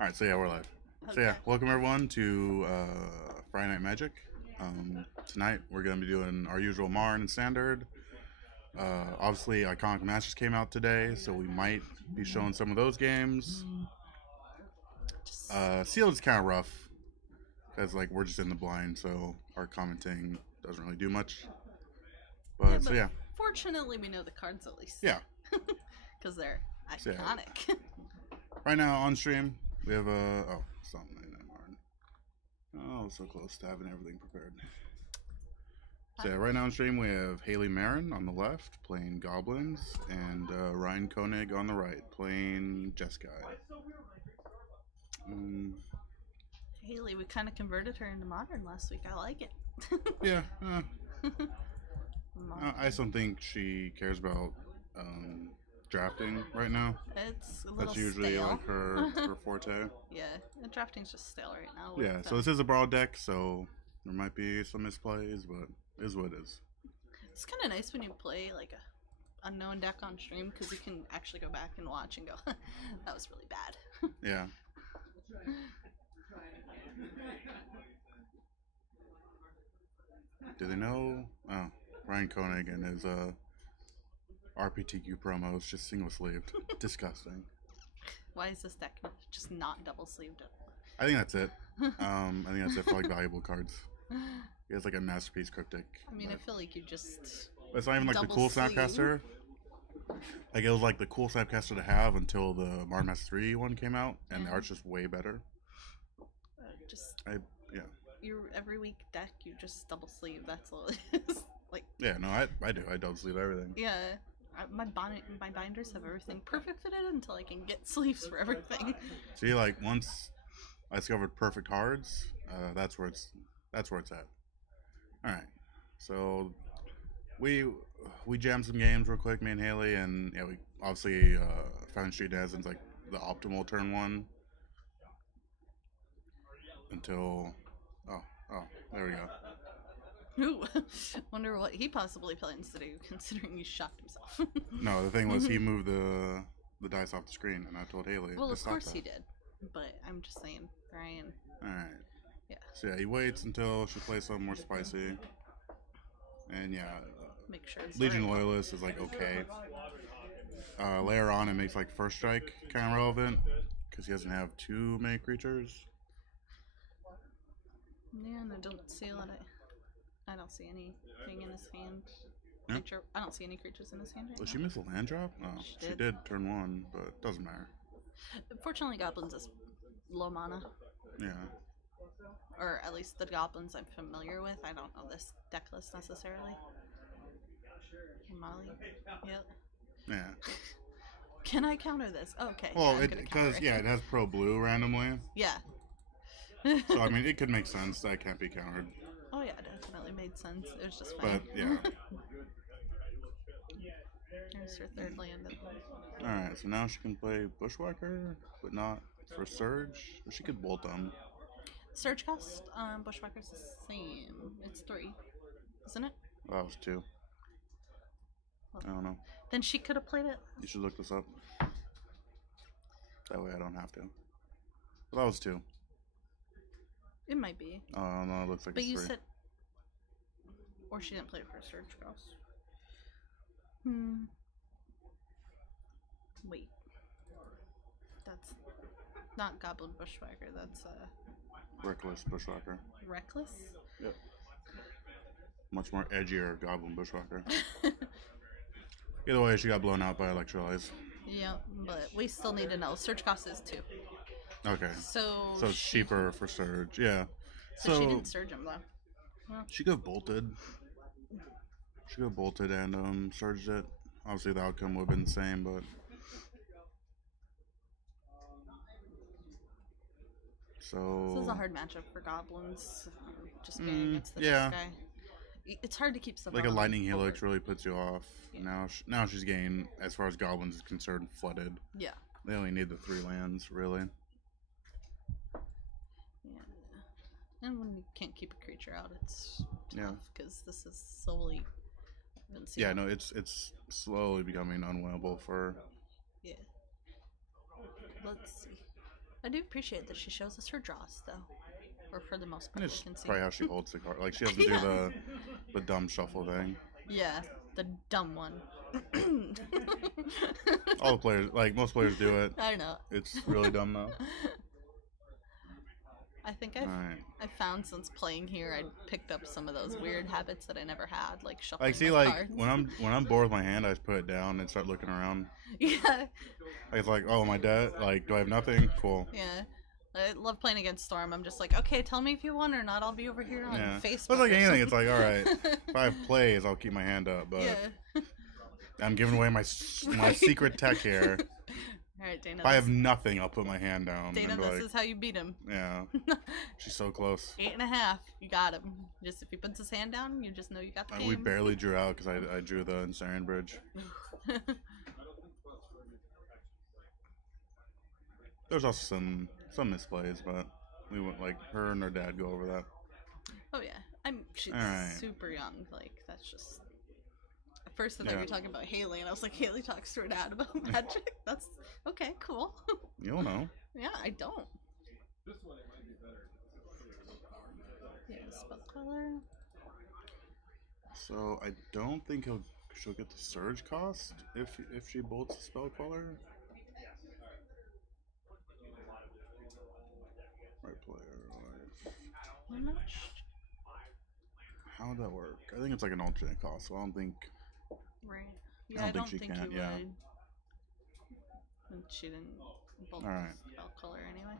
All right, so yeah, we're live. So yeah, Okay. welcome everyone to Friday Night Magic. Tonight we're going to be doing our usual Marn and Standard. Obviously, Iconic Masters came out today, so we might be showing some of those games. Just Sealed is kind of rough because like we're just in the blind, so our commenting doesn't really do much. yeah, But so but yeah, fortunately we know the cards at least. yeah. Because they're So yeah, iconic. right now on stream we have something like that Marn. Oh, so close to having everything prepared. So yeah, right now on stream we have Haley Marin on the left playing Goblins and Ryan Koenig on the right playing Jeskai. Um, Haley, we kind of converted her into modern last week. I like it. yeah, Modern. I just don't think she cares about drafting right now. It's a little That's usually stale. like her forte. Yeah, the drafting's just stale right now. Yeah, so this is a broad deck, so there might be some misplays, but it is what it is. It's kind of nice when you play like a unknown deck on stream because you can actually go back and watch and go, that was really bad. Yeah. Do they know? Oh, Ryan Koenig and his RPTQ promos just single sleeved. Disgusting. Why is this deck just not double sleeved? I think that's it. I think that's it for like valuable cards. He has like a masterpiece cryptic. I mean, I feel like you just. But it's not even like the double cool sleeve. Snapcaster. Like it was like the cool Snapcaster to have until the Marn Master 3 one came out, and the art's just way better. Just Yeah. your every week deck, you just double sleeve. That's all it is. Like Yeah, no, I do. I double sleeve everything. yeah, my binders have everything perfect fitted until I can get sleeves for everything. See, like once I discovered perfect cards, that's where it's at. All right, so we jammed some games real quick, me and Haley, and yeah, we obviously found Street Dazzlin's like the optimal turn one until there we go. Ooh, wonder what he possibly plans to do, considering he shocked himself. No, the thing was he moved the dice off the screen, and I told Haley. Well, to of stop course that. he did, but I'm just saying, Brian. All right. Yeah. So yeah, he waits until she plays something more spicy, and yeah, Make sure it's Legion right. Loyalist is like okay. Later on, it makes like First Strike kind of relevant because he doesn't have too many creatures. Yeah, and I don't see a lot of. I don't see anything in his hand. Yeah. I don't see any creatures in his hand right Well, now. she missed a land drop. Oh, She she did. did turn one, but it doesn't matter. Fortunately, goblins is low mana, Yeah. or at least the goblins I'm familiar with. I don't know this deck list necessarily. Molly, yep. Yeah. Can I counter this? Okay. Well, I'm gonna counter because it. yeah, it has pro blue randomly, Yeah. so I mean it could make sense that it can't be countered. Oh yeah, definitely made sense. It was just fine. But yeah. There's her third land. All right, so now she can play Bushwhacker, but not for Surge. Or she could bolt them. Surge cost, Bushwhacker's the same. It's 3, isn't it? Oh, that was 2. I don't know. Then she could have played it. You should look this up. That way I don't have to. Well, that was 2. It might be. Oh no, it looks like But it's you 3. said, or she didn't play it for Surge cost. Wait. That's not Goblin Bushwhacker. That's Reckless Bushwhacker. Reckless. Yep. Much more edgier Goblin Bushwhacker. Either way, she got blown out by Electrolyze. Yeah, but we still need to know. Surge cost is 2. Okay. So it's cheaper for Surge. Yeah. So she didn't Surge him though. She could have bolted. She could have bolted and surged it. Obviously, the outcome would have been the same, but. So. This is a hard matchup for goblins. Just being against the yeah. guy. It's hard to keep stuff Like a on lightning forward. helix really puts you off. Yeah. Now she's getting, as far as goblins is concerned, flooded. Yeah. They only need the 3 lands, really. Yeah. And when you can't keep a creature out, it's Yeah. tough because this is solely. Yeah, no, it's slowly becoming unwinnable for. Yeah. Let's see. I do appreciate that she shows us her draws, though. Or for the most part, And we it's can see. probably how she holds the card. Like, she doesn't Yeah. do the dumb shuffle thing. Yeah, the dumb one. All the players, like, most players do it. I know. It's really dumb, though. I think Alright. I've found since playing here, I picked up some of those weird habits that I never had, like shuffling Like, see, my like, cards. when I'm bored with my hand, I just put it down and start looking around. Yeah, It's like, oh, my dad, like, do I have nothing? Cool. yeah. I love playing against Storm. I'm just like, okay, tell me if you won or not. I'll be over here on Yeah. Facebook. But like or anything, it's like, something. alright, if I have plays, I'll keep my hand up, but Yeah. I'm giving away my secret tech here. All right, Dana. If I have nothing, I'll put my hand down. Dana, and be this like, is how you beat him. yeah, she's so close. 8.5. You got him. Just if he puts his hand down, you just know you got the game. We barely drew out because I drew the Ensarian Bridge. There's also some misplays, but we went like her and her dad go over that. Oh yeah, she's Alright. super young. Like that's just. At first, I thought you Yeah. were talking about Haley, and I was like, Haley talks to her dad about magic. That's okay, cool. You don't know. Yeah, I don't. Yeah, spell color. So I don't think she'll get the surge cost if she bolts the spell color. Right player. Life. I'm not How would that work? I think it's like an alternate cost, so I don't think. right. I Yeah, don't I think don't she think can, you yeah. would. And she didn't bolt Alright. the spell color anyway.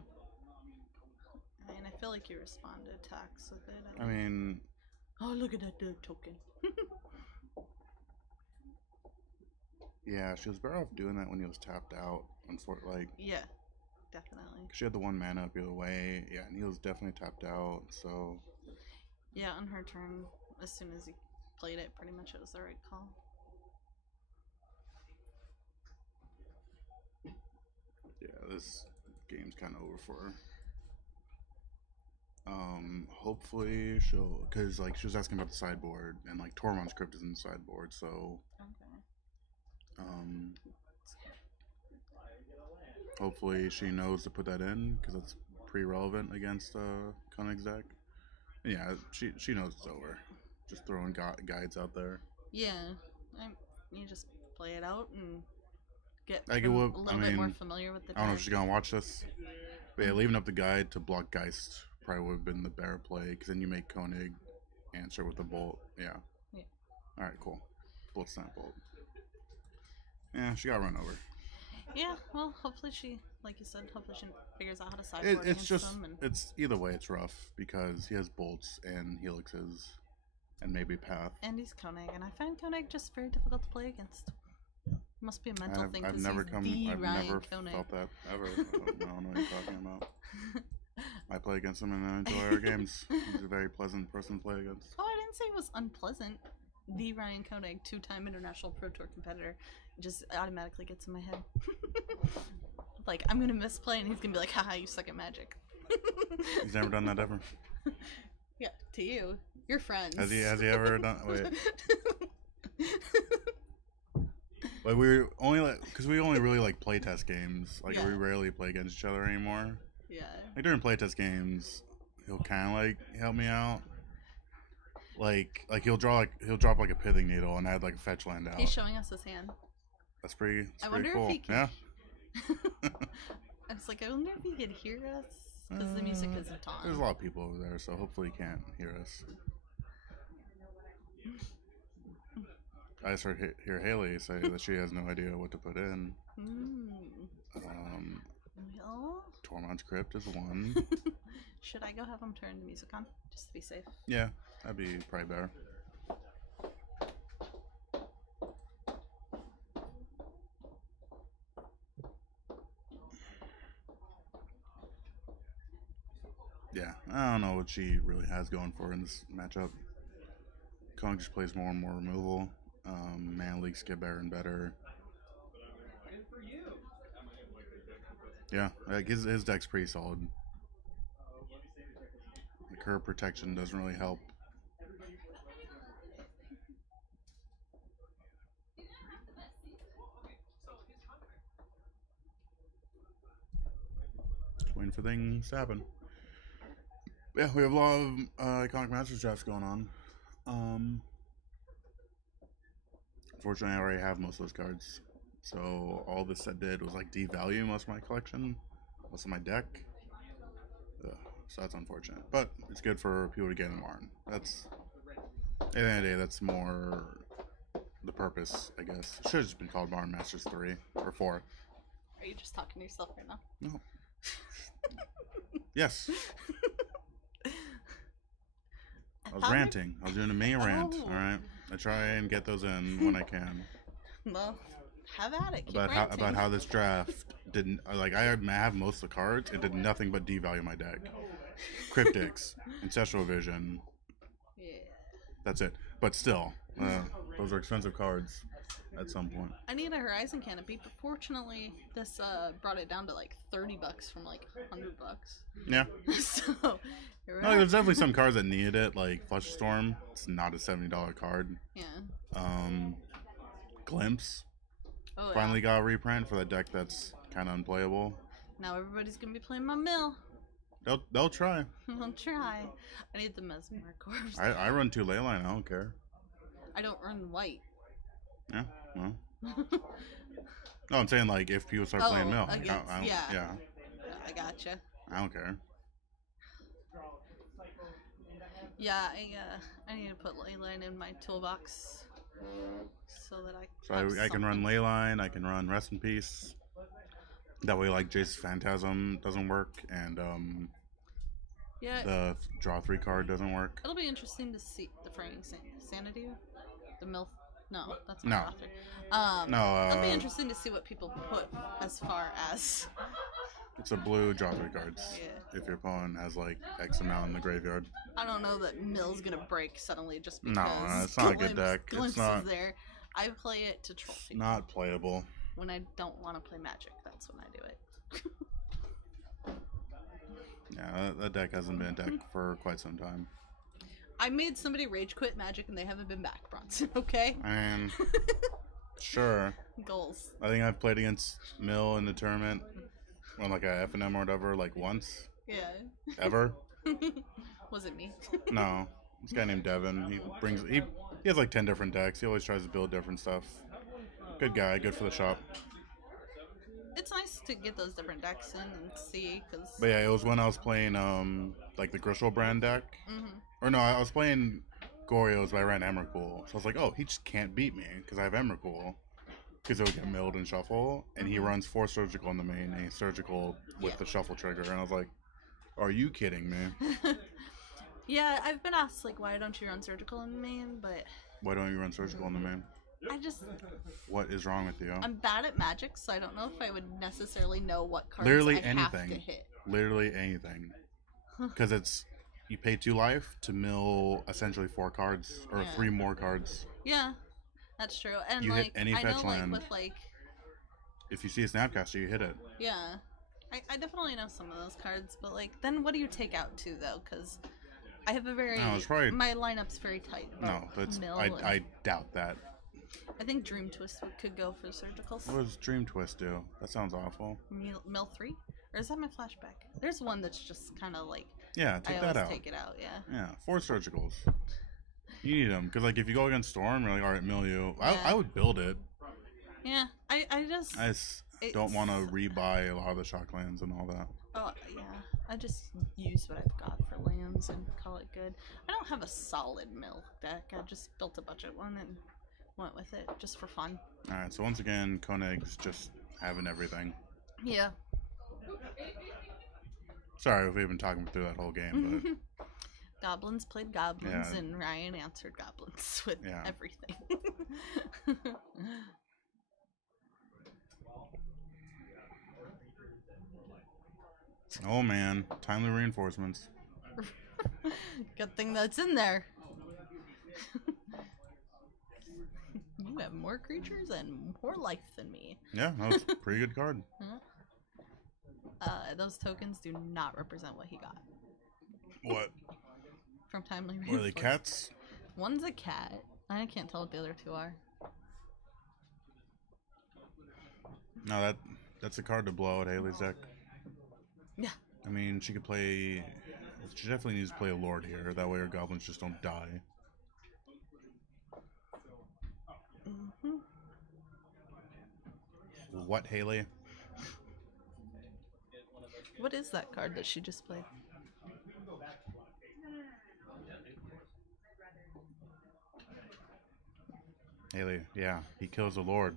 I mean, I feel like you responded attacks with it. I mean, oh, look at that dude token. yeah, she was better off doing that when he was tapped out. Like, Yeah, definitely. she had the one mana up the other way. Yeah, and he was definitely tapped out. So Yeah, on her turn, as soon as he played it, pretty much it was the right call. yeah, this game's kind of over for her. Hopefully cause like she was asking about the sideboard, and like Tormund's Crypt is in the sideboard, so Okay. hopefully she knows to put that in, because it's pretty relevant against Koenig's deck. And yeah, she knows it's over. Just throwing guides out there. Yeah, you just play it out and get Like, a it little would- I bit more mean, familiar with the I don't know if deck. she's gonna watch this, but yeah, leaving up the guide to block Geist probably would have been the better play, because then you make Koenig answer with the bolt. Yeah. Yeah. All right, cool. Bolt's not bolt. Yeah, she got run over. Yeah, well, hopefully she, like you said, hopefully she figures out how to sideboard It's against just them. And it's either way it's rough, because he has bolts and helixes and maybe path. and he's Koenig, and I find Koenig just very difficult to play against. Must be a mental thing I've because never he's the I've Ryan never Koenig. felt that ever. I don't know what you're talking about. I play against him and I enjoy our games. He's a very pleasant person to play against. Oh, I didn't say it was unpleasant. The Ryan Koenig, 2-time international Pro Tour competitor, just automatically gets in my head. Like, I'm gonna misplay, and he's gonna be like, haha, you suck at Magic. He's never done that ever. Yeah, to you. You're friends. Has he ever done? Wait. Like, we only because we only really like playtest games. Like, Yeah. we rarely play against each other anymore. Yeah. Like, during playtest games, he'll kind of like help me out. Like he'll drop like a pithing needle and add like a fetch land out. He's showing us his hand. That's pretty. I Pretty wonder cool. if he can. Yeah. I was like, I wonder if he could hear us because the music isn't on. There's a lot of people over there, so hopefully he can't hear us. I just hear Haley say that she has no idea what to put in. Well, Tormund's Crypt is one. should I go have him turn the music on just to be safe? Yeah, that'd be probably better. Yeah, I don't know what she really has going for her in this matchup. Kong just plays more and more removal. Man leaks get better and better. Yeah, like his deck's pretty solid. The curve protection doesn't really help. waiting for things to happen. Yeah, we have a lot of iconic Masters drafts going on. Unfortunately, I already have most of those cards. So all this set did was like devalue most of my collection, most of my deck. Ugh, so that's unfortunate, but it's good for people to get in Marn. That's at the end of the day, that's more the purpose, I guess. It should have just been called Marn Masters 3 or 4. Are you just talking to yourself right now? No. Yes. I was ranting. I was doing a main rant. All right. I try and get those in when I can. Well, have at it. Keep about how this draft didn't like. I have most of the cards. It did nothing but devalue my deck. Cryptics, Ancestral Vision. Yeah. That's it. But still, those are expensive cards. At some point, I need a Horizon Canopy, but fortunately, this brought it down to like $30 from like $100. Yeah. So, no, there's definitely some cards that needed it, like Flush Storm. It's not a $70 card. Yeah. Glimpse. Oh, Finally got a reprint for that deck that's kind of unplayable. Now everybody's gonna be playing my mill. They'll try. I'll try. I need the Mesmer Corpse. I run 2 Leyline. I don't care. I don't run white. Yeah. Well. No, I'm saying like if people start playing mill. Yeah. I gotcha. I don't care. Yeah, I need to put Leyline in my toolbox so that I can run Leyline. I can run Rest in Peace. That way, like Jace's Phantasm doesn't work, and the draw 3 card doesn't work. It'll be interesting to see the Fraying Sanity, the mill. No, that's no. not author. No. It'll be interesting to see what people put as far as. It's a blue draw 3 cards. Yeah. If your opponent has like X amount in the graveyard. I don't know that Mill's gonna break suddenly just because. No, it's not a good deck. Glimpse it's not. Is there. I play it to troll people. Not playable. When I don't want to play Magic, that's when I do it. Yeah, that deck hasn't been a deck for quite some time. I made somebody rage quit Magic and they haven't been back, Bronson, okay? And sure. Goals. I think I've played against Mill in the tournament on like a FNM or whatever, like once. Yeah. Ever? Was it me? No. This guy named Devin. He has like 10 different decks. He always tries to build different stuff. Good guy, good for the shop. It's nice to get those different decks in and see, cause. But yeah, it was when I was playing like the Grishol brand deck. Mm-hmm. Or no, I was playing Goryo's, but I ran Emrakul. So I was like, oh, he just can't beat me because I have Emrakul. Because it would get milled and shuffle, and he runs 4 surgical in the main, and he's surgical with the shuffle trigger. And I was like, are you kidding me? Yeah, I've been asked like, why don't you run surgical in the main? But why don't you run surgical in the main? What is wrong with you? I'm bad at Magic, so I don't know if I would necessarily know what cards Literally I have to hit. Literally anything. Because it's you pay 2 life to mill essentially 4 cards or 3 more cards. Yeah, that's true. And you like, hit any I fetch know, land. with like, if you see a Snapcaster, you hit it. Yeah, I definitely know some of those cards, but like, then what do you take out too though? Because I have a very my lineup's very tight. No, but I doubt that. I think Dream Twist could go for surgicals. What does Dream Twist do? That sounds awful. Mill 3? Or is that my flashback? There's one that's just kind of like... Yeah, take that out. Take it out, yeah. Yeah, 4 surgicals. You need them. Because like, if you go against Storm, you're like, alright, mill you. Yeah. I would build it. Yeah, I just don't want to rebuy a lot of the shock lands and all that. Oh, yeah. I just use what I've got for lands and call it good. I don't have a solid mill deck. I just built a budget one and went with it just for fun. Alright, so once again, Koenig's just having everything. Yeah. Sorry if we've been talking through that whole game, but... Goblins played goblins, and Ryan answered goblins with everything. Oh man, timely reinforcements. Good thing that's in there. You have more creatures and more life than me. Yeah, that was a pretty good card. Those tokens do not represent what he got. What? From timely reinforcements. What are they, cats? One's a cat. I can't tell what the other 2 are. No, that's a card to blow out Haley's deck. Yeah, I mean, she could play. She definitely needs to play a Lord here. That way her goblins just don't die. Mm-hmm. What, Haley? What is that card that she just played? Haley, yeah, he kills the Lord.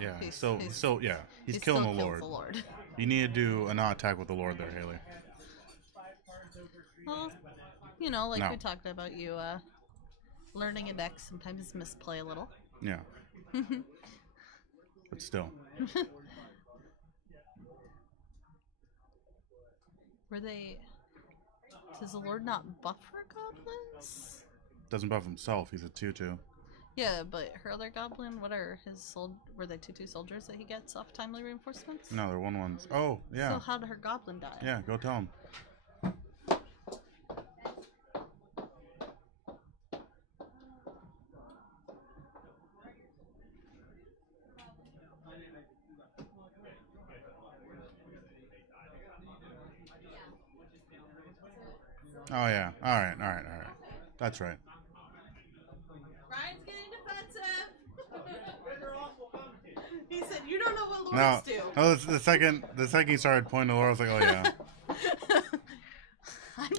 Yeah, He's he's killing still the kills Lord. You need to do a not attack with the Lord there, Haley. Well, you know, like No. we talked about, you learning a deck sometimes misplay a little. Yeah. But still. Were they? Does the Lord not buff her goblins? Doesn't buff himself, he's a 2-2. Yeah, but her other goblin, what are his were they 2/2 soldiers that he gets off timely reinforcements? No, they're 1/1s. Oh, yeah. So how did her goblin die? Yeah, go tell him. Oh, yeah. Alright. That's right. Ryan's getting defensive. He said, "You don't know what lords do." No, the second he started pointing to Laura, I was like, oh yeah.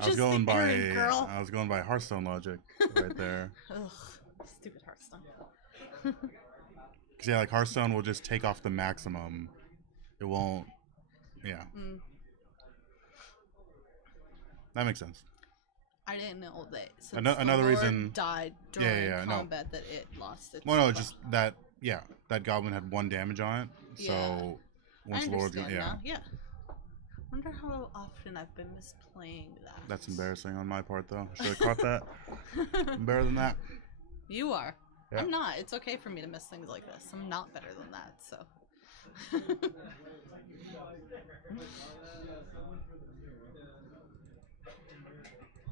I was going by girl. I was going by Hearthstone logic right there. Ugh, stupid Hearthstone. Cause yeah, like Hearthstone will just take off the maximum. It won't. Yeah. That makes sense. I didn't know that. Since Another the Lord reason died during combat that it lost its. Well, no, just that. Yeah, that goblin had 1 damage on it. Yeah. So once Lord's going, yeah. Wonder how often I've been misplaying that. That's embarrassing on my part, though. Should have caught that. I'm better than that. You are. Yeah. I'm not. It's okay for me to miss things like this. I'm not better than that, so.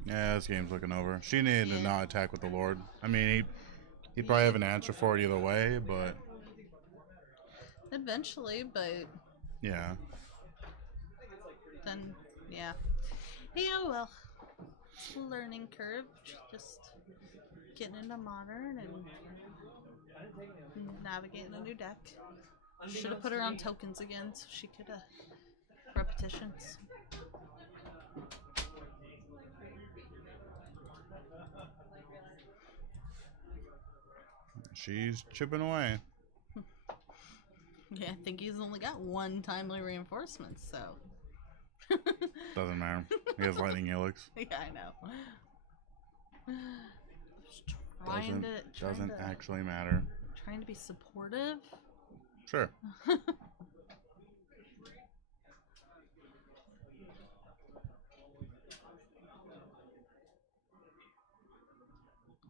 Yeah, this game's looking over. She needed to not attack with the Lord. I mean, he'd probably have an answer for it either way, but... Eventually, but... Yeah. Then, yeah. Yeah, well. It's a learning curve. Just getting into Modern and navigating a new deck. Should have put her on tokens again so she could, repetitions. She's chipping away. Yeah, I think he's only got 1 timely reinforcement, so. Doesn't matter. He has Lightning Helix. Yeah, I know. Doesn't actually matter. Trying to be supportive. Sure.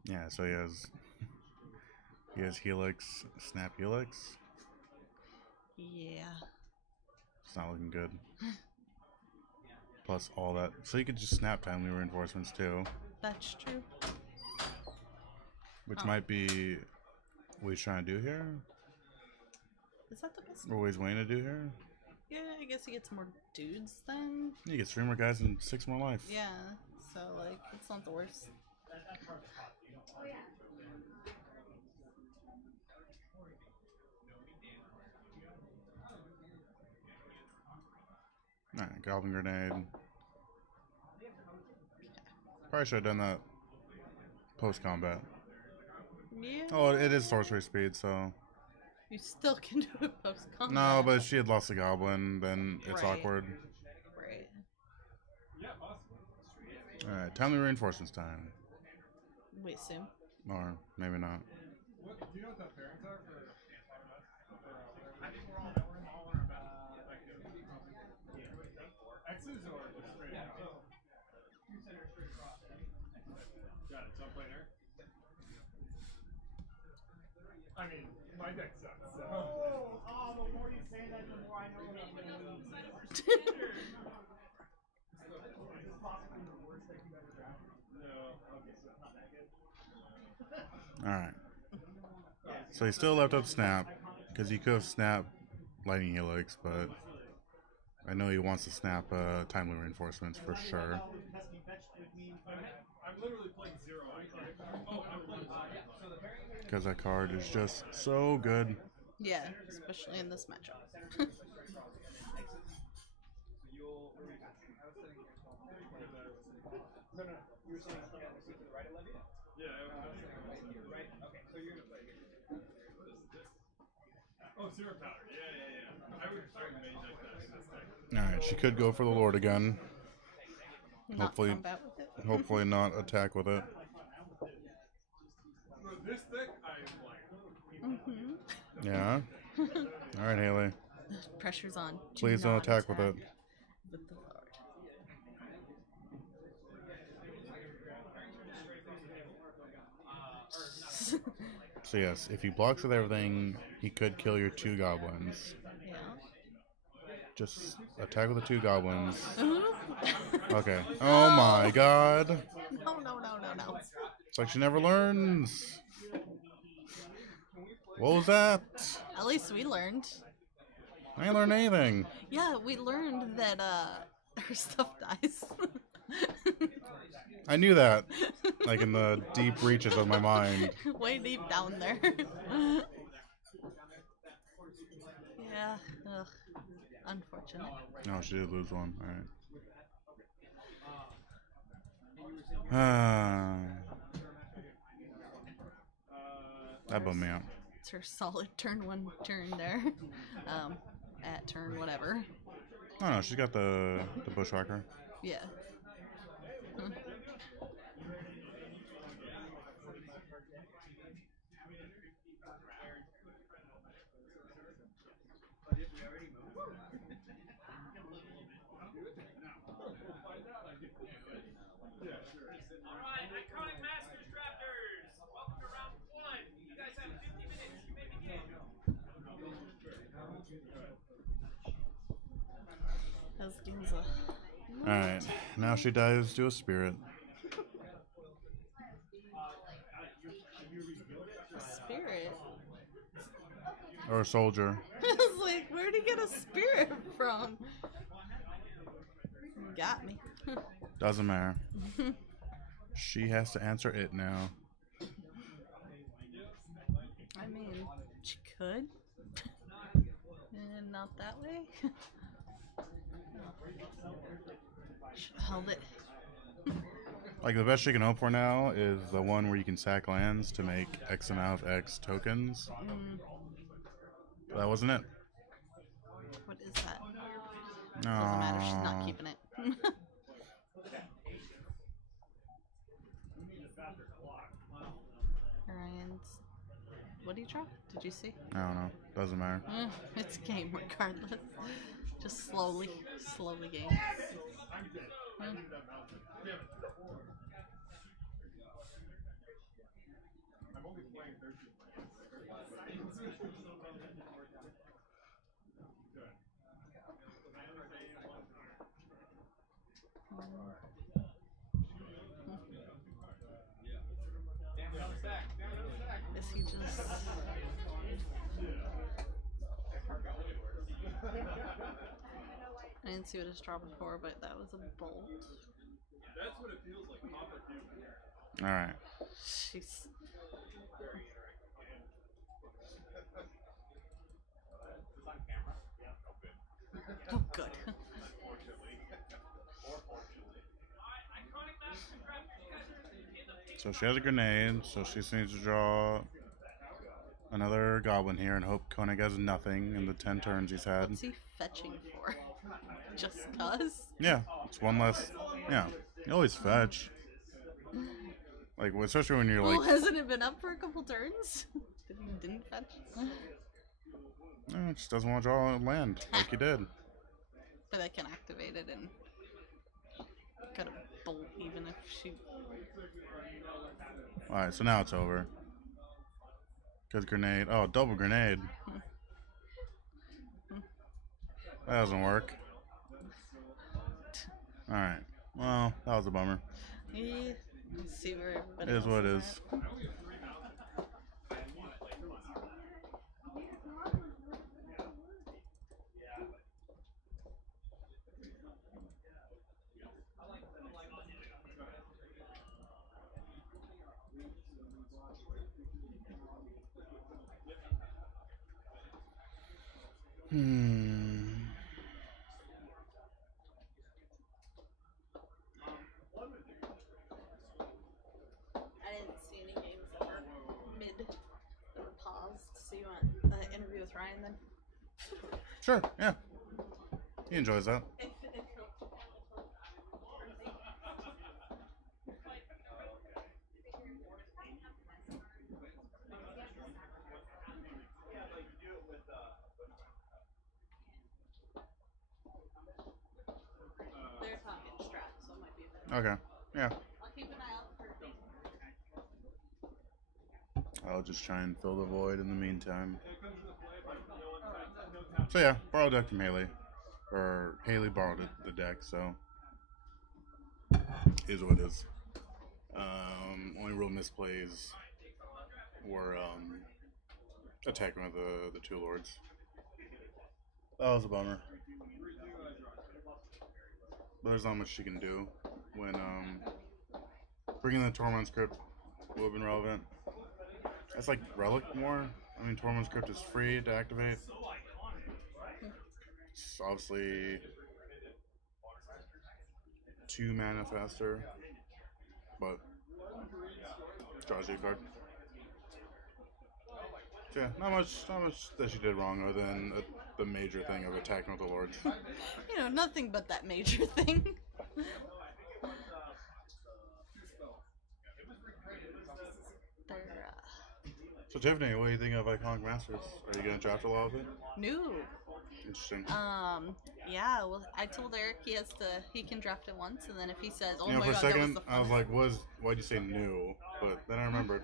Yeah, so he has Helix, Snap Helix. Yeah. It's not looking good. Plus all that. So you could just snap timely reinforcements too. That's true. Which might be what he's trying to do here. Is that the best? Or what he's waiting to do here. Yeah, I guess he gets more dudes then. You get 3 more guys and 6 more life. Yeah, so like, it's not the worst. Alright, Goblin Grenade. Probably should have done that post-combat. Yeah. Oh, it is sorcery speed, so... You still can do it post-combat. No, but if she had lost the Goblin, then it's Right. awkward. Right. Alright, timely reinforcements time. Wait, soon. Or maybe not. Do you know what the parents are for X's or just straight out? Got it, so I'm playing her. I mean, my deck sucks, so. The more you say that, the more I know that I'm going to lose. Is this possibly the worst deck you've ever drafted? No, okay, so it's not that good. Alright. So he still left up Snap, because he could have snapped Lightning Helix, but I know he wants to snap Timely Reinforcements for sure. I'm literally playing 0 icon. Oh, I'm playing 0. Because that card is just so good. Yeah, especially in this matchup. No, no, you were saying to the right of Levy? Yeah, Right? Okay, so you're gonna play here. what is this? Oh, Zero Powder. Yeah. I would mage like that in this deck. Alright, she could go for the Lord again. Not Hopefully- combat with it. Hopefully not attack with it. For this deck, I am like. Mm-hmm. Yeah. Alright, Haley. Pressure's on. Do Please don't not attack with it. with the Lord. So yes, if he blocks with everything, he could kill your 2 goblins. Yeah. Just attack with the 2 goblins. Mm-hmm. Okay. Oh my god. No. It's like she never learns. What was that? At least we learned. I ain't learned anything. Yeah, we learned that her stuff dies. I knew that. Like in the deep reaches of my mind. Way deep down there. Yeah. Ugh. Unfortunate. No, she did lose one. Alright. That bummed me out. It's her solid turn 1 turn there. At turn whatever. Oh no, she's got the bushwhacker. Yeah. Hmm. Alright, Iconic Masters Drafters! Welcome to round 1. You guys have 50 minutes. You may begin. Those games are... Alright, now she dives to a spirit. Spirit? Or a soldier. I was like, where'd he get a spirit from? Got me. Doesn't matter. She has to answer it now. I mean, she could. Not that way. Should've held it. Like the best she can hope for now is the one where you can sack lands to make X amount of X tokens. That wasn't it. What is that? Doesn't matter, she's not keeping it. Ryan's. What did he draw? Did you see? I don't know. Doesn't matter. It's game regardless. Just slowly game. I'm only playing 13 Is he just... I didn't see what his draw before, but that was a bolt. That's what it feels like. Papa Duke. Alright. Jeez. Oh, good. So she has a grenade, so she just needs to draw another goblin here and hope Koenig has nothing in the 10 turns he's had. What's he fetching for? Just cuz? Yeah, it's one less. Yeah, you always fetch. Like, especially when you're Well, like, hasn't it been up for a couple turns? That he didn't fetch? just doesn't want to draw a land like you did. But I can activate it and got a bolt even if she... Alright, so now it's over. Because grenade. Oh, double grenade. That doesn't work. Alright. Well, that was a bummer. Yeah, let's see where everybody It is else what it is is. at. I didn't see any games that were mid or paused, so you want an interview with Ryan then? Sure, yeah. He enjoys that. They're talking strat, so it might be a bit. Okay, yeah. I'll keep an eye out for things. I'll just try and fill the void in the meantime. So yeah, borrowed deck from Haley. Or Haley borrowed the deck, so is what it is. Only real misplays were attacking with the two lords. That was a bummer. But there's not much she can do when bringing the Tormund script would have been relevant. That's like Relic more. I mean, Tormund script is free to activate. It's obviously 2 mana faster, but draws you a card. So yeah, not much that she did wrong other than the major thing of attacking with the lords. You know, nothing but that major thing. They're, So Tiffany, what do you think of Iconic Masters? Are you gonna draft a lot of it? new. Interesting. Yeah, well, I told Eric he can draft it once, and then if he says, oh You know, my for a god, second, that was I was the like, why'd you say new? But then I remembered.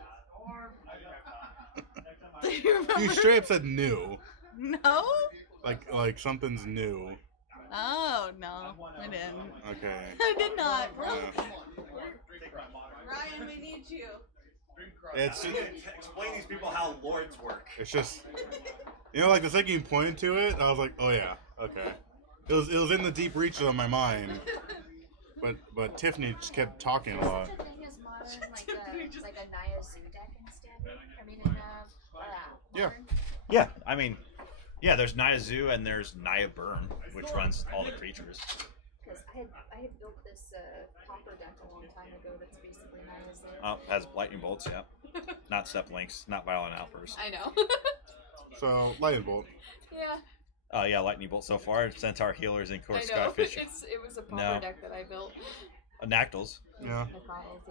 Do you remember? You straight up said new. No? Like something's new. Oh, no, I didn't. Okay. I did not, bro. Yeah. Ryan, we need you. It's Explain these people how lords work. it's just, you know, like the second you pointed to it, I was like, oh yeah, okay. It was in the deep reaches of my mind. But Tiffany just kept talking a lot. Such a thing as modern, like a Naya Zoo deck in Standard? I mean, in Yeah. Modern? Yeah, I mean, yeah, there's Naya Zoo and there's Naya Burn, which runs all the creatures. Because I had built this Pauper deck a long time ago that's basically Naya Zoo. Oh, has lightning bolts, yeah. Not step links, not violent outbursts. I know. So lightning bolt. Yeah, Yeah, lightning bolt so far. Centaur healers and I Court know. Skyfish. It was a Pauper No. deck that I built. Nactals. Yeah. Necrottles,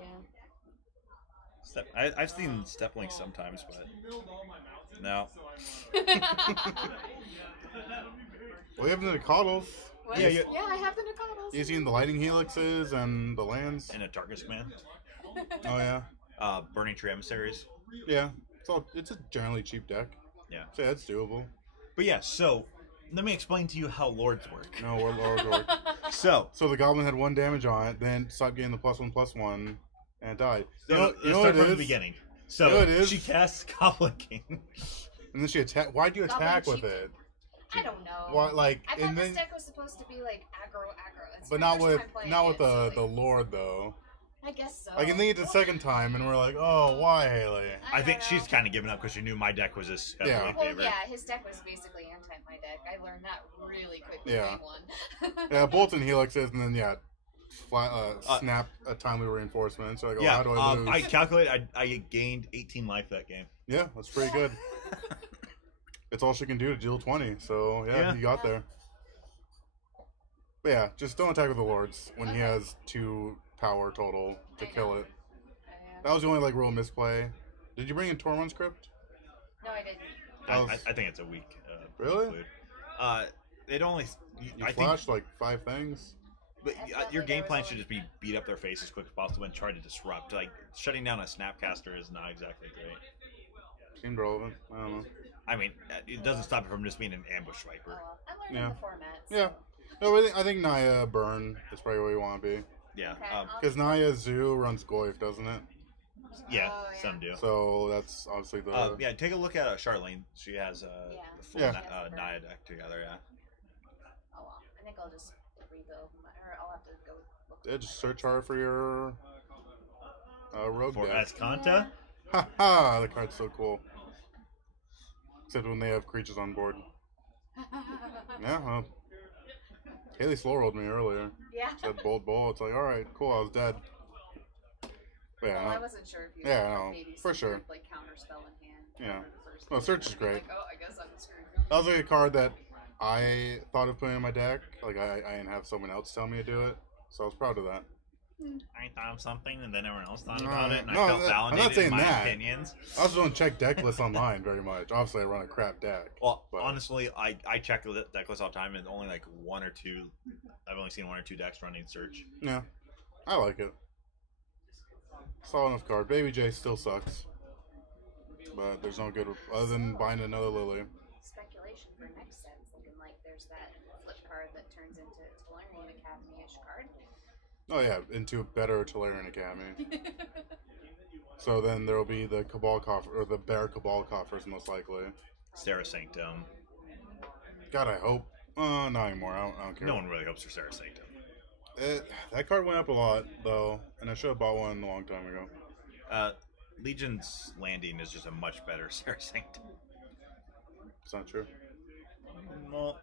yeah. I've seen step links sometimes, but no. Well, you have the Coddles. What? Yeah, Yeah, yeah. I have the Necrottles. You seen the lightning helixes and the lands? And a Darkest Command. Oh yeah. Burning Tree Emissaries. Yeah. It's a generally cheap deck. Yeah. So yeah, it's doable. But yeah, so let me explain to you how lords work. No, we're lower. So So the goblin had 1 damage on it, then stopped getting the +1/+1, and it died. let's You know start what it from the is? beginning. You know So what it is? she casts Goblin King. And then she attack. Why'd you attack Goblin with cheap. it? I don't know. Why, like, I thought and this then, deck was supposed to be like aggro. It's but my not first with time playing not it, with so, the like, lord though. I guess so. Like, and then you did the second time, and we're like, oh, why Haley? I think don't she's know. kind of given up because she knew my deck was this heavily Yeah. Well, favored. yeah, his deck was basically anti my deck. I learned that really quickly. Yeah. Day one. Yeah, bolts and helixes, and then yeah, snap a timely reinforcement. So like, oh, Yeah, how do I lose? I calculated I gained 18 life that game. Yeah, that's pretty good. It's all she can do to deal 20. So yeah, Yeah. you got there. But yeah, just don't attack with the lords when he has 2 power total to I kill know. it. That was the only like real misplay. Did you bring in Tormund script? No, I didn't. That was- I think it's a week. Really? Include. It only. You I flashed like 5 things. But Evidently your game there plan was should just be beat up their face as quick as possible and try to disrupt. Like shutting down a Snapcaster is not exactly great. Seemed relevant. I don't know. I mean, it doesn't stop it from just being an ambush Oh, viper. well. I'm learning Yeah. the format. So. Yeah. No, I think Naya Burn is probably where you want to be. Yeah, Okay, I'll- Because Naya Zoo runs Goyf, doesn't it? yeah, Oh, yeah. some do. So that's obviously the. Yeah, take a look at Charlene. She has Yeah. the full Yeah. Naya deck together. Yeah. Oh well, I think I'll just rebuild. Or I'll have to go look. Yeah, just search hard for your rogue For deck. Ascanta, Ha ha! The card's so cool. Except when they have creatures on board. Yeah, well. Haley slow rolled me earlier. Yeah. Said bold bull. It's like, alright, cool, I was dead. But yeah, Well, I no. wasn't sure if you Yeah, had, no, maybe for some sure. sort of, like counterspell in hand. Yeah. for the first Well, game. Search is I'd be great. Like, oh, I guess I'm screwed. That was like a card that I thought of putting in my deck. Like, I didn't have someone else tell me to do it. So I was proud of that. I thought of something, and then everyone else thought No, about it, and no, I felt I'm not validated saying in my that. opinions. I also don't check deck lists online very much. Obviously, I run a crap deck. Well, But- honestly, I check the deck list all the time, and only like one or two. I've only seen one or two decks running Search. Yeah, I like it. Solid enough card. Baby J still sucks. But there's no good other than buying another Lily. Speculation for next set. It's looking like there's that flip card that turns into Tolarian Academy-ish card. Oh yeah, into a better Tolarian Academy. So then there will be the Cabal Coffer, or the Bear Cabal Coffers most likely. Sarah Sanctum. God, I hope. Not anymore. I don't care. No one really hopes for Sarah Sanctum. That card went up a lot though, and I should have bought one a long time ago. Legion's Landing is just a much better Sarah Sanctum. It's not true. Well,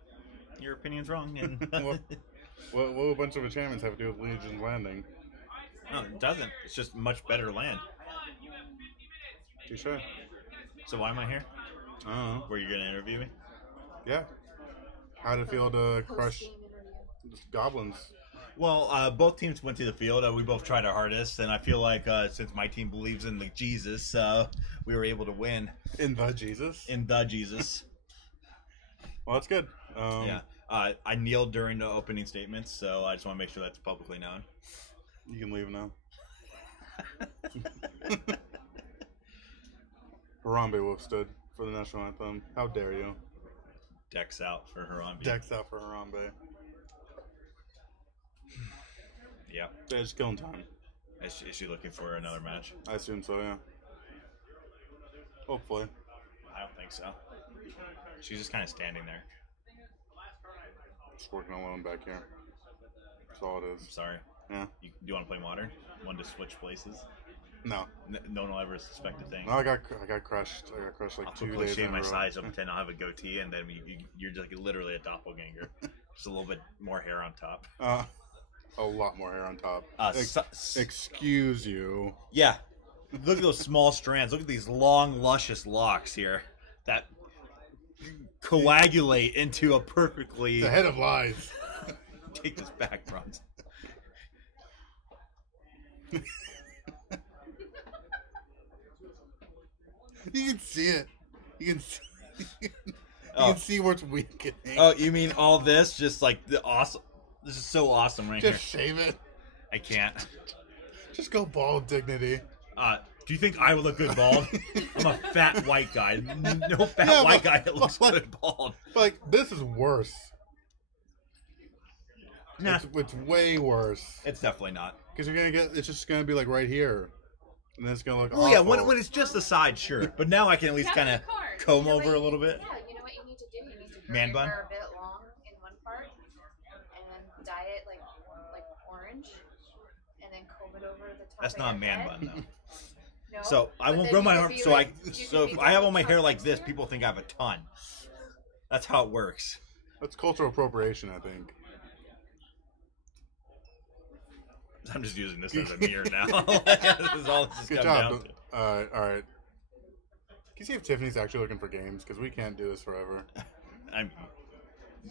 your opinion's wrong. And What will a bunch of enchantments have to do with Legion's Landing? no, it doesn't. It's just much better land. Touche. So why am I here? I don't know. Were you going to interview me? Yeah. How'd it feel to crush Post-game interview. goblins? Well, both teams went to the field. We both tried our hardest, and I feel like since my team believes in the Jesus, we were able to win In the Jesus? in the Jesus. Well, that's good. Yeah. I kneeled during the opening statements, so I just want to make sure that's publicly known. You can leave now. Harambe withstood for the national anthem. How dare you? Decks out for Harambe. Decks out for Harambe. Yeah. Yeah, just killing time. Is she looking for another match? I assume so, yeah. Hopefully. I don't think so. She's just kind of standing there. Just working alone back here. That's all it I'm is. sorry. Yeah. Do you want to play Modern? Want to switch places? No. No one will ever suspect a thing. No, I got crushed. I got crushed like I'll 2 quickly days shave in a my row. size. I'll pretend I'll have a goatee, and then you're just like literally a doppelganger. Just a little bit more hair on top. A lot more hair on top. Excuse you. Yeah. Look at those small strands. Look at these long, luscious locks here that coagulate into a perfectly. The head of lies. Take this back, Bronze. You can see it. You can see, you Oh. can see where it's weakening. Oh, you mean all this? Just like the awesome. This is so awesome right Just here. shave it. I can't. Just go bald dignity. Do you think I would look good bald? I'm a fat white guy. No fat Yeah, white but- guy that looks but- good bald. Like, this is worse. Nah, It's way worse. it's definitely not. Because you're gonna get, it's just gonna be like right here. And then it's gonna look Well, yeah, awful. when it's just the side, sure. But now I can at least kind of comb over a little bit. Yeah, you know what you need to do? You need to grow Man your bun? hair a bit long in one part, and then dye it like orange, and then comb it over the top. That's of not a your man head. bun, though. No? So I But won't then grow you my could hair. be So like- I you could so be if I have all my Donald hair Trump like next this, year. people think I have a ton. That's how it works. That's cultural appropriation, I think. I'm just using this as a mirror now. This is all this is Good come job. down to. Alright. Can you see if Tiffany's actually looking for games? Because we can't do this forever. I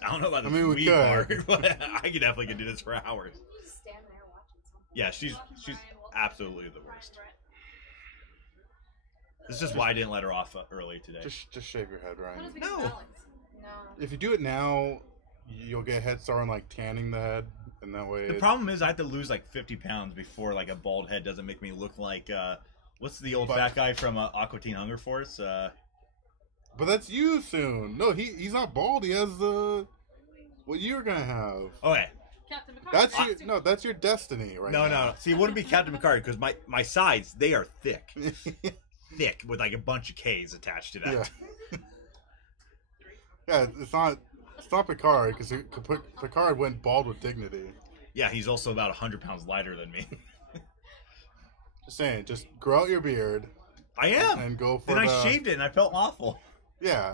don't know about the I mean, we weed could. part, but I could definitely could do this for hours. You just stand there watching something. Yeah, she's absolutely the worst. This is why I didn't let her off early today. Just shave your head, Ryan. No. No. If you do it now, you'll get a head start on like tanning the head, and that way. The problem is I have to lose like 50 pounds before like a bald head doesn't make me look like what's the old But- fat guy from Aqua Teen Hunger Force? But that's you soon. No, he's not bald. He has the what you're gonna have. Okay, Captain Picard. That's your destiny right no, now. no. See, it wouldn't be Captain Picard because my sides they are thick, thick with like a bunch of K's attached to that. Yeah. Yeah, it's not Picard because Picard went bald with dignity. Yeah, he's also about 100 pounds lighter than me. Just saying, just grow out your beard I am. and go for Then I the- shaved it and I felt awful. Yeah,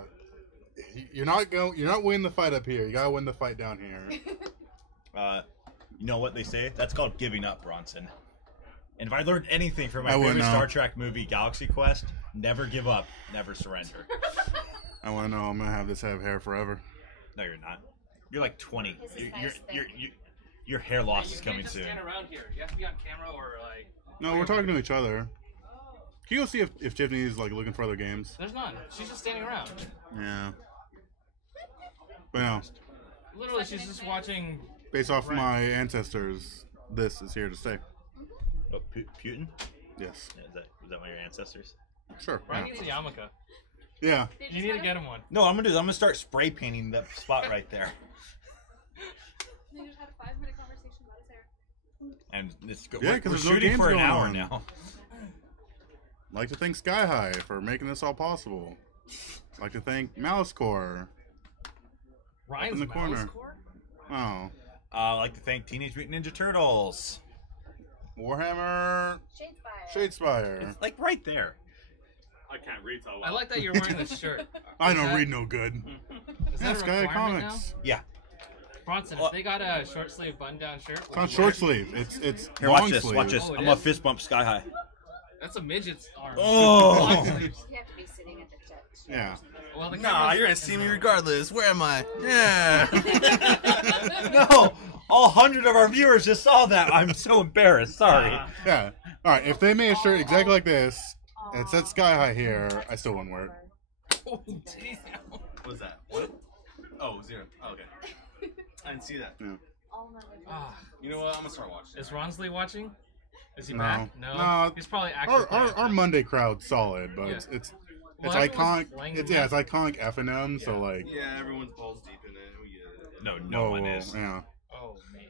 you're not winning the fight up here. You gotta win the fight down here. You know what they say? That's called giving up, Bronson. And if I learned anything from my I wouldn't favorite know. Star Trek movie, Galaxy Quest, never give up, never surrender. I want to know. I'm gonna have this have hair forever. No, you're not. You're like 20. This is You're, nice you're, thing. your hair loss You is can't coming just soon. stand around here. You have to be on camera or like. No, we're talking to each other. Can you go see if Tiffany's like looking for other games? There's none. She's just standing around. Yeah. But no, Literally, she's just watching. based off my ancestors, this is here to stay. Oh, Putin? Yes. Yeah, is that one of your ancestors? Sure. Ryan Yeah. needs a yarmulke. Yeah. You need to get him one. No, I'm gonna start spray painting that spot right there. They just had a 5-minute conversation about his hair. And it's good. Yeah, we're 'cause there's no shooting games for an going hour on. now. Like to thank Sky High for making this all possible. Like to thank Malice Core. Ryan's in the mouse corner. core? Oh. I'd like to thank Teenage Mutant Ninja Turtles. Warhammer Shadespire. Shadespire. Like right there. I can't read so well. I like that you're wearing this shirt. I Is don't that- read no good. Is Yeah, that a Sky requirement Comics. Yeah. now? Bronson, Well- if they got a short sleeve button down shirt, It's not short sleeve. It's Here, long watch this. sleeve. Watch this. Oh, it I'm gonna is? fist bump Sky High. that's a midget's arm. Oh. Long sleeves. You have to be sitting at the desk. Yeah. Well, the Nah, camera's you're gonna see in me the- regardless. Where am I? Yeah. No, all 100 of our viewers just saw that. I'm so embarrassed. Sorry. Yeah. All right. If they made a shirt exactly like this, and it said Sky High here, I still wouldn't wear it. Oh, damn. What was that? What? Oh, 0. Oh, okay. I didn't see that. Ah, You know what? I'm gonna start watching. is Ronsley watching? Is he No. back? No. No. He's probably actually. Our Monday crowd's solid, but Yeah. it's Well, iconic. everyone's playing It's that. it's iconic F&M. So Yeah. like, Yeah, everyone's balls deep in it. We get it. No, no whoa, one whoa, is. Yeah, Oh man.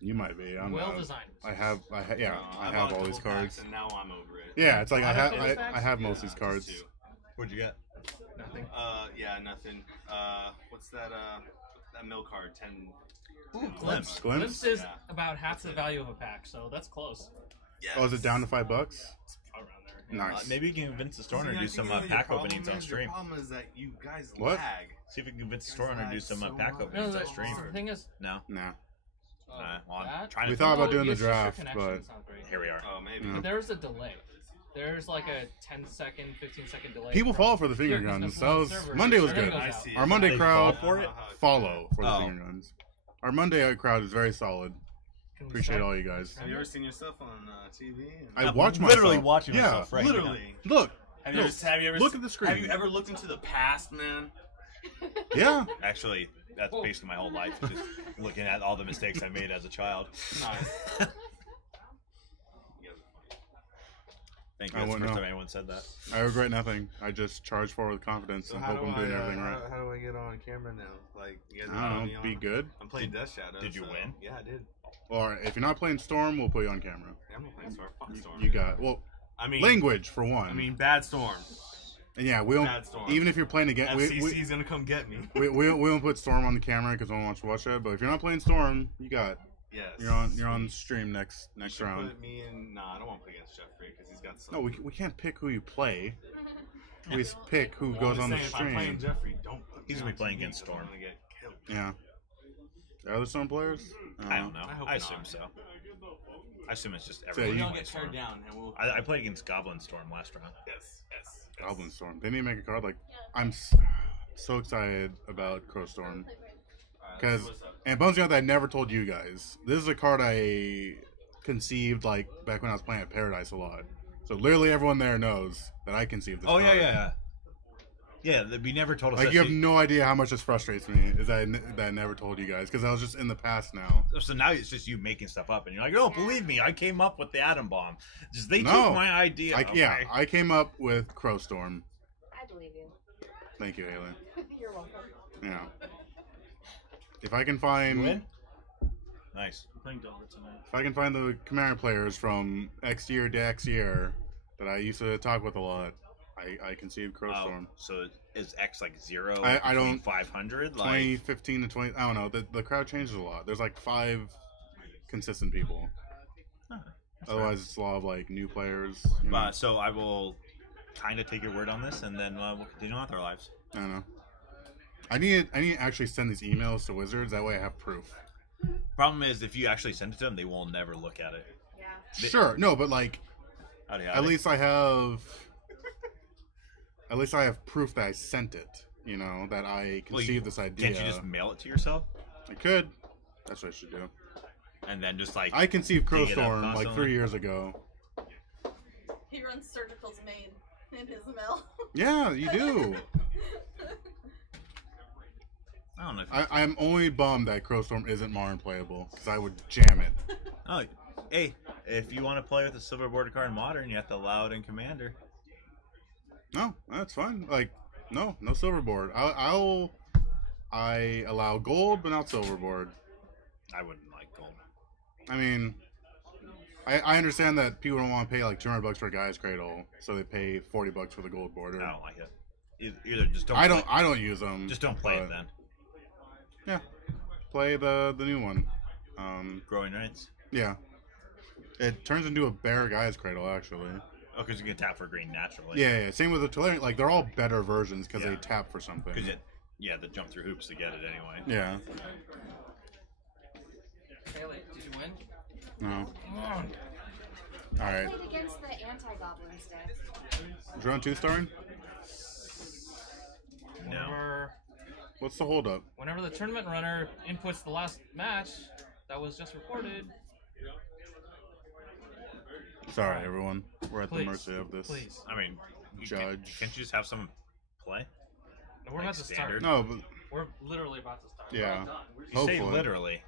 you might be. I'm Well not. designed. I have bought all a these couple cards. packs and now I'm over it. Yeah, it's like I have Those packs? I have most of Yeah, these cards. just 2. What'd you get? Nothing. Yeah, nothing. What's that? That mill card, 10. Ooh, glimpse. Glimpse? Glimpse is Yeah. about half the value of a pack, so that's close. Yes. Oh, is it down to $5? It's around there. Yeah. Nice. Maybe you can convince the store See, owner to I do think some you know your pack problem openings on is- stream. Your problem is that you guys What? lag. See if we can convince the store owner to do some pack No, openings No, on the stream. thing is, No? Nah. Well, I'm that- trying We to thought about Oh, doing the it's just your draft, connection, but it's not great. Here we are. Oh, maybe. Yeah. But there's a delay. There's like a 10-second, 15-second delay. People from- fall for the finger Yeah, 'cause guns. the That was server- Monday was server good. goes I out. see. Our Monday They crowd fall for it? follow for the Oh. finger guns. Our Monday crowd is very solid. Can we Appreciate start? all you guys. Have you ever seen yourself on TV? I I'm watch myself. literally watching yeah, myself right now. Literally. Look, Have you, look, ever look at the screen. Have you ever looked into the past, man? Yeah. Actually, that's Whoa. basically my whole life, just looking at all the mistakes I made as a child. Nice. Thank you. I That's the wouldn't first know. time anyone said that. I regret nothing. I just charge forward with confidence So and how hope do I'm doing I, everything right. how do I get on camera now? Like, you guys I got don't me know. on? Be good. I'm playing Death Shadow. Did you so- win? Yeah, I did. Or if you're not playing Storm, we'll put you on camera. Yeah, I'm not playing Storm. Fuck Storm. You got well I mean, language for one. I mean, Bad Storm. and yeah, we don't. Bad Storm. Even if you're playing again, FCC's gonna come get me. we won't put Storm on the camera because I don't want you to watch that. But if you're not playing Storm, you got Yes. you're on stream next You should round. Put me in. Nah, I don't want to play against Jeffrey because he's got some. No, we can't pick who you play. We just pick who Well, goes I'm on the saying, if I'm playing stream. Jeffrey, don't put He's me gonna be on playing TV against 'cause I'm Storm. gonna get killed. Yeah. Are there Storm players? I don't know. I hope I not. assume so. I assume it's just So everyone. you- We'll playing get teared Storm. down and we'll. I played against Goblin Storm last round. Yes. Goblin Storm. They need to make a card like I'm so excited about Crow Storm. Because and bums me out that I never told you guys. This is a card I conceived like back when I was playing at Paradise a lot. So literally everyone there knows that I conceived this Oh card. yeah. Yeah, we never told us Like that. you have she- no idea how much this frustrates me. Is that I never told you guys because I was just in the past now. So now it's just you making stuff up, and you're like, "Oh, believe me, I came up with the atom bomb. Just they No. took my idea." Yeah, Okay. I came up with Crow Storm. I believe you. Thank you, Haley. You're welcome. Yeah. If I can find You win? Nice. if I can find the Commander players from X year to X year that I used to talk with a lot, I conceived Crow Storm. So is X like 0? I don't- 500. 2015 to 20. I don't know. The crowd changes a lot. There's like 5 consistent people. Otherwise, it's a lot of like new players. you know. So I will kind of take your word on this, and then we'll continue on with our lives. I don't know. I need to actually send these emails to Wizards. That way I have proof. Problem is, if you actually send it to them, they will never look at it. Yeah. Sure. No, but like, Howdy, at howdy. least I have. At least I have proof that I sent it. You know, that I conceived this idea. Can't you just mail it to yourself? I could. That's what I should do. And then just like I conceived dig it up Crowstorm like constantly? 3 years ago. He runs Surgical's maid in his mill. Yeah, you do. I don't know. If I'm only bummed that Crowstorm isn't Marn playable because I would jam it. Oh, hey, if you want to play with a silver border card in Modern, you have to allow it in Commander. No, that's fine. Like, no silverboard. I allow gold, but not silverboard. I wouldn't like gold. I mean, I understand that people don't want to pay like $200 for a guy's cradle, so they pay $40 for the gold border. I don't like it. Either just don't. I play- don't use them. Just don't play it but, then. Yeah, play the new one. Growing Rights. Yeah, it turns into a bear guy's cradle actually. Oh, because you can tap for green naturally. Yeah. Same with the Tolarian. Like they're all better versions because Yeah. they tap for something. Because they jump through hoops to get it anyway. Yeah. Haley, did you win? No. Come on. All I right. played against the anti-goblins deck. Drone 2-starring? No. What's the holdup? Whenever the tournament runner inputs the last match that was just recorded, Sorry, everyone. We're at please, the mercy of this please. I mean, judge. Can't you just have someone play? No, we're Like about to standard? start. No, but We're literally about to start. yeah. You say Hopefully. literally.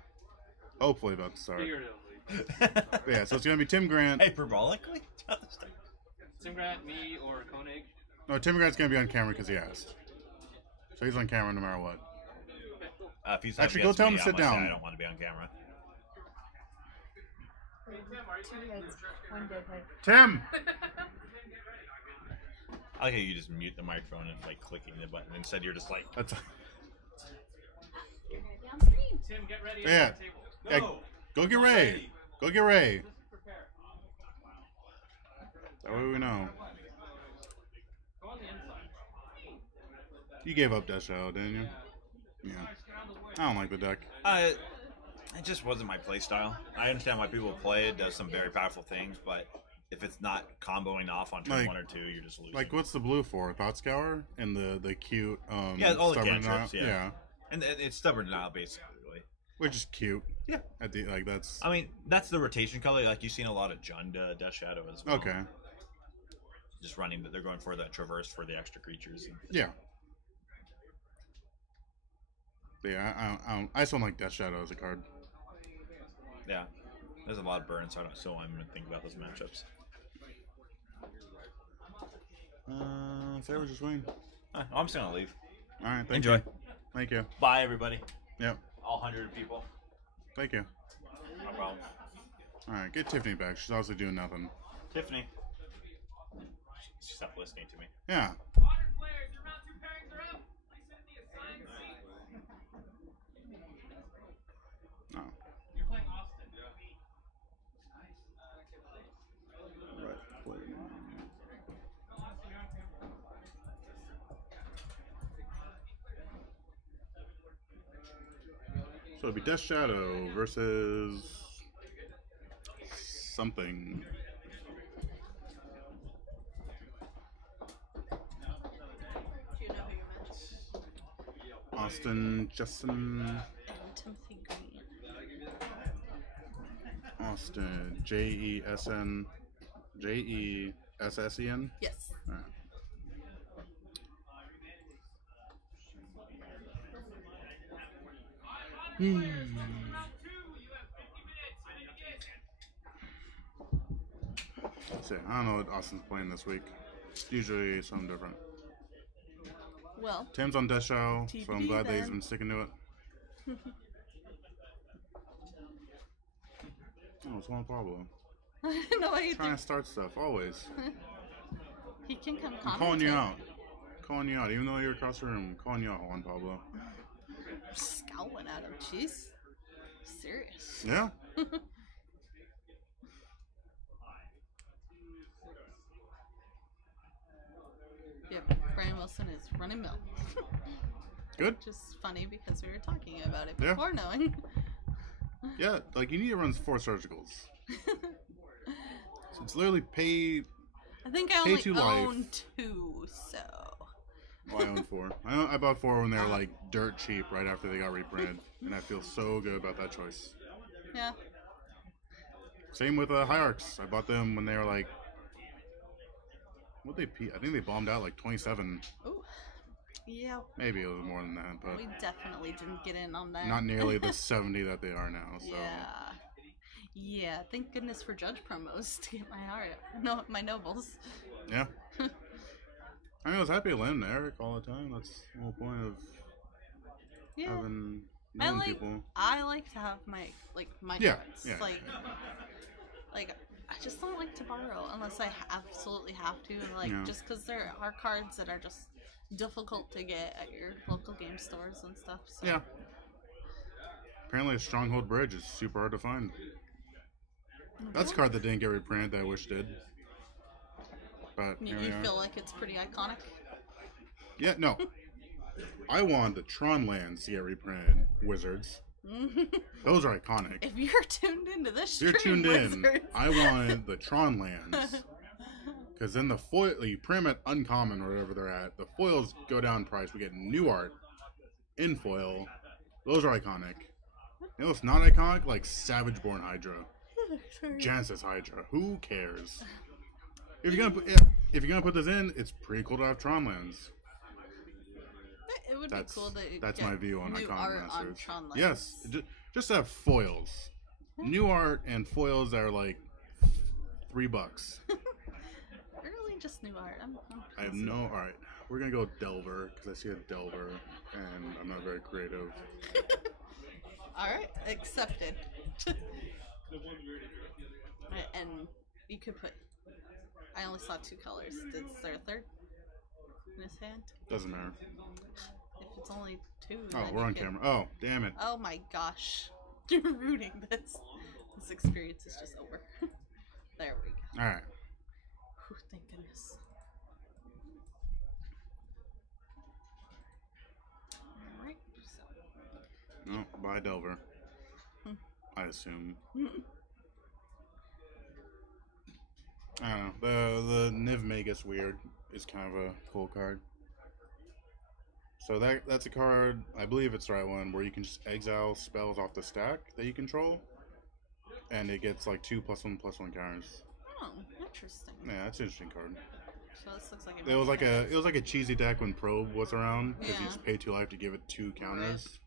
Hopefully about to start. Figuratively. But yeah, so it's gonna be Tim Grant. Hyperbolically? Tim Grant, me, or Koenig. No, Tim Grant's gonna be on camera because he asked. So he's on camera no matter what. If he's Actually, go tell him to I sit must say down. I don't want to be on camera. Two heads, one dead head. Tim! I like how you just mute the microphone and like clicking the button. Instead, you're just like, That's You're gonna be on screen. Tim, get ready Yeah. at the table. yeah, go get Ray. Go get Ray. That way we know. Go on the inside. You gave up Death Shadow, didn't you? Yeah. I don't like the deck. it just wasn't my play style. I understand why people play it, does some very powerful things, but if it's not comboing off on turn Like- 1 or 2, you're just losing. Like, what's the blue for? Thought Scour? And the cute, Yeah, all the stubborn cantrips, denial? yeah. And it's stubborn denial, basically. Which is cute. Yeah. At the, like, that's... I mean, that's the rotation color. Like, you've seen a lot of Junda, Death Shadow as well. Okay. Just running, they're going for that traverse for the extra creatures. Yeah. But yeah, I just don't like Death Shadow as a card. Yeah. There's a lot of burn, so I'm going to think about those matchups. Sarah was just waiting. I'm just going to leave. Alright, thank Enjoy. you. Thank you. Bye, everybody. Yep. All 100 people. Thank you. No problem. Alright, get Tiffany back. She's obviously doing nothing. Tiffany. She stopped listening to me. Yeah. Modern players, your round 2 pairings are up. Please sit in the assigned seat. No. You're playing Austin. So it'd be Death Shadow versus something. Do you know who your match is? Austin, Justin, And Timothy Green. Austin, Jesn, Jesen. Yes. Alright. Round 2, you have 50 minutes. Begin. So I don't know what Austin's playing this week. Usually something different. Well, Tim's on Death Shadow, so I'm TBD glad that he's then. been sticking to it. Oh, it's Juan Pablo. I don't know why you Trying think to start stuff, always. he can come I'm calling you commentate. out. Calling you out. Even though you're across the room, I'm calling you out, Juan Pablo. Scowling at him. Jeez. Serious. Yeah? Wilson is running mill. Good. Just funny because we were talking about it Yeah. before knowing. Yeah, like you need to run 4 surgicals. So it's literally pay. I think I Pay only to life. own 2, so. Well, I own 4. I bought 4 when they were like dirt cheap right after they got reprinted, and I feel so good about that choice. Yeah. Same with Hierarchs. I bought them when they were like, what they? I think they bombed out like 27. Ooh. Yeah. Maybe a little more than that, but We definitely didn't get in on that. not nearly the 70 that they are now. So Yeah. Yeah. Thank goodness for Judge promos to get my heart. No, my nobles. yeah. I mean, I was happy to land Eric all the time. That's the whole point of Yeah. having I known like. people. I like to have my my Yeah, cards. yeah. Like I just don't like to borrow unless I absolutely have to. Like Yeah. just because there are cards that are just difficult to get at your local game stores and stuff. So. Yeah. Apparently, a Stronghold Bridge is super hard to find. That's a card that didn't get reprinted that I wish did. But You, here we you are. feel like it's pretty iconic. Yeah, no. I want the Tron lands to get reprinted. Wizards. Those are iconic. If you're tuned into this If you're stream, tuned in, Wizards. I wanted the Tron lands. Because then the foil, you print them at uncommon or whatever they're at. The foils go down in price. We get new art in foil. Those are iconic. You know what's not iconic? Like Savageborn Hydra. Genesis Hydra. Who cares? If you're gonna put this in, it's pretty cool to have Tron lands. It would That's be cool to that's get my view on new Iconic art on Masters. Tron lands. Yes, just have foils, new art and foils that are like $3. Really, just new art. I'm I have no. All right, we're gonna go Delver because I see a Delver and I'm not very creative. All right, accepted. Right, and you could put. I only saw 2 colors. Is there a third in his hand? Doesn't matter. If it's only 2. Oh, then we're you on can- camera. Oh, damn it. Oh my gosh, you're ruining this. This experience is just over. There we go. All right. Whew, thank goodness. Alright, so. No, bye Delver. Hmm. I assume. I don't know. The Niv Magus Weird is kind of a cool card. So that's a card, I believe it's the right one, where you can just exile spells off the stack that you control, and it gets like 2+1/+1 counters. Oh, interesting. Yeah, that's an interesting card. So this looks like It was like a cheesy deck when Probe was around because you Yeah. just pay 2 life to give it 2 counters.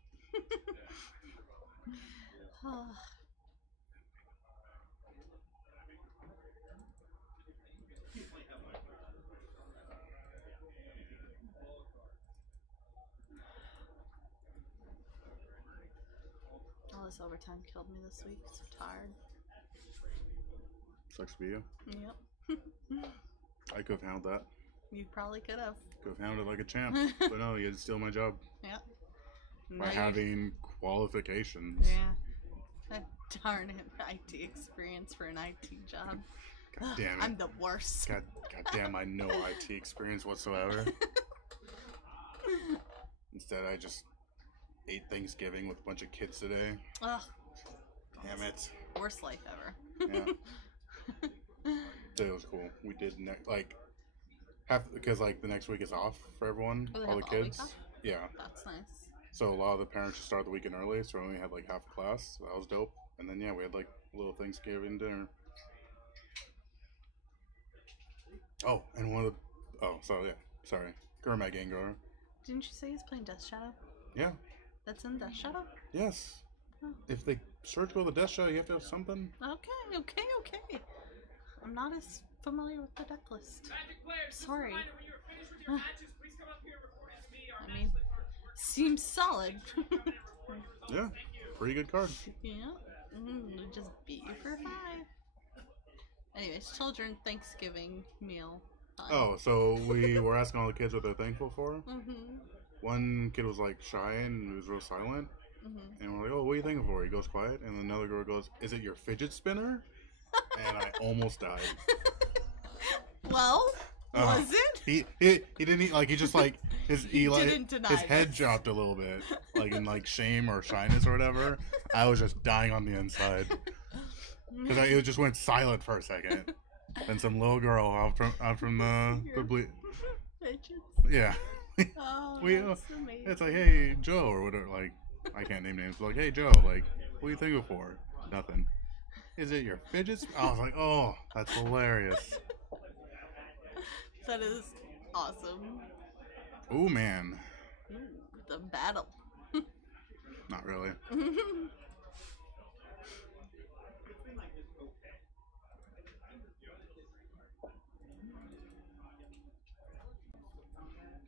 All this overtime killed me this week. So tired. Sucks for you. Yep. I could have handled that. You probably could have. Could have handled it like a champ, but no, you had to steal my job Yep. by Now you're- having qualifications. Yeah. That darn IT experience for an IT job. God damn it. I'm the worst. God damn, I no IT experience whatsoever. Instead, I just ate Thanksgiving with a bunch of kids today. Ugh, Damn it. worst life ever. Yeah. It was cool. We did because like the next week is off for everyone, Oh, they all have the all week kids. off? Yeah. That's nice. So a lot of the parents just started the weekend early, so we only had like half a class. So that was dope. And then yeah, we had like a little Thanksgiving dinner. Oh, and sorry. Gurmag Gengar. Didn't you say he's playing Death Shadow? Yeah. That's in Death Shadow? Yes. Oh. If they search go to the Death Shadow, you have to have something. Okay. I'm not as familiar with the deck list. Magic players, just a Sorry. reminder, when you're finished with your matches, please come up here and report it to me. Our I match mean, list card works. seems solid. Yeah. Pretty good card. Yeah. Just beat you for 5. Anyways, children Thanksgiving meal. Fun. Oh, so we were asking all the kids what they're thankful for. Mm-hmm. One kid was like shy and he was real silent. Mm-hmm. And we're like, oh, what are you thankful for? He goes quiet. And another girl goes, is it your fidget spinner? And I almost died. Well, Was it? He didn't like he just like his didn't deny his head this. dropped a little bit like in like shame or shyness or whatever. I was just dying on the inside because it just went silent for a second. Then some little girl out from the Bitches. yeah. Oh, We, that's amazing. it's like, hey, Joe, or whatever. Like, I can't name names. But like, hey, Joe, like, what are you thinking for? Nothing. Is it your fidgets? I was like, oh, that's hilarious. That is awesome. Oh, man. Ooh, the battle. Not really.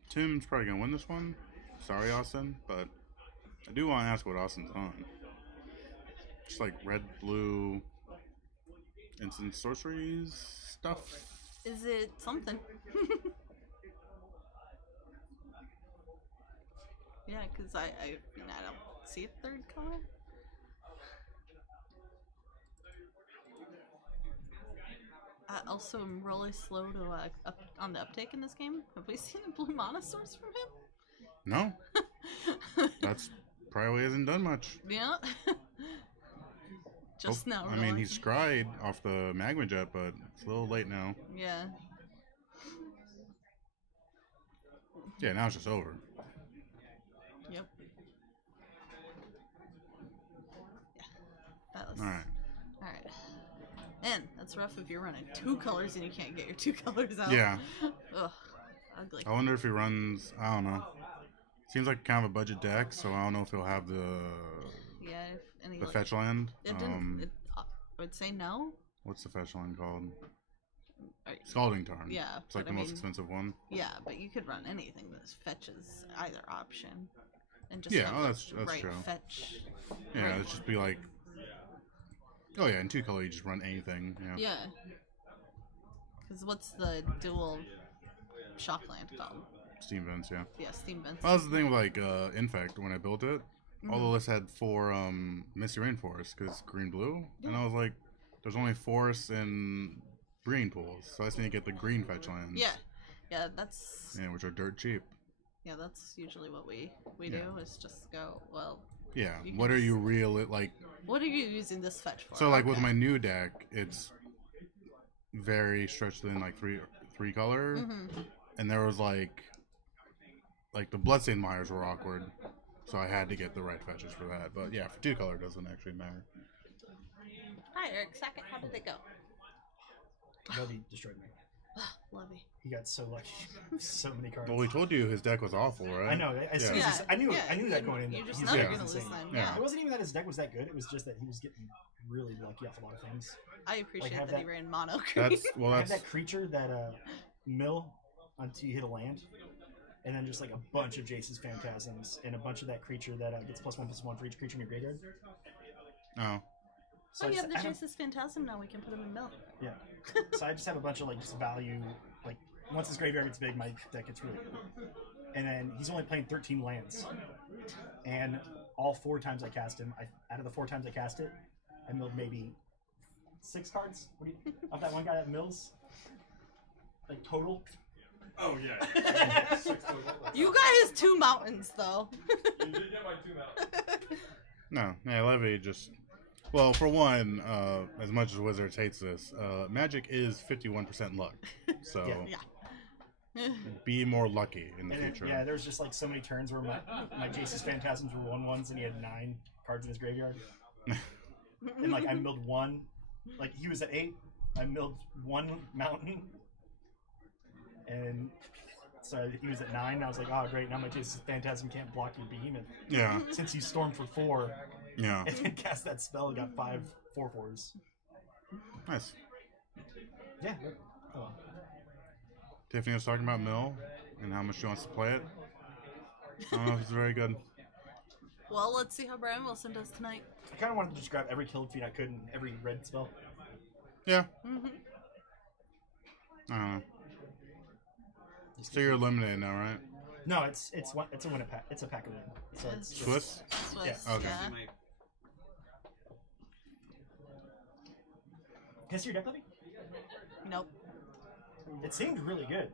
Tim's probably going to win this one. Sorry, Austin, but I do want to ask what Austin's on. Just like red, blue, instant sorceries stuff. Is it something? Yeah, because I don't see a third color. I also am really slow to up on the uptake in this game. Have we seen a blue mana source from No. That's probably hasn't done much. him? Yeah. Just now. I mean, he scryed off the Magma Jet, but it's a little late now. Yeah. Yeah, now it's just over. Yep. Yeah. That was. All right. All right. Man, that's rough if you're running two colors and you can't get your two colors out. Yeah. Ugh. Ugly. I wonder if he runs. I don't know. Seems like kind of a budget deck, so I don't know if he'll have Yeah. If any. the fetch land. It didn't. I would say no. What's the fetch land called? Right. Scalding Tarn. Yeah, It's like but the I most mean- expensive one. Yeah, but you could run anything that fetches either option, and just Yeah, have oh, the that's right true. fetch. Yeah, Right. it'd just be like. Oh yeah, in two color you just run anything. Yeah. Yeah. Because what's the dual shockland called? Steam vents. Yeah. Yeah, steam vents. That was the thing with like Infect when I built it. All the Mhm. lists had 4 Misty Rainforest because green blue, and I was like, there's only forests and green pools, so I just need to get the green fetch lands. Yeah, yeah, that's Yeah, which are dirt cheap. yeah, that's usually what we Yeah. do is just go. Well, Yeah. You can What are just- you like? what are you using this fetch for? So like with Okay. my new deck, it's very stretched thin, like three color, Mhm. and there was like the Bloodstained Mires were awkward, so I had to get the right fetches for that. But yeah, for two color it doesn't actually matter. Hi, Eric. Second, how did it go? Lovey destroyed me. Lovey. He got so lucky. So many cards. Well, we told you his deck was awful, right? I know. As soon as Yeah. he said- I knew. Yeah, I knew that you- going in. you that just his know deck you're was gonna lose insane. then, yeah. It wasn't even that his deck was that good. It was just that he was getting really lucky off a lot of things. I appreciate have that he that- ran mono green. That's well, I have that's that creature that mill until you hit a land, and then just like a bunch of Jace's Phantasms and a bunch of that creature that gets +1/+1 for each creature in your graveyard. oh So Oh, I you have just- the I have- Jace's Phantasm now. We can put him in mill. Yeah. So I just have a bunch of like just value. Like once his graveyard gets big, my deck gets really good. And then he's only playing 13 lands. And all 4 times I cast him, out of the 4 times I cast it, I milled maybe 6 cards. What do you, of that one guy that mills, like total. Oh yeah. 6 total. You guys 2 mountains though. You did get my 2 mountains. no, yeah, Levy just. Well, for one, as much as Wizards hates this, Magic is 51% luck. So Yeah. be more lucky in the And then, future. yeah, there's just like so many turns where my Jace's Phantasms were 1/1s and he had 9 cards in his graveyard. And like I milled 1, like he was at 8, I milled 1 mountain, and so he was at 9. And I was like, oh great, now my Jace's Phantasm can't block your Behemoth. Yeah, Since he stormed for 4 yeah. and then cast that spell and got 5 4/4s. Nice. Yeah. Oh. Tiffany was talking about Mill and how much she wants to play it. I don't know if it's very good. Well, let's see how Brian Wilson does tonight. I kind of wanted to just grab every killed feat I could and every red spell. Yeah, Mm-hmm. I don't know. So you're eliminated now, right? No, it's a win a pack. It's a pack of win. So it's just, Swiss? Swiss, Yeah, okay. yeah. Can I see your deck, Libby? Nope. It seemed really good.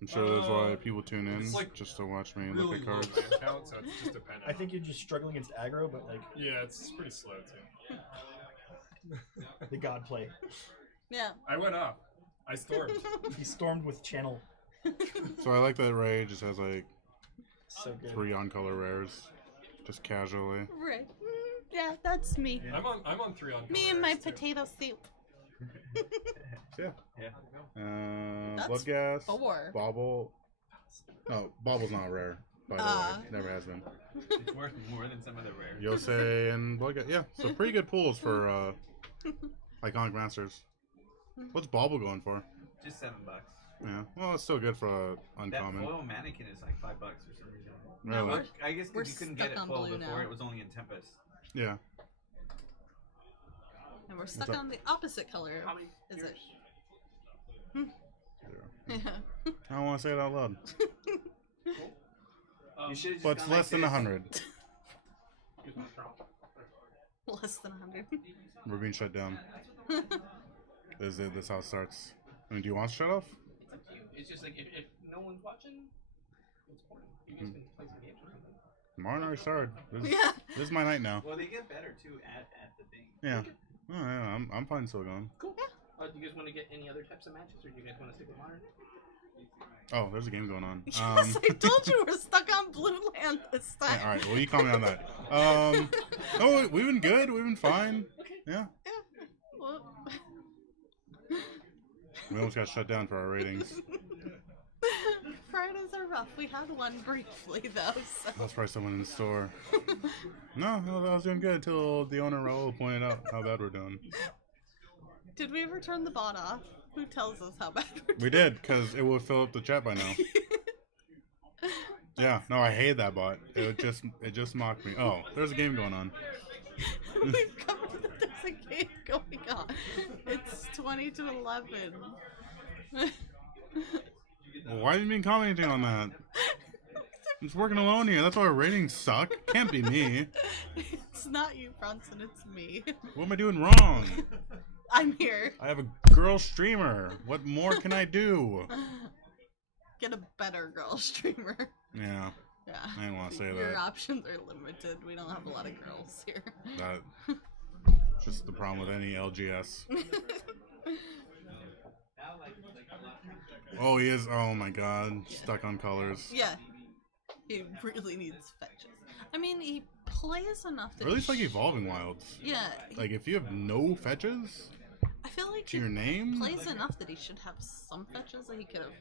I'm sure that's why people tune in It's like just to watch me really look at low cards. land count, so it's just dependent. I think you're just struggling against aggro, but like Yeah, it's pretty slow too. the god play. Yeah. I went up. I stormed. He stormed with channel. So I like that Ray just has like So good. 3 on-color rares, just casually. Right. Yeah, that's me. I'm on 3 on. Me and my potato soup. Yeah. Yeah. That's Bloodgas, 4. Bobble. No, Bobble's not rare. By the way, never has been. It's worth more than some of the rare. Yosei and Bloodgas. Yeah, so pretty good pools for Iconic Masters. What's Bobble going for? Just $7. Yeah, well, it's still good for That uncommon. foil mannequin is like $5 for some reason. Really? we're- I guess we're because you couldn't get it stuck on foil blue before, now. it was only in Tempest. Yeah. And we're stuck up? on the opposite color. Is it? Yeah. I don't want to say it out loud, You should have just but it's gone less than this. 100. Less than 100. We're being shut down. This how it starts. I mean, do you want to shut off? It's up to you. It's just like if no one's watching, it's boring. You guys can play some games or something. Martin already started. Yeah. This is my night now. Well, they get better too at the thing. Yeah. Oh, yeah, I'm fine still going. Cool. Do you guys want to get any other types of matches, or do you guys want to stick with modern? Oh, there's a game going on. Yes, I told you we're stuck on blue land this time. Yeah, all right, well, you comment on that. Oh, we've been good. We've been fine. Yeah. Well, We almost got shut down for our ratings. Fridays are rough. We had one briefly though. So. That's probably someone in the store. No, I was doing good until the owner Raul pointed out how bad we're doing. Did we ever turn the bot off? Who tells us how bad we're doing? We did, because it would fill up the chat by now. Yeah, no, I hate that bot. It just mocked me. Oh, there's a game going on. We've covered that there's a game going on. It's 20 to 11. Well, why haven't you been commenting on that? I'm just working alone here. That's why our ratings suck. Can't be me. It's not you, Bronson. It's me. What am I doing wrong? I'm here. I have a girl streamer. What more can I do? Get a better girl streamer. Yeah, Yeah. I didn't want to say Your that. options are limited. We don't have a lot of girls here. That's just the problem with any LGS. Oh, he is. Oh my god. Stuck on colors. Yeah. He really needs fetches. I mean, he plays enough that Or at least he like Evolving Wilds. Yeah. Like if you have no fetches I feel like to he your name, plays enough that he should have some fetches that he could have.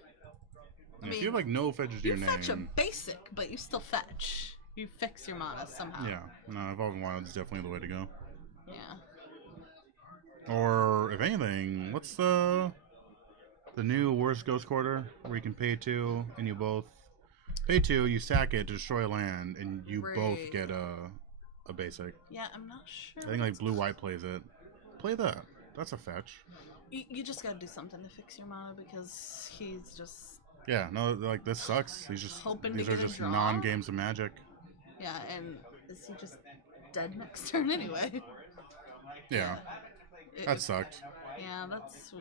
and if you have like no fetches to You your fetch a name, basic, but you still fetch. You fix your mana somehow. yeah, no, Evolving Wilds is definitely the way to go. Yeah. Or if anything, what's the new worst Ghost Quarter where you can pay 2 and you both pay 2, you sack it to destroy land, and you both Right. get a basic. Yeah, I'm not sure. I think like Blue White plays it. Play that. That's a fetch. You just gotta do something to fix your mana because he's just Yeah, no, like this sucks. These Hoping to these are get a just draw? non-games of Magic. yeah. And is he just dead next turn anyway? Yeah, It- that sucked. Yeah, that's.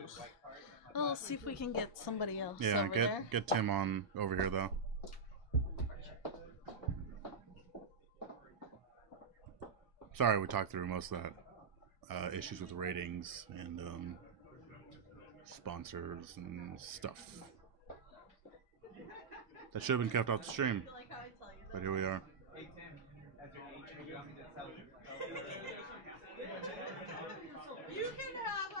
Well, let's see if we can get somebody else Yeah, over there. get Tim on over here though. Sorry, we talked through most of that issues with ratings and sponsors and stuff. That should have been kept off the stream, but here we are. You can have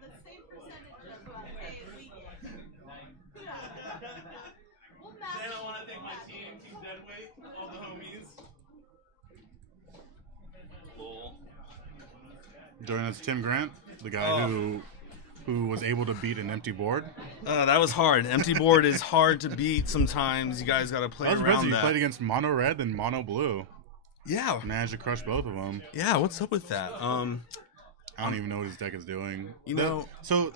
the same percentage of pay as we get. We'll match. Then I want to thank my team, Team Deadweight, all the homies. Lol. Joining us, Tim Grant, the guy who was able to beat an empty board. That was hard. Empty board is hard to beat sometimes. You guys got to play I was around busy. You that. played against Mono Red and Mono Blue. Yeah. Managed to crush both of them. Yeah, what's up with that? I don't even know what his deck is doing. You know- So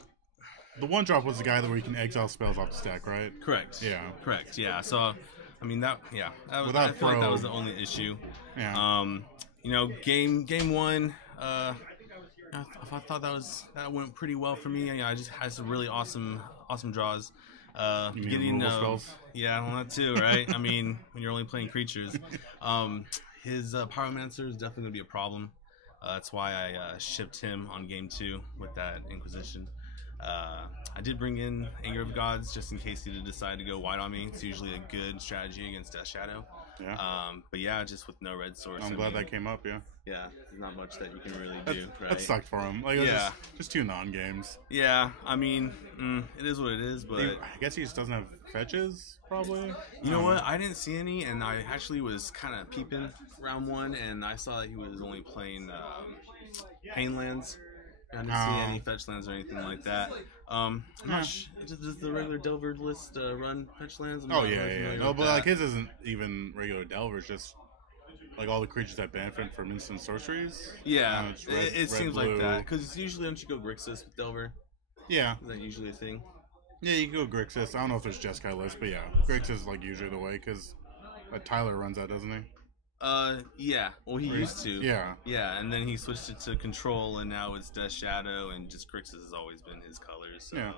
the one drop was the guy where you can exile spells off the stack, right? Correct. Yeah. Correct. Yeah. So, I mean that. Yeah. That was, Without I feel like that Pro- was the only issue. Yeah. You know, game one. I thought that went pretty well for me. I just had some really awesome awesome draws. You mean Getting removal spells? yeah, well, that too, right? I mean, when you're only playing creatures, his Pyromancer is definitely gonna be a problem. That's why I shipped him on game 2 with that Inquisition. I did bring in Anger of Gods just in case he did decide to go wide on me. It's usually a good strategy against Death Shadow. Yeah. But yeah, just with no red source. I'm glad that came up. Yeah. Yeah, there's not much that you can really That, do, right? that sucked for him. Like, it was Yeah. just 2 non-games. Yeah, I mean, it is what it is, but I guess he just doesn't have fetches, probably. you know what? I didn't see any, and I actually was kind of peeping round 1, and I saw that he was only playing Pain Lands. I didn't see any fetch lands or anything like that. I'm not does the regular Delver list run fetch lands? I'm Oh not yeah, really yeah. familiar No, with but that. like his isn't even regular Delver. It's just like all the creatures that benefit from instant sorceries. Yeah, It's red- it seems red, like blue. that because usually don't you go Grixis with Delver? Yeah, Is that usually a thing? yeah. You can go Grixis. I don't know if there's Jeskai list, but yeah, Grixis is like usually the way because Tyler runs that, doesn't he? Yeah. Well, he used to. Yeah. Yeah, and then he switched it to Control, and now it's Death Shadow, and just Grixis has always been his colors. So Yeah.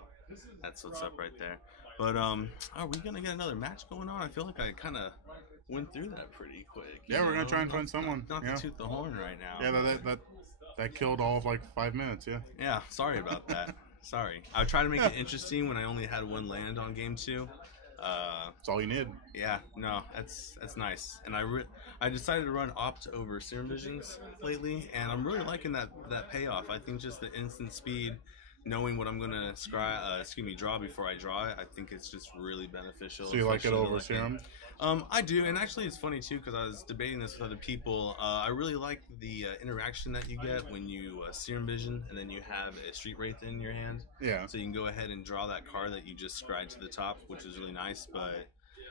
that's what's up right there. But are we gonna get another match going on? I feel like I kind of went through that pretty quick. Yeah, we're gonna try and find someone. Not Yeah. to toot the horn right now. Yeah, that killed all of like 5 minutes. Yeah. Yeah, sorry about that. Sorry. I tried to make it interesting when I only had 1 land on game 2. That's all you need. Yeah, no, that's nice. And I decided to run Opt over Serum Visions lately, and I'm really liking that payoff. I think just the instant speed, knowing what I'm gonna draw before I draw it, I think it's just really beneficial. So you like it especially over like Serum? I do, and actually it's funny too because I was debating this with other people. I really like the interaction that you get when you Serum Vision and then you have a Street Wraith in your hand. Yeah. So you can go ahead and draw that card that you just scried to the top, which is really nice. But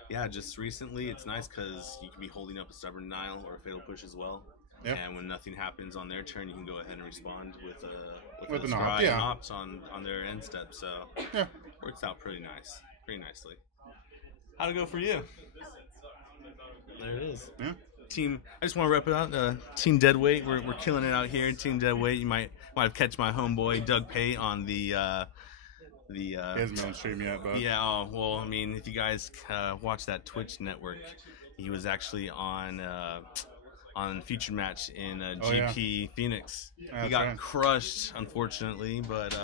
yeah, just recently it's nice because you can be holding up a Stubborn Denial or a Fatal Push as well. Yeah. And when nothing happens on their turn, you can go ahead and respond with With a an opt, scry yeah. and opt on their end step. So Yeah. works out pretty nicely. How'd it go for you? There it is. Yeah. Team, I just want to rep it out. Team Deadweight, we're killing it out here. Team Deadweight, you might have catch my homeboy Doug Pate on the. He hasn't been on stream yet, but Yeah. Oh well, I mean, if you guys watch that Twitch network, he was actually on featured match in Oh, yeah. GP Phoenix. Yeah, He that's got right. crushed, unfortunately, but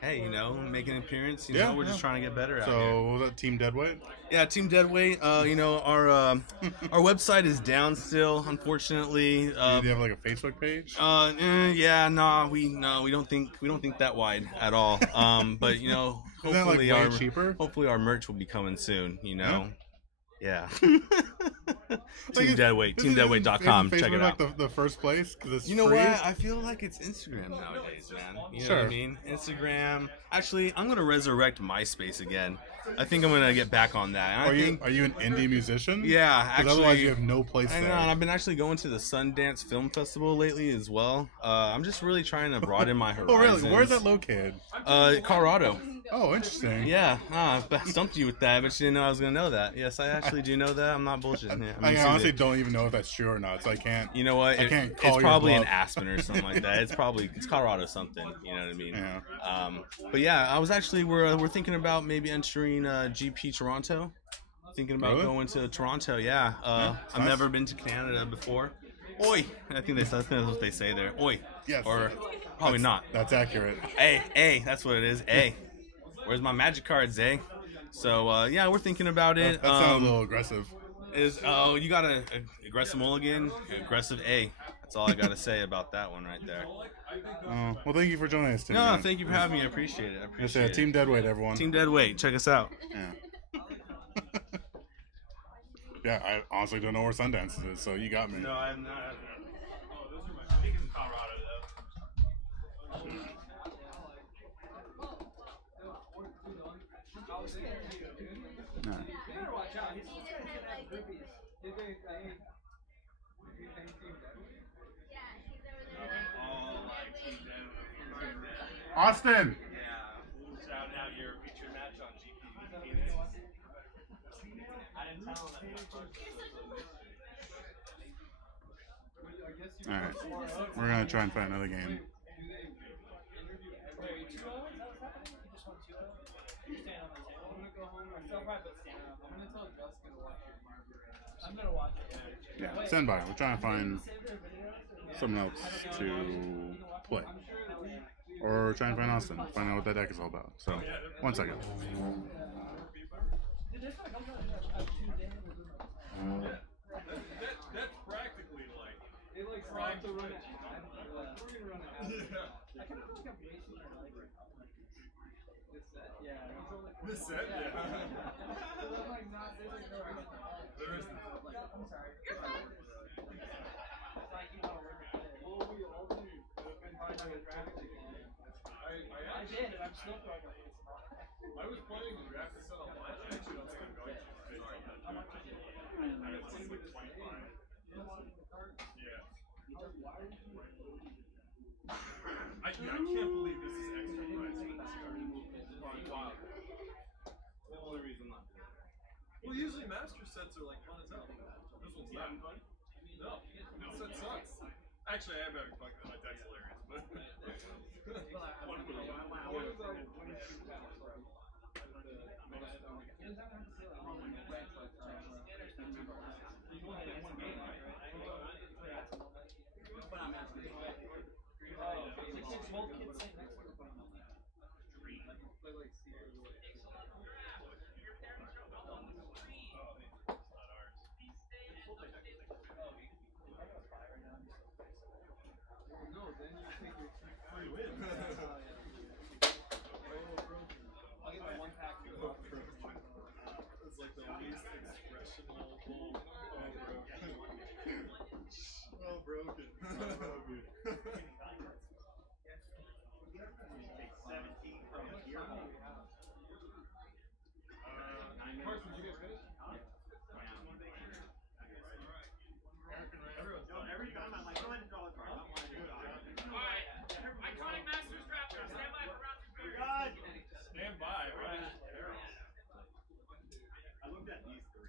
hey, making an appearance. You know, we're just trying to get better out here. So what was that Team Deadweight? Yeah, Team Deadweight. Our website is down still, unfortunately. Do you have like a Facebook page? Yeah, we don't think that wide at all. But Isn't that, like, hopefully way cheaper? hopefully our merch will be coming soon. Yeah. Like, Team Deadweight, isn't teamdeadweight.com. Facebook Check it out. like the first place because it's You know free? what? I feel like it's Instagram nowadays, man. You know what I Sure. mean? Instagram. Actually, I'm gonna resurrect MySpace again. I think I'm gonna get back on that. And Are you an indie musician? Yeah, 'Cause actually. otherwise you have no place I know, there. and I've been actually going to the Sundance Film Festival lately as well. I'm just really trying to broaden my horizons. Oh really? Where's that located? Colorado. Oh, interesting. Yeah, I stumped you with that, but you didn't know I was gonna know that. Yes, I actually do know that. I'm not bullshitting. Yeah, I mean, honestly don't even know if that's true or not, so I can't. You know what? I can't call it's your probably in bluff. Aspen or something like that. It's Colorado something. You know what I mean? Yeah. But yeah, I was actually we're thinking about maybe entering GP Toronto. Thinking about Really? going to Toronto. Yeah. I've nice. never been to Canada before. Oi! I think that's what they say there. Oi. Yes. Or probably not. That's accurate. Hey, that's what it is. Hey, where's my magic cards, eh? So yeah, we're thinking about it. That sounds a little aggressive. You got a aggressive mulligan, aggressive A. That's all I gotta say about that one right there. Well, thank you for joining us today. No, man. thank you for having me. I appreciate it. I Yes, appreciate it. Team Deadweight, everyone. Team Deadweight. Check us out. Yeah. Yeah, I honestly don't know where Sundance is, so you got me. No, I'm not. I think it's in Colorado though. Austin! Yeah. Shout out your featured match on GP Phoenix. I didn't tell him that. Alright. We're gonna try and find another game. stand on the table. I'm gonna go home. Or still probably put stand up. I'm gonna tell Jessica to watch it. I'm gonna watch it. Yeah, stand by. We're trying to find someone else to play. Or try and find Austin. Find out what that deck is all about. So, 1 second. That's practically like. It like stopped to run it. We're gonna run it out. I kind of feel like I'm wasting my life right now. This set, yeah. This set, yeah. I'm like not. There's like no reason. There isn't. Like, I'm sorry. It's like you want to work with it. Well, we all do. I did, and I'm still throwing up with I was planning to draft this set online. I actually don't think I'm going to. I mean, it's like 25. Yeah. I can't believe this is extra price for this card. Wow. The only reason not to do it. Well, usually master sets are like fun as hell. This one's not fun. No, this set sucks. Actually, I am having fun because my deck's hilarious, but. I'll get my one pack. It's like the least expressional. Oh, broken. Carson, did you get finished? Every time I'm like, go ahead and draw a card. Alright, Iconic Masters Drafters, stand by for round 2. God! Stand by, right? I looked at these three.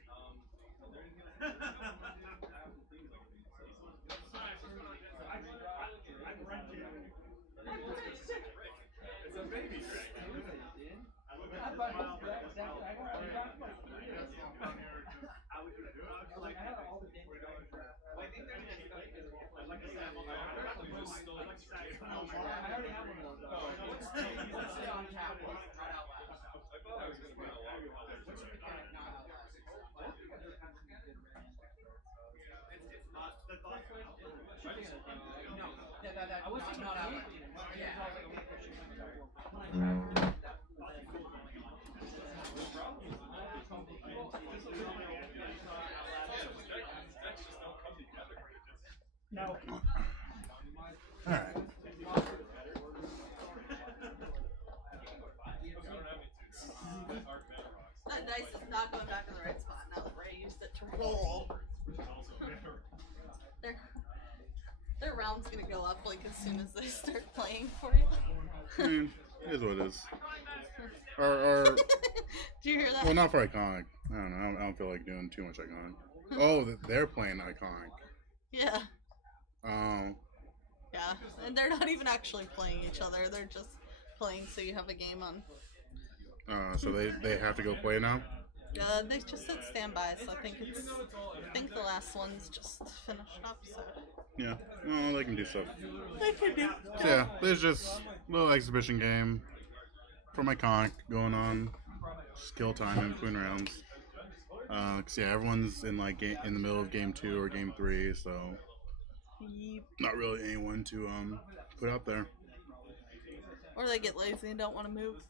It's a baby dragon. I looked at the file, but I would do it. I had all the days. I think they're I'd like to say I'm on the I already have one of those. Stay on tap. I thought I was going to find a lot of other What's your mechanic not out there? It's not the thought. I was thinking not out. No. Alright. That dice is not going back in the right spot now that Ray used it to roll. Their round's gonna go up like as soon as they start playing for you. I mean, it is what it is. Or Do you hear that? well, not for Iconic. I don't know. I don't feel like doing too much Iconic. Oh, they're playing Iconic. Yeah. Oh. Yeah. And they're not even actually playing each other. They're just playing so you have a game on. So they have to go play now? They just said standby, so I think the last one's just finished up, so. Yeah. No, they can do stuff. They can do. So yeah, there's just a little exhibition game from Iconic going on. Skill time in between rounds. 'Cause yeah, everyone's in like in the middle of game 2 or game 3, so Yep. not really anyone to put out there. Or they get lazy and don't want to move.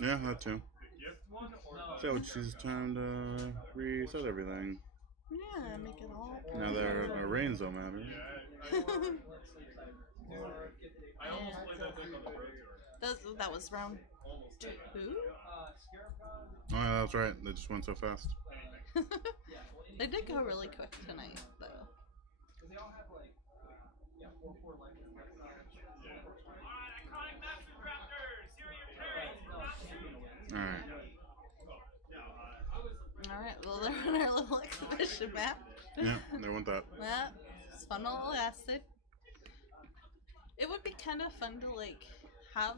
Yeah, that too. So it's his time to reset everything. Yeah, make it all. Now their reigns don't matter. That was round 2? Oh yeah, that's right. They just went so fast. They did go really quick tonight, though. Iconic Masters Drafters, here are your carries for round 2. Alright. Alright, well, they're on our little exhibition map. Yeah, they want that. Yeah, it's fun while it lasted. It would be kind of fun to, like, have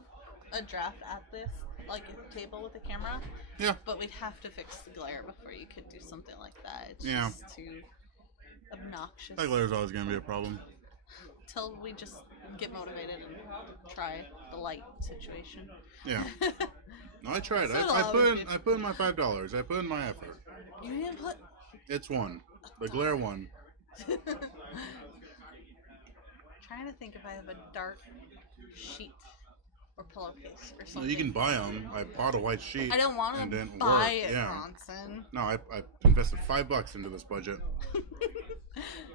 a draft at this like a table with a camera. Yeah. But we'd have to fix the glare before you could do something like that. It's Yeah. just too obnoxious. That glare's always gonna be a problem. Till we just get motivated and try the light situation. Yeah. No, I tried. So I loud. put in my $5. I put in my effort. You didn't put. It's one. The glare one. Trying to think if I have a dark sheet or pillowcase or No, something. you can buy them. I bought a white sheet. I don't want and to didn't buy work. it, Yeah. Bronson. No, I invested $5 into this budget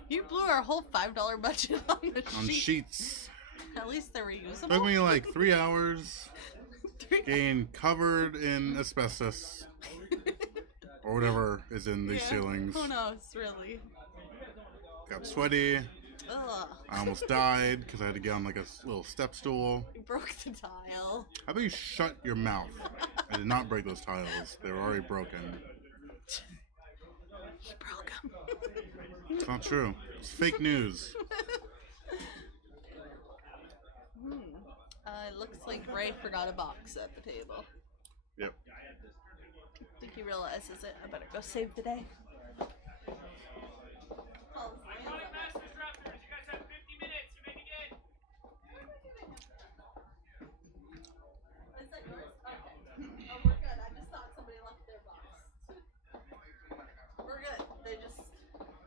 You blew our whole $5 budget on the on sheets. At least they're reusable. Took me like 3 hours. Getting covered in asbestos or whatever is in these ceilings. Who knows, really? Got sweaty. Ugh. I almost died because I had to get on like a little step stool. You broke the tile. How about you shut your mouth? I did not break those tiles. They were already broken. He broke them. It's not true. It's fake news. It looks like Ray forgot a box at the table. Yep. I think he realizes it. I better go save the day. Oh, Iconic Masters Raptors, you guys have 50 minutes. You may begin. Is that yours? Okay. Oh, we're good. I just thought somebody left their box. We're good. They just,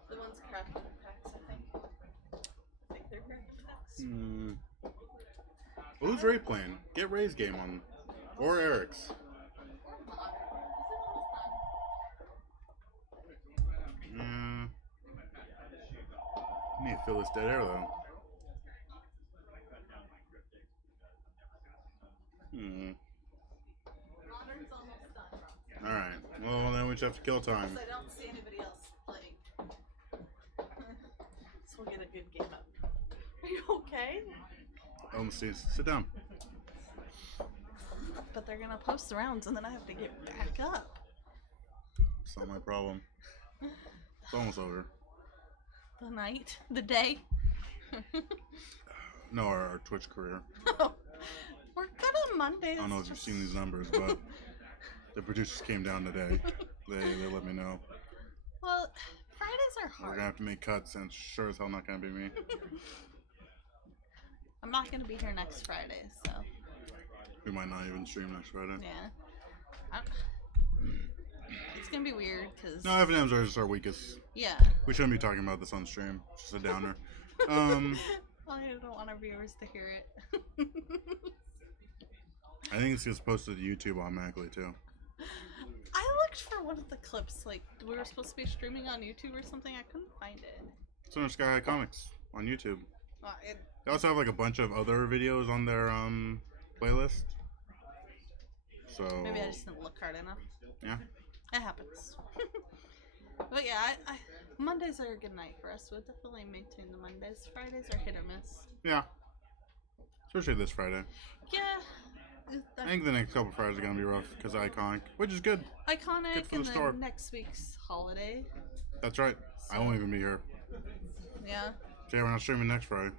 the ones crafted in packs, I think. I think they're crafted packs. Well, who's Ray playing? Get Ray's game on. Or Eric's. I need to fill this dead air though. Modern's almost done. Alright. Well, then we just have to kill time. Because I don't see anybody else playing. So we'll get a good game up. Are you okay? Sit down. But they're gonna post the rounds and then I have to get back up. It's not my problem. It's almost over. The night? The day? No, our Twitch career. We're good on Mondays. I don't know if you've seen these numbers, but the producers came down today. They let me know. Well, Fridays are We're hard. gonna have to make cuts, and it's sure as hell not gonna be me. I'm not gonna be here next Friday, so We might not even stream next Friday. yeah. It's gonna be weird because No, FNMs are just our weakest. yeah. We shouldn't be talking about this on stream. It's just a downer. I don't want our viewers to hear it. I think it's just posted to YouTube automatically too. I looked for one of the clips, like we were supposed to be streaming on YouTube or something. I couldn't find it. It's under Sky High Comics on YouTube. It They also have like a bunch of other videos on their playlist. So maybe I just didn't look hard enough. yeah. It happens. But yeah, I Mondays are a good night for us. We'll definitely maintain the Mondays. Fridays are hit or miss. Yeah. Especially this Friday. Yeah. I think the next couple Fridays are gonna be rough because Iconic, which is good. Iconic Good for and the then store. next week's holiday. That's right. I won't even be here. Yeah. So yeah, we're not streaming next Friday.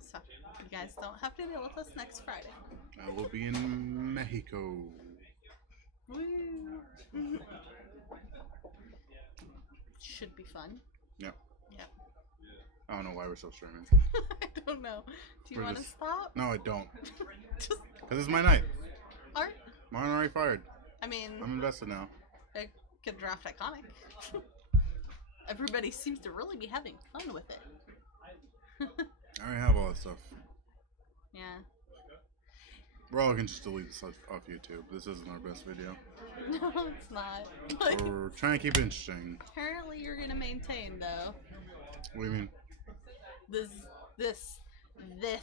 So you guys don't have to deal with us next Friday. I will be in Mexico. Woo. Should be fun. Yeah. Yeah. I don't know why we're still streaming. I don't know. Do you We're want to just- stop? No, I don't. Just Because it's my night. art. Mine already fired. I mean, I'm invested now. I could draft Iconic. Everybody seems to really be having fun with it. I already have all that stuff. Yeah. We're all can just delete this off YouTube. This isn't our best video. No, it's not. Like, We're trying to keep it interesting. apparently you're gonna maintain though What do you mean? this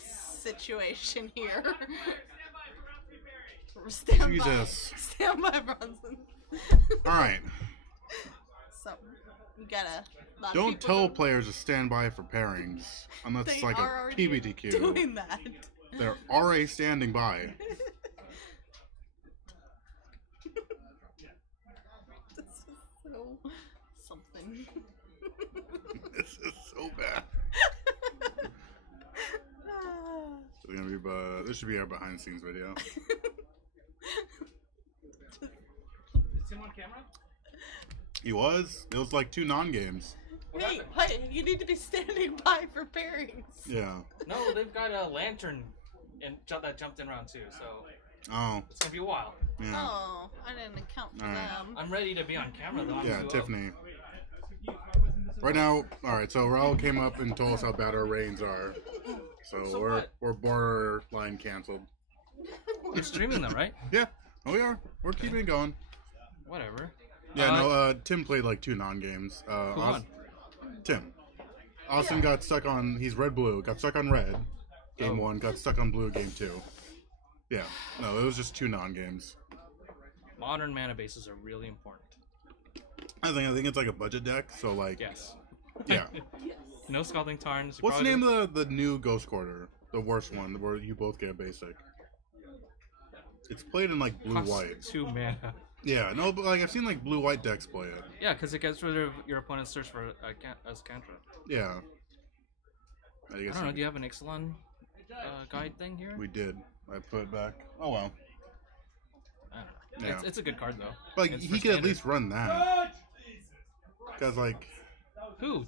situation here. Stand by for round 3 pairing. Stand Jesus. by. Stand by, Bronson. Alright. So you gotta. a lot of Don't people tell players to stand by for pairings. Unless They it's like are a already PBTQ. doing that. They're already standing by. This is so something. This is so bad. It's gonna be maybe, but this should be our behind the scenes video. Is Tim on camera? He was. It was like 2 non-games. Hey, you need to be standing by for pairings. Yeah. No, they've got a lantern that jumped in round 2, so Oh. it's gonna be a while. Yeah. Oh, I didn't account for Alright. them. I'm ready to be on camera though. I'm Yeah, 2-0. Tiffany. Right now, all right. So Raul came up and told us how bad our reigns are. So, So we're what? we're borderline canceled. You're streaming them, right? Yeah. Oh, we are. We're keeping it going. Whatever. Yeah. No. Tim played like 2 non-games. Who won? Tim. Austin got stuck on. He's red blue. Got stuck on red. Game Oh. 1. Got stuck on blue. Game 2. Yeah. No, it was just 2 non-games. Modern mana bases are really important. I think it's like a budget deck. So like. Yes. Yeah. No Scalding Tarns. What's the name of the new Ghost Quarter? The worst one where you both get a basic. It's played in like blue white. 2 mana. Yeah, no, but like I've seen like blue white decks play it. Yeah, because it gets rid of your opponent's search for as cantrip. Yeah. I I guess don't know. Do you have an Ixalan guide thing here? we did. I put it back. Oh well. I don't know. Yeah. It's a good card though. Like It's he for could at standard. least run that. Cause like Who?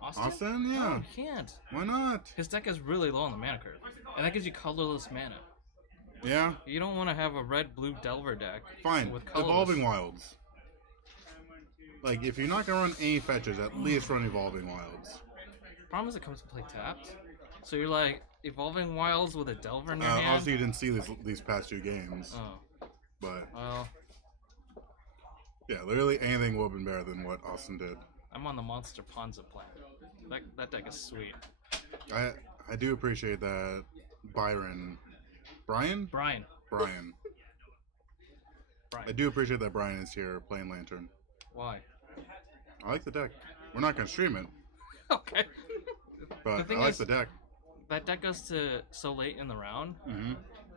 Austin? Austin, yeah. No, he can't. Why not? His deck is really low on the mana curve, and that gives you colorless mana. Yeah. You don't want to have a red-blue Delver deck. Fine. With colorless. Evolving Wilds. Like if you're not gonna run any fetches, at least run Evolving Wilds. Problem is it comes to play tapped, so you're like Evolving Wilds with a Delver in your hand. Obviously you didn't see these past 2 games, Oh, but well, yeah, literally anything would have been better than what Austin did. I'm on the Monster Ponza plan. That deck is sweet. I do appreciate that Brian. Brian. I do appreciate that Brian is here playing Lantern. Why? I like the deck. We're not gonna stream it, Okay. but The I thing like is- the deck. That deck goes to so late in the round Hmm.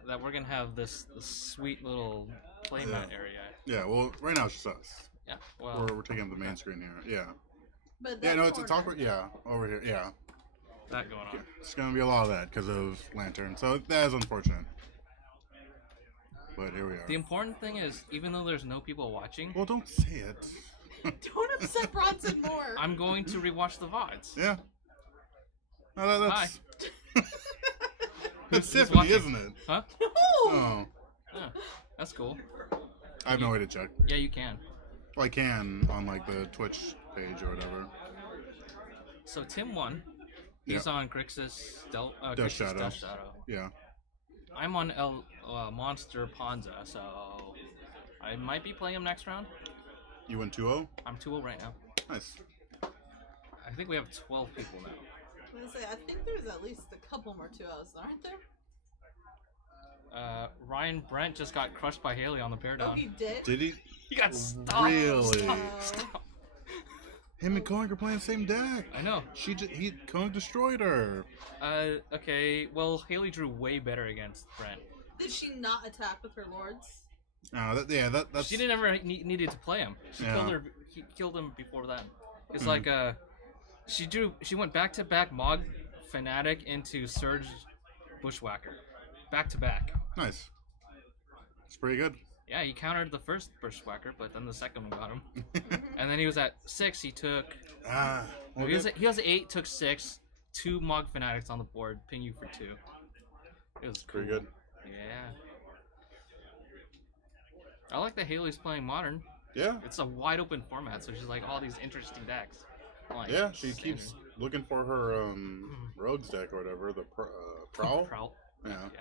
that we're gonna have this sweet little playmat area. Yeah. Well, right now it's just us. Yeah. Well, We're taking up the main screen here. Yeah. But Yeah. that No, it's corner- awkward. Yeah. Over here. Yeah. that going on. It's gonna be a lot of that because of Lantern. So that is unfortunate. But here we are. The important thing is, even though there's no people watching, Well, don't say it. Don't upset Bronson more. I'm going to rewatch the VODs. Yeah. No, that's Who's Tiffany, watching? isn't it? Huh? Oh, Yeah, that's cool. I have no way to check. Yeah, you can. Well, I can on like the Twitch page or whatever. So Tim won. He's on Grixis Death Shadow. Death Shadow. Yeah. I'm on Monster Ponza, so I might be playing him next round. You win 2-0? I'm 2-0 right now. Nice. I think we have 12 people now. I was gonna say, I think there's at least a couple more 2-0s, aren't there? Ryan Brent just got crushed by Haley on the pair Oh, down. he did? Did he? He got stopped. Really? Stop. Him and Koenig are playing the same deck. I know. Koenig destroyed her. Okay, well, Haley drew way better against Brent. Did she not attack with her lords? No, that's. She didn't ever needed to play him. She killed him before that. It's like she went back to back Mog Fanatic into Surge Bushwhacker, back to back. Nice. It's pretty good. Yeah, he countered the first Bushwhacker, but then the second one got him. And then he was at 6. He took. Well, He was at 8. Took 6. 2 Mog Fanatics on the board. Ping you for 2. It was cool. pretty good. Yeah. I like that Haley's playing Modern. Yeah. It's a wide open format, so she's like all these interesting decks. Like, Yeah, she standard. keeps looking for her rogues deck or whatever. The prowl. Prowl. Yeah. Yeah.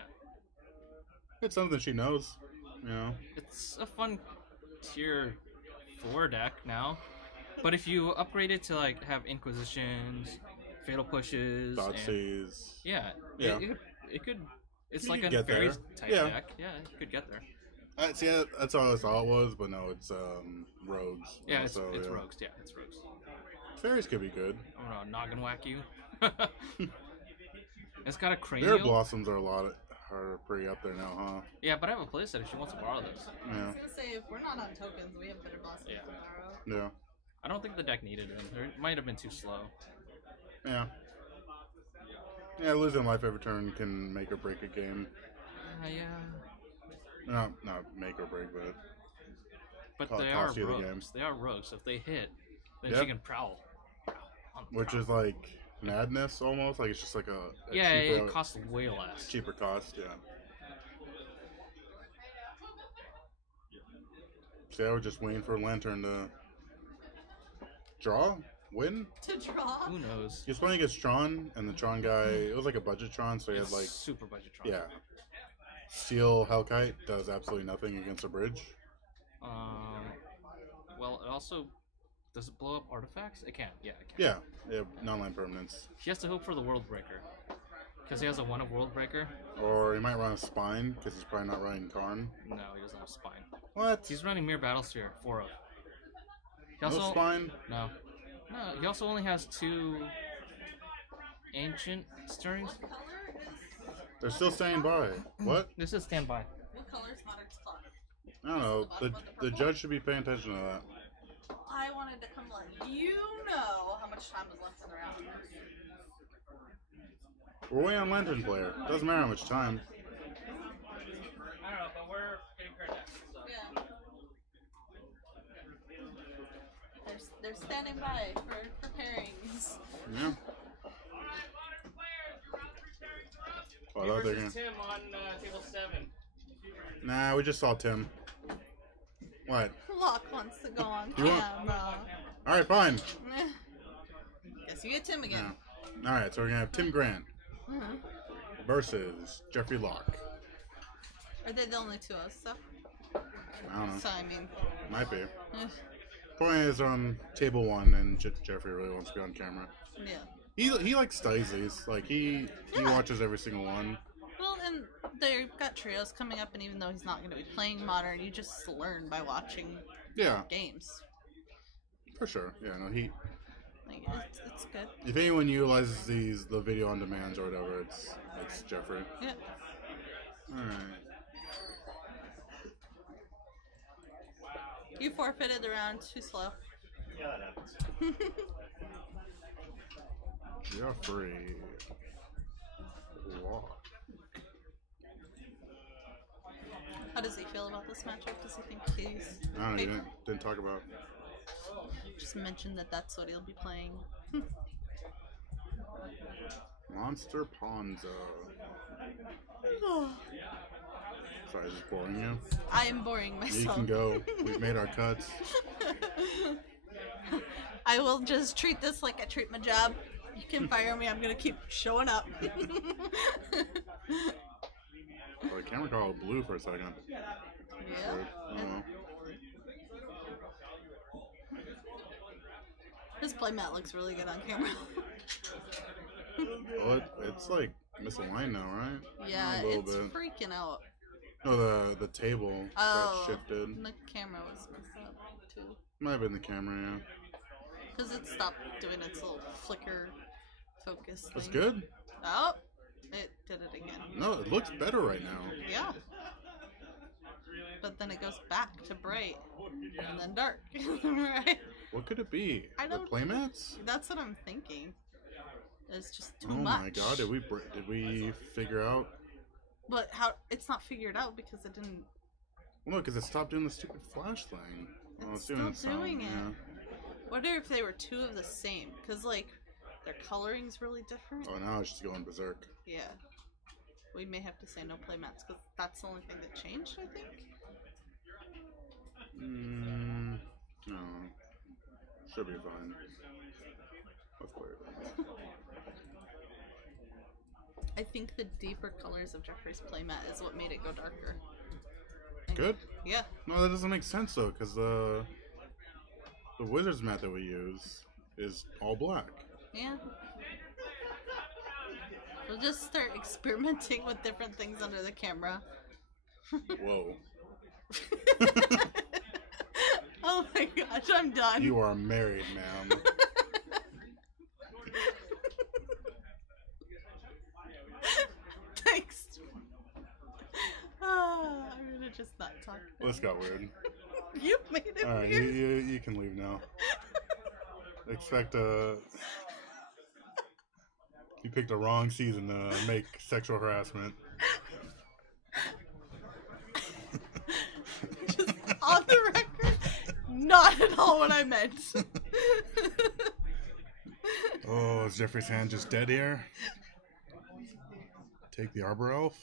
It's something she knows. You know. It's a fun tier 4 deck now. But if you upgrade it to like have Inquisitions, Fatal Pushes, and, Thoughtseize. yeah, Yeah. It could. It's You like could a get there. fairies type Yeah. deck. Yeah, it could get there. See, that's all I thought it was, but no, it's rogues. Yeah, also, it's yeah. rogues. Yeah, it's rogues. Fairies could be good. I'm gonna noggin whack you. It's got a Mirror cranial. blossoms are pretty up there now, huh? Yeah, but I have a playset if she wants to borrow those. I Yeah. was gonna say, if we're not on tokens, we have better bosses Yeah. tomorrow. Yeah. I don't think the deck needed it. It might have been too slow. Yeah. Yeah, losing life every turn can make or break a game. Yeah. Not make or break, but But they are cost you the game. rogues. They are rogues. If they hit, then Yep. she can prowl. On the Which prowl. is like madness almost. Like it's just like a Yeah, cheaper, it costs way less. cheaper cost. Yeah. See, I was just waiting for Lantern to draw, win. To draw? Who knows? He was playing against Tron, and the Tron guy, it was like a budget Tron, so he It's had like, super budget Tron. yeah. Steel Hellkite does absolutely nothing against a bridge. Well, it also does it blow up artifacts? It can. Yeah, it can. Yeah, non-land permanents. He has to hope for the World Breaker, because he has a 1 of World Breaker. Or he might run a Spine, because he's probably not running Karn. No, he doesn't have Spine. What? He's running Mere Battlesphere, 4 of. He No Spine? No. No, he also only has 2 Ancient Stirrings. What color is... They're still staying by. What? This is standby. What color is Modern's clock? I don't know. The judge should be paying attention to that. I wanted to come let you know how much time was left in the round. We're waiting on Lantern player. Doesn't matter how much time. I don't know, but we're getting paired next. So. Yeah. They're standing by for pairings. Yeah. Oh, I thought they were gonna... Tim on table 7. Nah, we just saw Tim. What? Locke wants to go on You want- camera. Alright, fine. Guess you get Tim again. Yeah. Alright, so we're gonna have Tim Grant Mhm. versus Jeffrey Locke. Are they the only 2 of us, so? I don't know. So, I mean... Might be. eh, Point is on table 1, and Jeffrey really wants to be on camera. yeah. He likes studies these. Like he watches every single one. Well, and they've got trios coming up, and even though he's not going to be playing Modern, you just learn by watching Yeah, games. for sure. Yeah, no, he. Like, it's good. If anyone utilizes the video on demands or whatever, it's Jeffrey. Yeah. All right. You forfeited the round. Too slow. Yeah, that happens. Jeffrey Locke. How does he feel about this matchup? Does he think he's... I don't know. You favored? didn't talk about. Just mentioned that that's what he'll be playing. Monster Ponzo. Sorry, is this boring you? I am boring myself. You can go. We've made our cuts. I will just treat this like I treat my job. You can fire me. I'm gonna keep showing up. Oh, the camera got all blue for a second. Yeah. Weird. I don't know. This playmat looks really good on camera. Well, it's like misaligned now, right? Yeah, A little it's bit. freaking out. No, the table Oh, got shifted. the camera was messed up too. Might have been the camera, yeah. Because it stopped doing its little flicker focus thing. That's good. Oh, it did it again. No, it looks better right now. Yeah. But then it goes back to bright and then dark. Right? What could it be? I The don't- playmats? That's what I'm thinking. It's just too Oh much. my god, did we figure out? But how? It's not figured out because it didn't. Well, no, because it stopped doing the stupid flash thing. Oh, It's doing still its own, doing it. yeah. Wonder if they were 2 of the same, because like their coloring's really different. Oh, now it's just going berserk. Yeah. We may have to say no playmats because that's the only thing that changed, I think. No. Should be fine. Let's play it. I think the deeper colors of Jeffrey's playmat is what made it go darker. Good? Yeah. No, that doesn't make sense though, because the wizard's mat that we use is all black. Yeah. We'll just start experimenting with different things under the camera. Whoa. Oh my gosh, I'm done. You are married, ma'am. Thanks. I'm gonna just not talk. Well, this got weird. You made it Alright, weird. you can leave now. Expect a You picked the wrong season to make sexual harassment. Just on the record, not at all what I meant. Oh, is Jeffrey's hand just dead here? Take the Arbor Elf.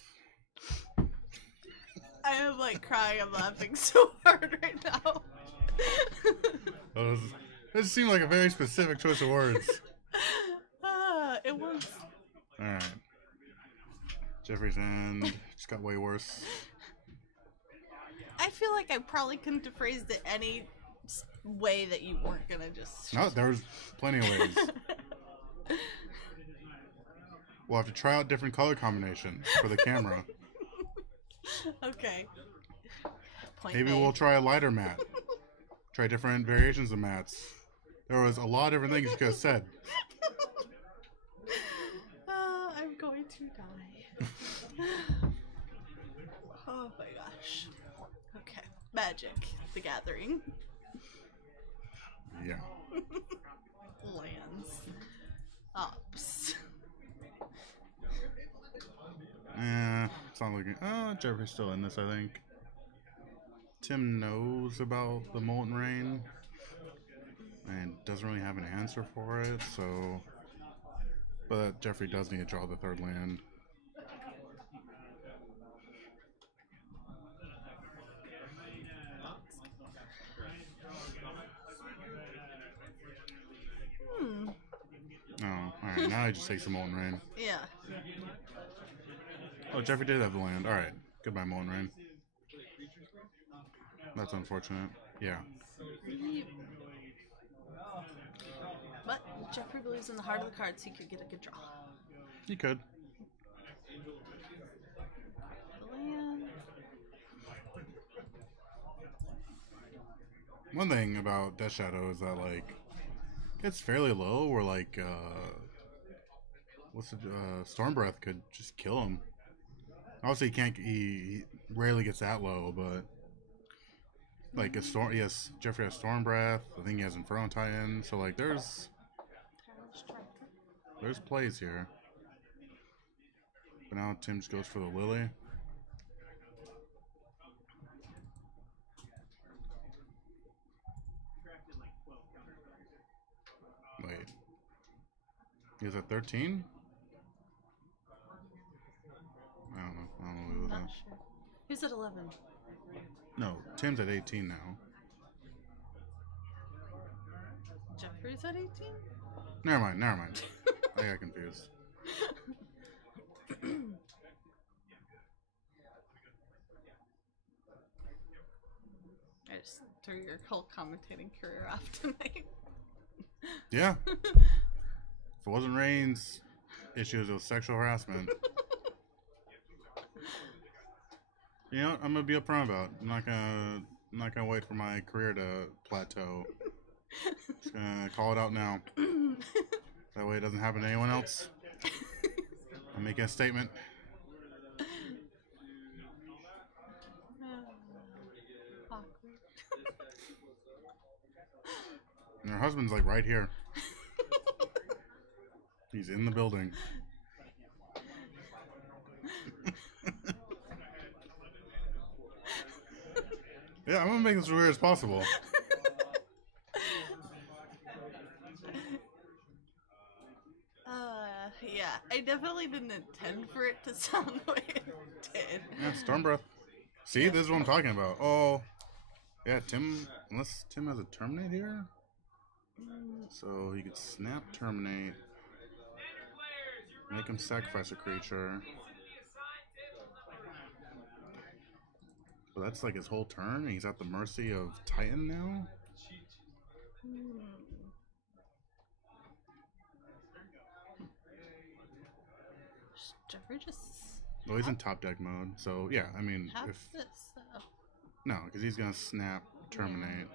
I am like crying. I'm laughing so hard right now. It just seemed like a very specific choice of words. It was. Alright. Jeffrey's hand just got way worse. I feel like I probably couldn't have phrased it any way that you weren't gonna just. No, there was plenty of ways. We'll have to try out different color combinations for the camera. Okay. Point Maybe made. we'll try a lighter matte. Try different variations of mattes. There was a lot of different things you could have said. I'm going to die. Oh my gosh. Okay. Magic. The Gathering. Yeah. Lands. Ops. It's not looking. Jeffrey's still in this, I think. Tim knows about the Molten Rain and doesn't really have an answer for it, so. But Jeffrey does need to draw the third land. Oh, alright, now he just takes the Molten Rain. Yeah. Oh, Jeffrey did have the land. Alright, goodbye, Molten Rain. That's unfortunate. Yeah. But Jeffrey believes in the heart of the cards. He could get a good draw. He could. The land. One thing about Death Shadow is that, like, it's fairly low, where, like, Storm Breath could just kill him. Obviously, he rarely gets that low, but, like, Jeffrey has Storm Breath, I think he has Inferno Titan, so, like, there's plays here. But now Tim just goes for the Lily. Wait. He was at 13? I don't know what Not that. sure. He's at 11. No, Tim's at 18 now. Jeffrey's at 18? Never mind. I got confused. I just threw your whole commentating career off tonight. Yeah. If it wasn't Rain's issues with sexual harassment. You know what? I'm gonna be upfront about it. I'm not gonna wait for my career to plateau. Just gonna call it out now. That way it doesn't happen to anyone else. I'm making a statement. Awkward. And her husband's like right here. He's in the building. Yeah, I'm gonna make this as weird as possible. Yeah, I definitely didn't intend for it to sound the way it did. Yeah, Storm Breath. See, this is what I'm talking about. Oh, yeah, unless Tim has a Terminate here? So he could snap Terminate, make him sacrifice a creature. So that's like his whole turn, and he's at the mercy of Titan now? Jeffrey just Well, he's in top deck mode, so yeah, I mean, have if... this though. No, because he's gonna snap Terminate.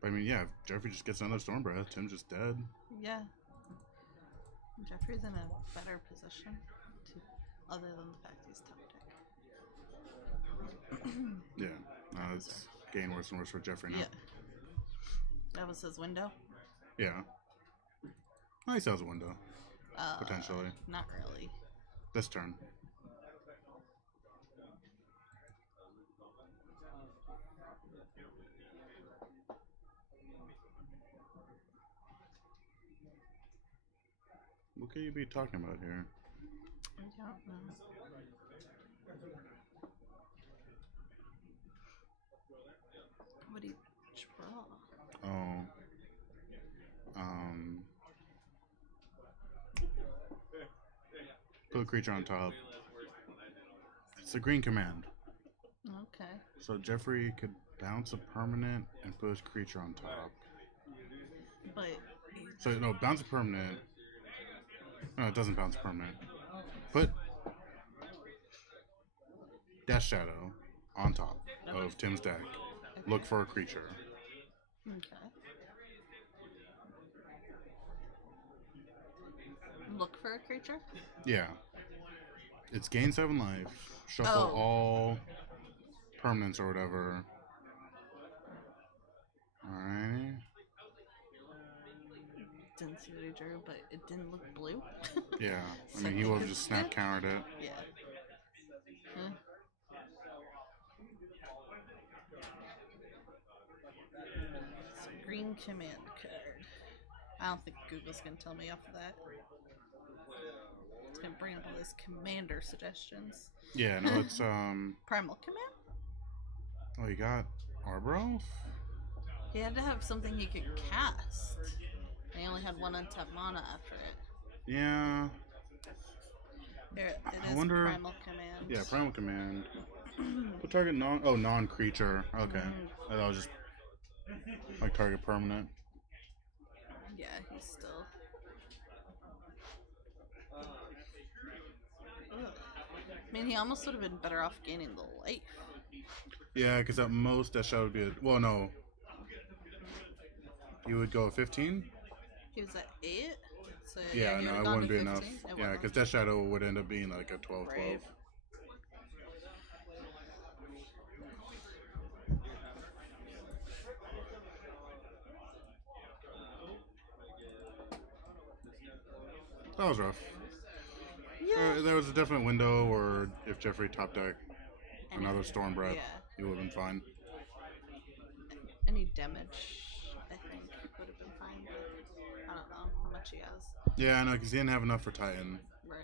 But, I mean, yeah, if Jeffrey just gets another Storm Breath, Tim's just dead. Yeah. Jeffrey's in a better position, other than the fact he's top deck. Yeah, it's getting worse and worse for Jeffrey now. Yeah. That was his window? Yeah. Oh, he still has a window. Potentially. Not really. This turn. What could you be talking about here? I don't know. What do you draw? Oh. Put a creature on top. It's a green command. Okay. So Jeffrey could bounce a permanent and put his creature on top. But So no, bounce a permanent. No, it doesn't bounce a permanent. Put Death Shadow on top of Tim's deck. Look for a creature. okay. Look for a creature? Yeah. It's gain 7 life. Shuffle Oh. all permanents or whatever. Alrighty. Didn't see what he drew, but it didn't look blue. Yeah. I So mean, he it would have could- just snap countered it. Yeah. Huh. So green command card. I don't think Google's gonna tell me off of that. It's gonna bring up all these commander suggestions. Yeah, no, it's, Primal command? oh, you got Arbor Elf? He had to have something he could cast. And he only had one untapped mana after it. Yeah. There, it I is wonder- primal command. Yeah, Primal Command. What target non-creature. Okay. That was just, like, target permanent. Yeah, he's still. Ugh. I mean, he almost would have been better off gaining the life. Yeah, because at most, that shot would be well, no. You would go 15? He was at 8. So Yeah, he no, would've it gone wouldn't to be enough. 15. It Yeah, wouldn't. because Death Shadow would end up being like a 12-12. Right. That was rough. Yeah. There was a definite window where if Jeffrey top deck Any- another Storm Breath, yeah. he would have been fine. Any damage, I think, would have been fine. But I don't know how much he has. Yeah, I know, because he didn't have enough for Titan. Right.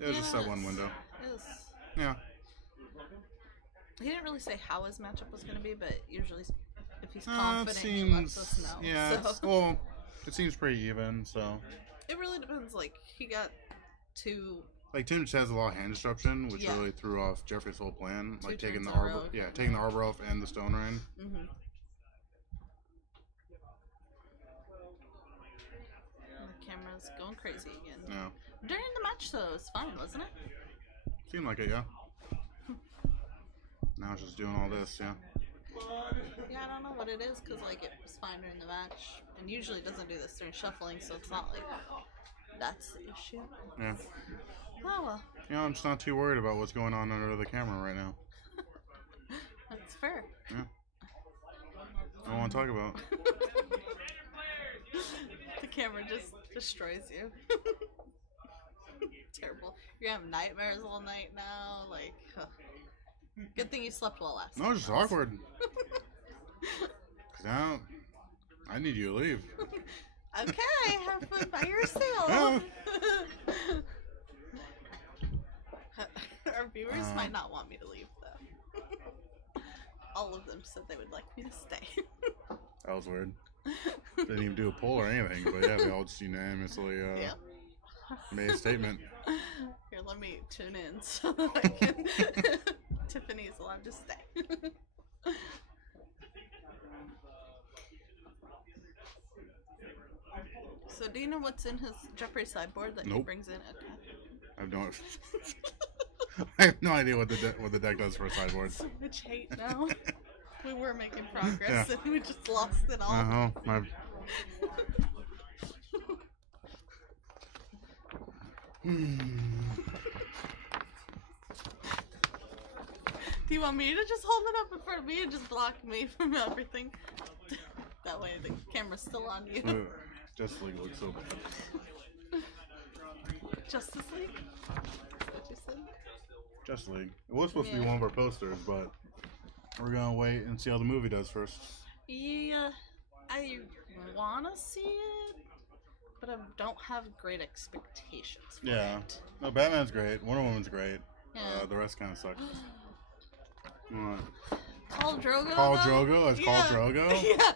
It was just that one Yes. window. It was. Yeah. He didn't really say how his matchup was going to be, but usually if he's It confident, he lets us seems. know. Yeah, so. it's, well, it seems pretty even, so. It really depends. Like, he got 2. Like, Tim just has a lot of hand disruption, which Yeah. really threw off Jeffrey's whole plan. Like, Two taking the turns in a Arbor. row. Yeah, taking the Arbor Elf and the Stone Rain. Mm-hmm. The camera's going crazy again. Yeah. During the match, though, it was fine, wasn't it? Seemed like it, yeah. Now it's just doing all this, yeah. Yeah, I don't know what it is, because, like, it was fine during the match. And usually it doesn't do this during shuffling, so it's not like that's the issue. Yeah. Oh, well. You know, I'm just not too worried about what's going on under the camera right now. That's fair. Yeah. I don't want to talk about. The camera just destroys you. Terrible. You're gonna have nightmares all night now. Like, ugh. Good thing you slept well last No, night. it's just awkward. 'Cause now, I need you to leave. Okay, have fun by yourself. Yeah. Our viewers Uh. might not want me to leave, though. All of them said they would like me to stay. That was weird. Didn't even do a poll or anything, but yeah, they all just unanimously Yeah. made a statement. Here, let me tune in so that I can. Tiffany's allowed to stay. So, do you know what's in his Jeffrey sideboard that he Nope. brings in? Okay. I have no, I have no idea what the deck does for a sideboard. So much hate now. We were making progress and we just lost it all. Uh-huh. Do you want me to just hold it up in front of me and just block me from everything? That way the camera's still on you. Justice League looks so bad. Justice League? What you said? Justice League. It was supposed to be Yeah. one of our posters, but we're gonna wait and see how the movie does first. Yeah, I wanna see it, but I don't have great expectations for Yeah. it. No, Batman's great. Wonder Woman's great. Yeah. The rest kind of suck. Khal Drogo. Khal though? Drogo as Khal Drogo? Yeah.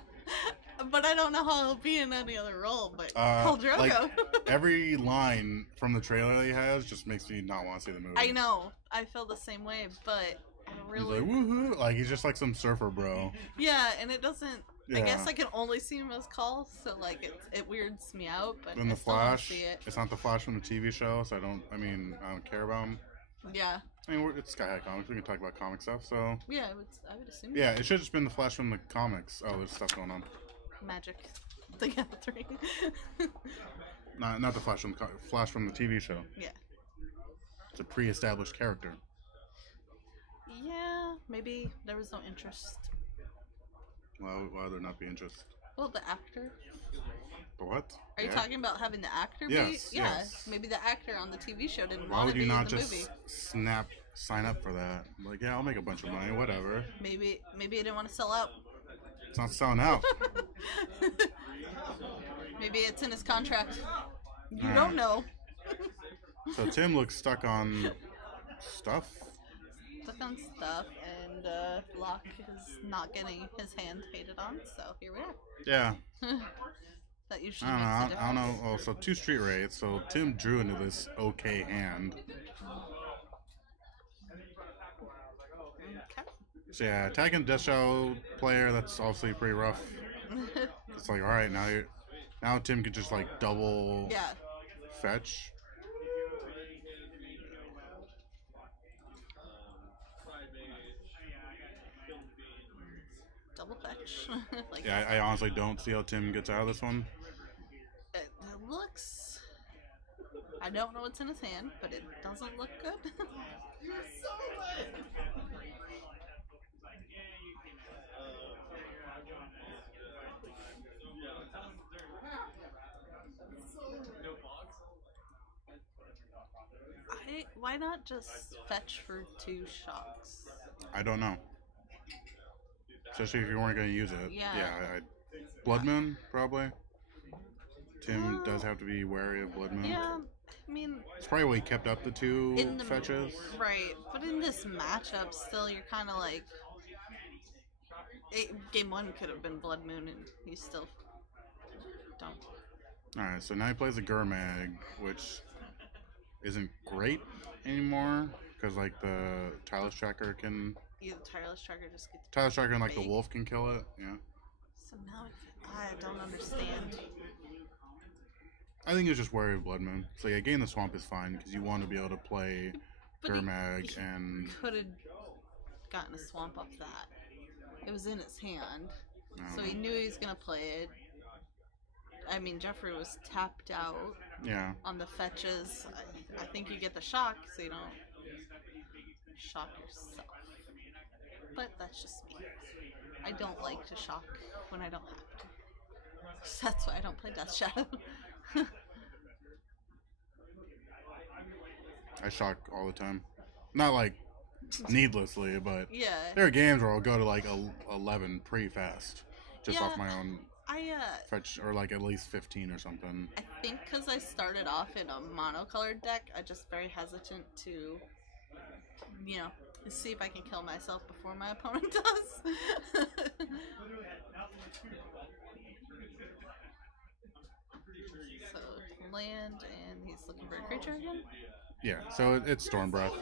But I don't know how he'll be in any other role. But Khal Drogo. Like, every line from the trailer he has just makes me not want to see the movie. I know. I feel the same way, but I He's really. like woohoo! Like he's just like some surfer bro. Yeah, and it doesn't. I Yeah. guess I can only see him as Khal, so like it weirds me out. But In I the still wanna Flash, see it. it's not the Flash from the TV show, so I don't care about him. Yeah. I mean, it's Sky High Comics. We can talk about comic stuff. So Yeah, I would assume. yeah, it should have just been the Flash from the comics. Oh, there's stuff going on. Magic. The Gathering. Not the Flash from Flash from the TV show. Yeah. It's a pre-established character. Yeah, maybe there was no interest. Why would there not be interest? Well, the actor. For what? Are you Yeah. talking about having the actor Yes, be? Yeah, yes. maybe the actor on the TV show didn't Why want would to you be not in the just movie. sign up for that? Like, yeah, I'll make a bunch of money, whatever. Maybe he didn't want to sell out. It's not selling out. Maybe it's in his contract. You Alright. don't know. So Tim looks stuck on stuff. Stuck on stuff, and Locke is not getting his hand painted on, so here we are. Yeah. That usually I makes a don't know. difference. I don't know. Oh, so 2 street raids. So Tim drew into this okay hand. Okay. So yeah, attacking Death Shadow player, that's obviously pretty rough. It's like, alright, now Tim could just like double Yeah. fetch. Double fetch. Like, Yeah, I honestly don't see how Tim gets out of this one. it looks. I don't know what's in his hand, but it doesn't look good. Why not just fetch for 2 shocks? I don't know. Especially if you weren't going to use it. Yeah. Blood Moon, probably. Tim does have to be wary of Blood Moon. Yeah, I mean, It's probably why he kept up the 2 in the fetches. right, but in this matchup, still, you're kind of like, game 1 could have been Blood Moon, and you still don't. Alright, so now he plays a Gurmag, which isn't great anymore. Because, like, the Tireless Tracker can... Either Tireless Tracker just gets. Tireless Tracker and, like, the big. Wolf can kill it. Yeah. So now I don't understand. I think he was just wary of Blood Moon. So, yeah, Gain the Swamp is fine. Because you want to be able to play But Gurmag he and... could have gotten a swamp off that. It was in his hand, I so don't he know. knew he was gonna play it. I mean, Jeffrey was tapped out Yeah. on the fetches. I think you get the shock, so you don't shock yourself. But that's just me. I don't like to shock when I don't have to. So that's why I don't play Death Shadow. I shock all the time. Not, like, needlessly, but... Yeah. There are games where I'll go to, like, 11 pretty fast. Just Yeah. off my own I fetch, or, like, at least 15 or something. I think because I started off in a monocolored deck, I'm just very hesitant to, see if I can kill myself before my opponent does. So, land, and he's looking for a creature again? Yeah, so it's Storm Breath.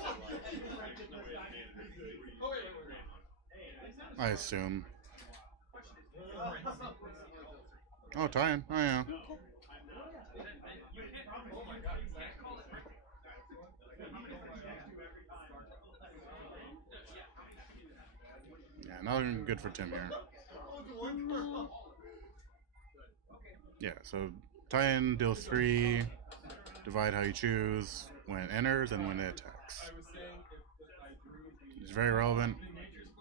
I assume. Oh, tie-in. Oh, yeah. Yeah, nothing good for Tim here. Yeah, so tie-in, deals 3, divide how you choose when it enters and when it attacks. It's very relevant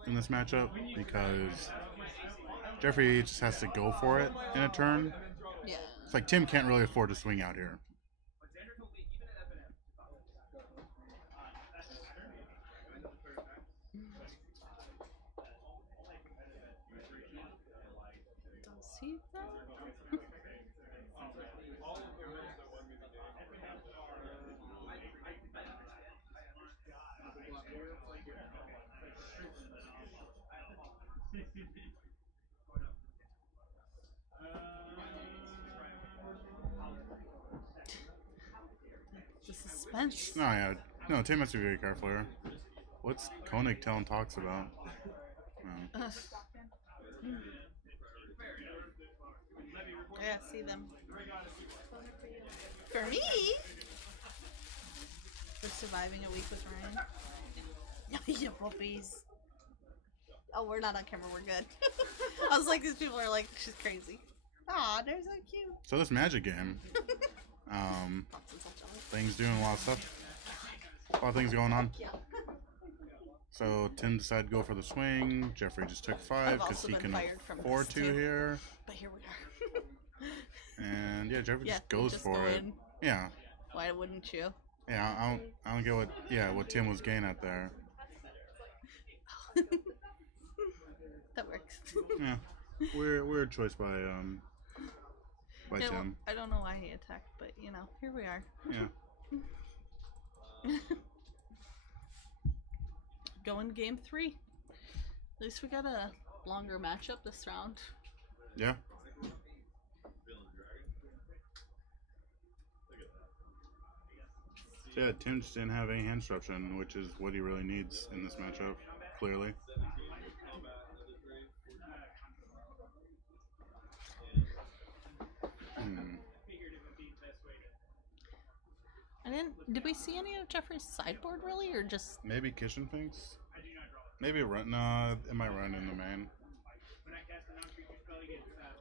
in this matchup because Jeffrey just has to go for it in a turn. Yeah. It's like Tim can't really afford to swing out here. Does he though? The suspense. No, yeah. No, Tim has to be very careful here. What's Koenig telling Talks about? Oh. Ugh. Yeah, see them. For me? For surviving a week with Ryan? Yeah, puppies. Oh, we're not on camera, we're good. I was like, these people are like, she's crazy. Aw, they're so cute. So this Magic game, things doing a lot of stuff. A lot of things going on. Yeah. So Tim decided to go for the swing. Jeffrey just took 5 I've because also he been can fired from afford this to too. here. But here we are. And yeah, Jeffrey Yeah, just goes just for go it. in. Yeah, Why wouldn't you? yeah. I don't get what Tim was getting at there. That works. Yeah, weird choice by Yeah, well, Tim. I don't know why he attacked, but you know, here we are. Yeah. Going game 3. At least we got a longer matchup this round. Yeah. So yeah, Tim just didn't have any hand disruption, which is what he really needs in this matchup, clearly. Did we see any of Jeffrey's sideboard really, or just Maybe Kitchen Finks? Maybe run. No, it might run in the main.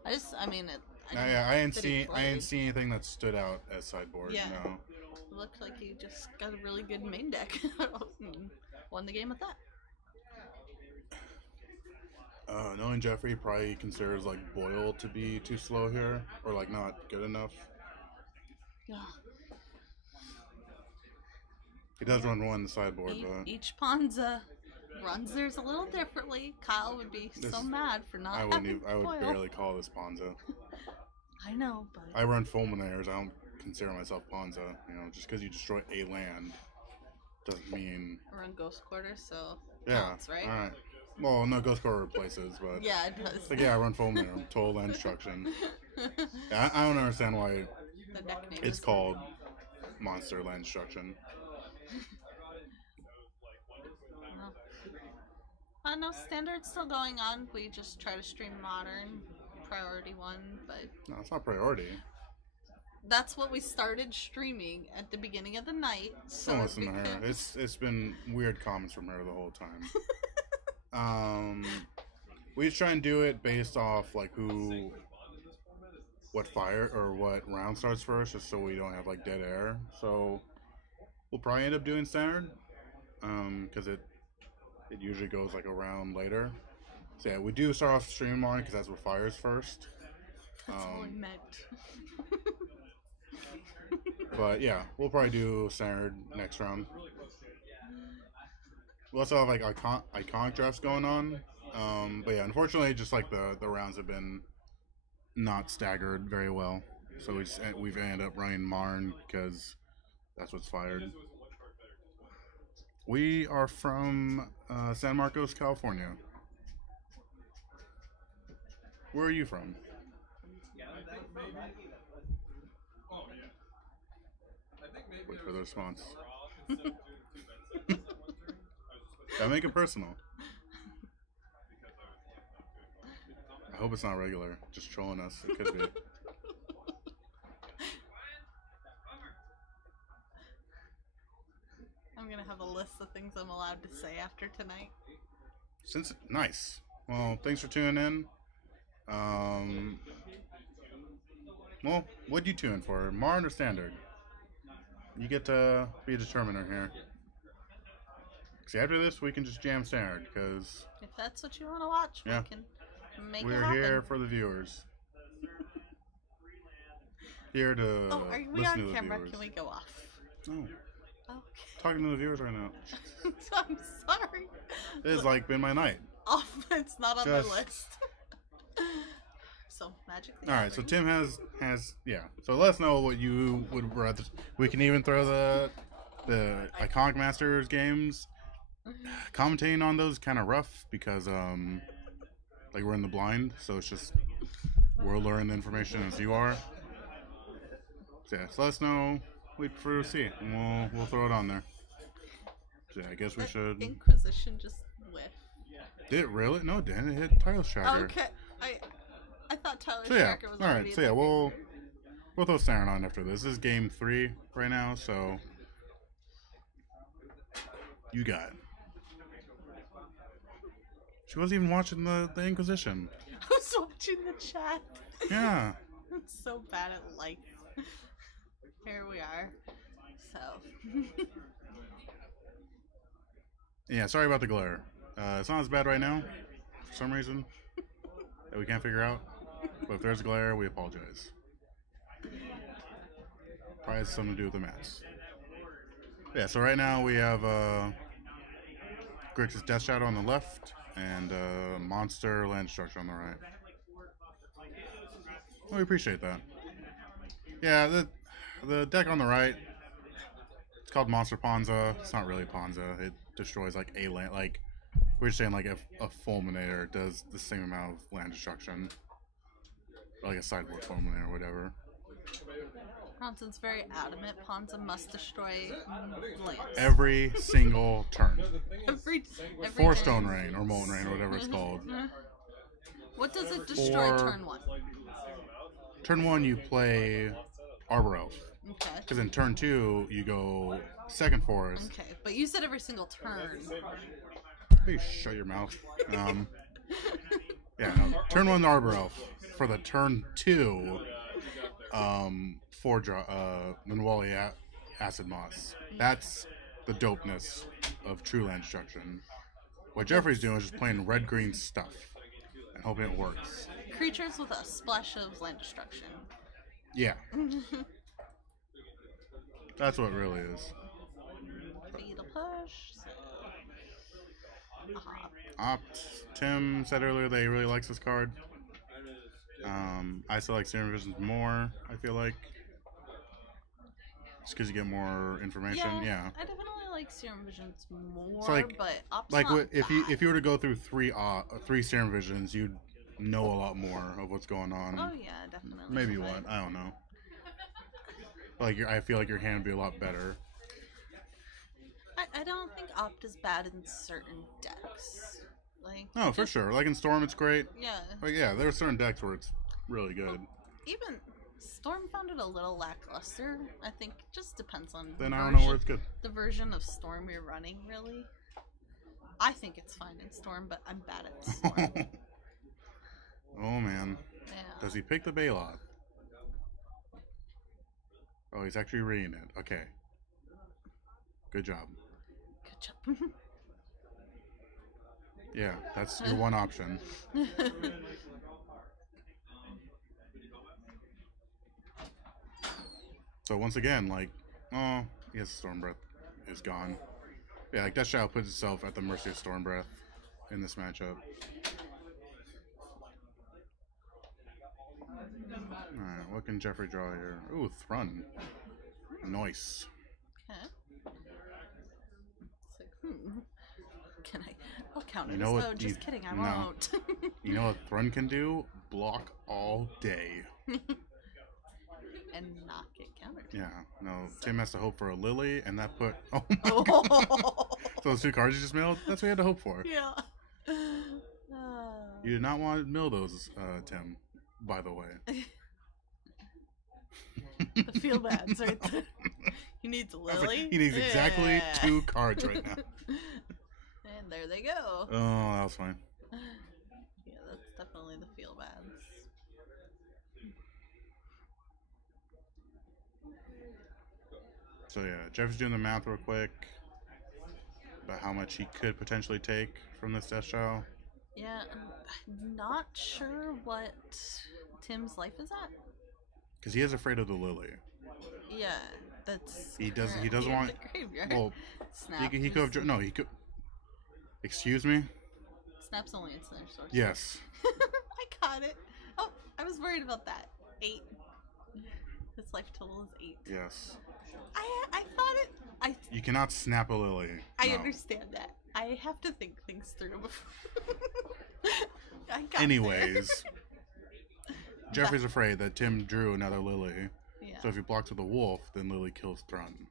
I mean, it. No, yeah, I didn't that he see played. anything that stood out as sideboard. Yeah. No. It looked like he just got a really good main deck. Won the game with that. Knowing Jeffrey, probably considers like Boyle to be too slow here, or like not good enough. Yeah. He does run one in the sideboard, but Each pawn's runs theirs a little differently. Kyle would be so This- mad for not I having would Boyle. barely call this Ponza. I know, but I run Fulminaires. I don't consider myself Ponza. You know, just because you destroy a land doesn't mean I run Ghost Quarter, so yeah. counts, right? All right. Well, no, Ghost Core replaces, but Yeah, it does. like yeah, I run Fulminaire. Total land destruction. Yeah, I don't understand why The deck name it's is- called Monster Land Destruction. No, standard's still going on. We just try to stream modern, priority 1, but No, it's not priority. that's what we started streaming at the beginning of the night. So Don't listen to we her. could- It's been weird comments from her the whole time. We just try and do it based off like what fire or what round starts first, just so we don't have like dead air. So we'll probably end up doing standard, because it usually goes like a round later. So yeah, we do start off stream on because that's what fires first. That's all I meant. But yeah, we'll probably do standard next round. We also have like iconic drafts going on. But yeah, unfortunately, just like the rounds have been not staggered very well. So we've ended up running Marn because that's what's fired. We are from San Marcos, California. Where are you from? Wait for the response. Gotta make it personal. I hope it's not regular. Just trolling us. It could be. I'm gonna have a list of things I'm allowed to say after tonight. Nice. Well, thanks for tuning in. Well, what'd you tune in for? Marn or Standard? You get to be a determiner here. See, after this, we can just jam Standard, because If that's what you want to watch, Yeah. we can make it we're happen. here for the viewers. here to Oh, are we listen to on the camera? viewers. Can we go off? No, Okay. talking to the viewers right now. I'm sorry. It's like been my night. Off. It's not on Just- my list. So Magic the All right, so Gathering. Tim has yeah. So let us know what you would rather. We can even throw the Iconic Masters games. Commentating on those kind of rough because like we're in the blind, so it's just we're learning the information as you are. So yeah, so let us know what you prefer to see, and we'll throw it on there. So yeah, I guess we That should. Inquisition just whiffed. Did it really? No, it didn't. It hit Tyler Tracker. Okay. I thought Tyler So yeah, Tracker was all already right. So yeah, in the we'll throw Saren on after this. This is game 3 right now, so you got it. She wasn't even watching the Inquisition. I was watching the chat. Yeah. I'm so bad at life. Here we are. So. Yeah, sorry about the glare. It's not as bad right now, for some reason, that we can't figure out. But if there's glare, we apologize. Probably has something to do with the mats. Yeah, so right now we have Grixis Death Shadow on the left, and Monster Land Destruction on the right. Well, we appreciate that. Yeah, the deck on the right, it's called Monster Ponza. It's not really Ponza. It destroys like a land, like we're saying like if a Fulminator does the same amount of land destruction, or like a sideboard Fulminator or whatever. Hanson's very adamant. Ponza must destroy lands. Every single turn. Every For turn. Stone Rain or Molten Rain or whatever it's called. What does it destroy Or- turn 1? Turn 1 you play Arbor Elf. Okay. Because in turn 2 you go Second Forest. Okay, but you said every single turn. Please shut your mouth. Yeah, no. Turn 1 Arbor Elf. For the turn 2 Minwali Acid Moss. That's the dopeness of True Land Destruction. What Jeffrey's doing is just playing red-green stuff and hoping it works. Creatures with a splash of land destruction. Yeah, that's what it really is. Fatal push. So. Opt. Tim said earlier that he really likes this card. I still like Serum Visions more, I feel like. Just because you get more information. Yeah. I definitely like Serum Visions more, It's like- but Opt's Like not what, if you bad. were to go through three Serum Visions, you'd know a lot more of what's going on. Oh yeah, definitely. Maybe but one. I don't know. Like I feel like your hand would be a lot better. I don't think Opt is bad in certain decks. Like. Oh, for sure. Like in Storm, it's great. Yeah. Like yeah, there are certain decks where it's really good. Even Storm found it a little lackluster. I think it just depends on Then I don't know where it's good. the version of Storm you're running, really. I think it's fine in Storm, but I'm bad at Storm. Oh man. Yeah. Does he pick the Baloth? Oh, he's actually reading it. Okay. Good job. Good job. Yeah, that's your one option. So once again, like, oh, yes, Storm Breath is gone. Yeah, like Death Shadow puts itself at the mercy of Storm Breath in this matchup. Alright, what can Jeffrey draw here? Ooh, Thrun. Nice. Okay. It's like, can I? I'll counter You this. know what Oh, just you- kidding. I no. won't. You know what Thrun can do? Block all day. And not get countered. Yeah, no, Tim has to hope for a Lily, and that put... Oh my Oh. god. So those two cards you just milled, that's what you had to hope for. Yeah. You did not want to mill those, Tim, by the way. The feel bad's right there. He needs a I was like, Lily. he needs exactly Yeah. 2 cards right now. And there they go. Oh, that was fine. Yeah, that's definitely the feel bads. So yeah, Jeff's doing the math real quick about how much he could potentially take from this Death Shadow. Yeah, I'm not sure what Tim's life is at. Because he is afraid of the lily. Yeah, that's. He doesn't currently in want. the graveyard. Well, Snap. he could have. No, he could. Excuse me? Snap's only in Center Source. Yes. I caught it. Oh, I was worried about that. 8. His life total is 8. Yes. I thought it. You cannot snap a lily. I No. understand that. I have to think things through before. I got Anyways, Jeffrey's afraid that Tim drew another lily. there. Yeah. So if he blocks with a wolf, then Lily kills Thrun.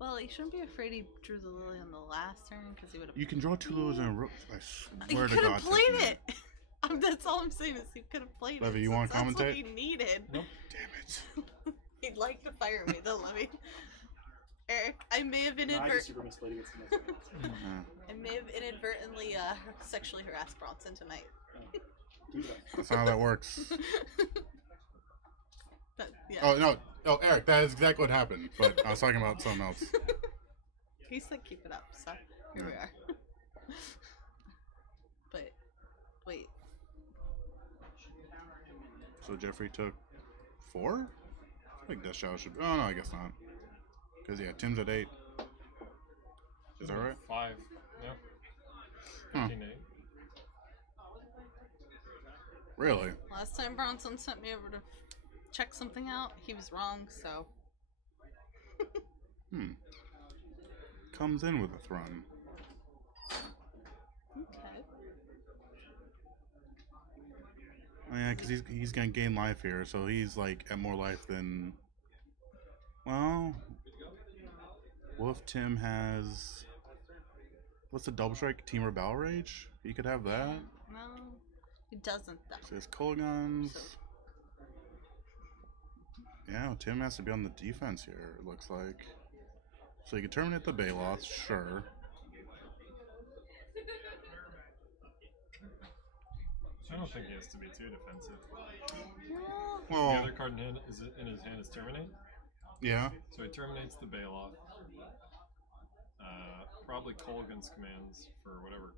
Well, you shouldn't be afraid he drew the lily on the last turn because he would have. You can draw 2 lilies in a row. I He swear to could God. have played Tiffany. it. That's all I'm saying is he could have played Levy, it. you wanna since that's commentate? what he needed. Nope. Damn it. He'd like to fire me though, Levy. Eric, I may have No, I just inadvertently. super misplayed against the next one. Yeah. I may have inadvertently sexually harassed Bronson tonight. Keep it up. That's not how that works. But, yeah. Oh, no. Oh, Eric, that is exactly what happened. But I was talking about something else. He said keep it up, so here we are. But, wait. So Jeffrey took 4? I think Death Shadow should. Oh, no, I guess not. Because, yeah, Tim's at 8. Is that right? 5. Yeah. Huh. 15 8. Really? Last time Bronson sent me over to check something out, he was wrong, so. Comes in with a Thrun. Okay. Oh, yeah, because he's going to gain life here. So he's, like, at more life than... Well... What if Tim has... What's the double strike? Team Rebel Rage? He could have that. No, he doesn't, though. So his Kolagons. Yeah, Tim has to be on the defense here, it looks like. So he could terminate the Baloth, sure. I don't think he has to be too defensive. The Well, other card in his hand is Terminate. yeah. So he terminates the Baloth. Probably Kolaghan's commands for whatever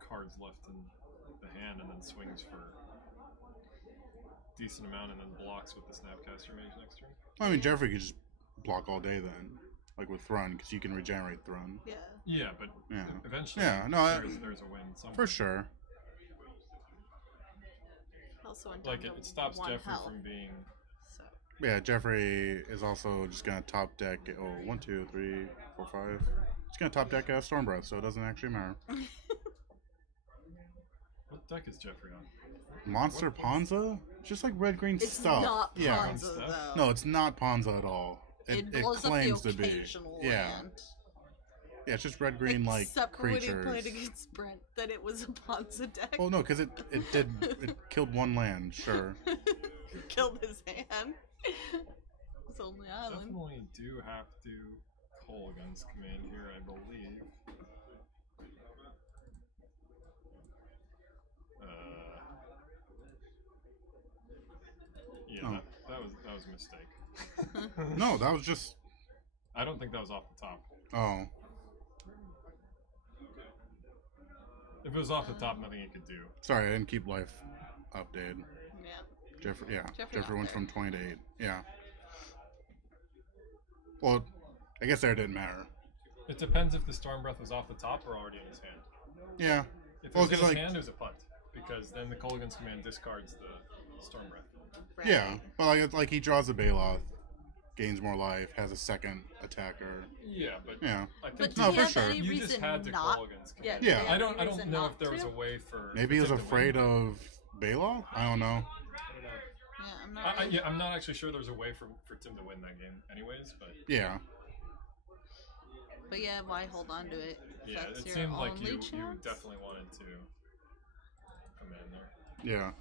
cards left in the hand, and then swings for decent amount, and then blocks with the Snapcaster Mage next turn. I mean, Jeffrey could just block all day then. Like with Thrun, because you can regenerate Thrun. Yeah. Yeah, but Yeah. eventually Yeah, no, there's a win somewhere. For sure. Also, went Like down it to stops 1 Jeffrey health, from being. so. Yeah, Jeffrey is also just going to top deck. Oh, 1, 2, 3, 4, 5. He's going to top deck Storm Breath, so it doesn't actually matter. What deck is Jeffrey on? Monster Ponza? Just like red green It's stuff. not Yeah. Ponza, though. No, it's not Ponza at all. It was claims the to be. occasional Yeah. land. Yeah, it's just red green like Except when he creatures. played against Brent, that it was a Ponza deck. Well, no, because it killed one land, sure. Killed his hand. It's only island. Definitely do have to Kolaghan's command here, I believe. Yeah, Oh. that was a mistake. No, that was just. I don't think that was off the top. Oh. If it was off the top, nothing he could do. Sorry, I didn't keep life updated. Yeah. Jeffrey Jeffrey got went there. from 20 to 8. Yeah. Well, I guess there didn't matter. It depends if the Storm Breath was off the top or already in his hand. Yeah. If it Well, was in 'cause, his like- hand, it was a punt. Because then the Kolaghan's command discards the Storm Breath. Right. Yeah, but like, like he draws a Baloth, gains more life, has a second attacker. Yeah, but Yeah. I think But did No, he for have sure. any you just reason had to not? Kolaghan's Yeah. command. Yeah. did he have I don't any reason know not if there was to? a way for Maybe he was Tim to win. afraid of Baloth? I don't know. Yeah, I'm not. Yeah, I'm not actually sure there was a way for Tim to win that game, anyways. But Yeah. But yeah, why hold on to it? If yeah, that's it your seemed like only you chance? definitely wanted to command there. Yeah.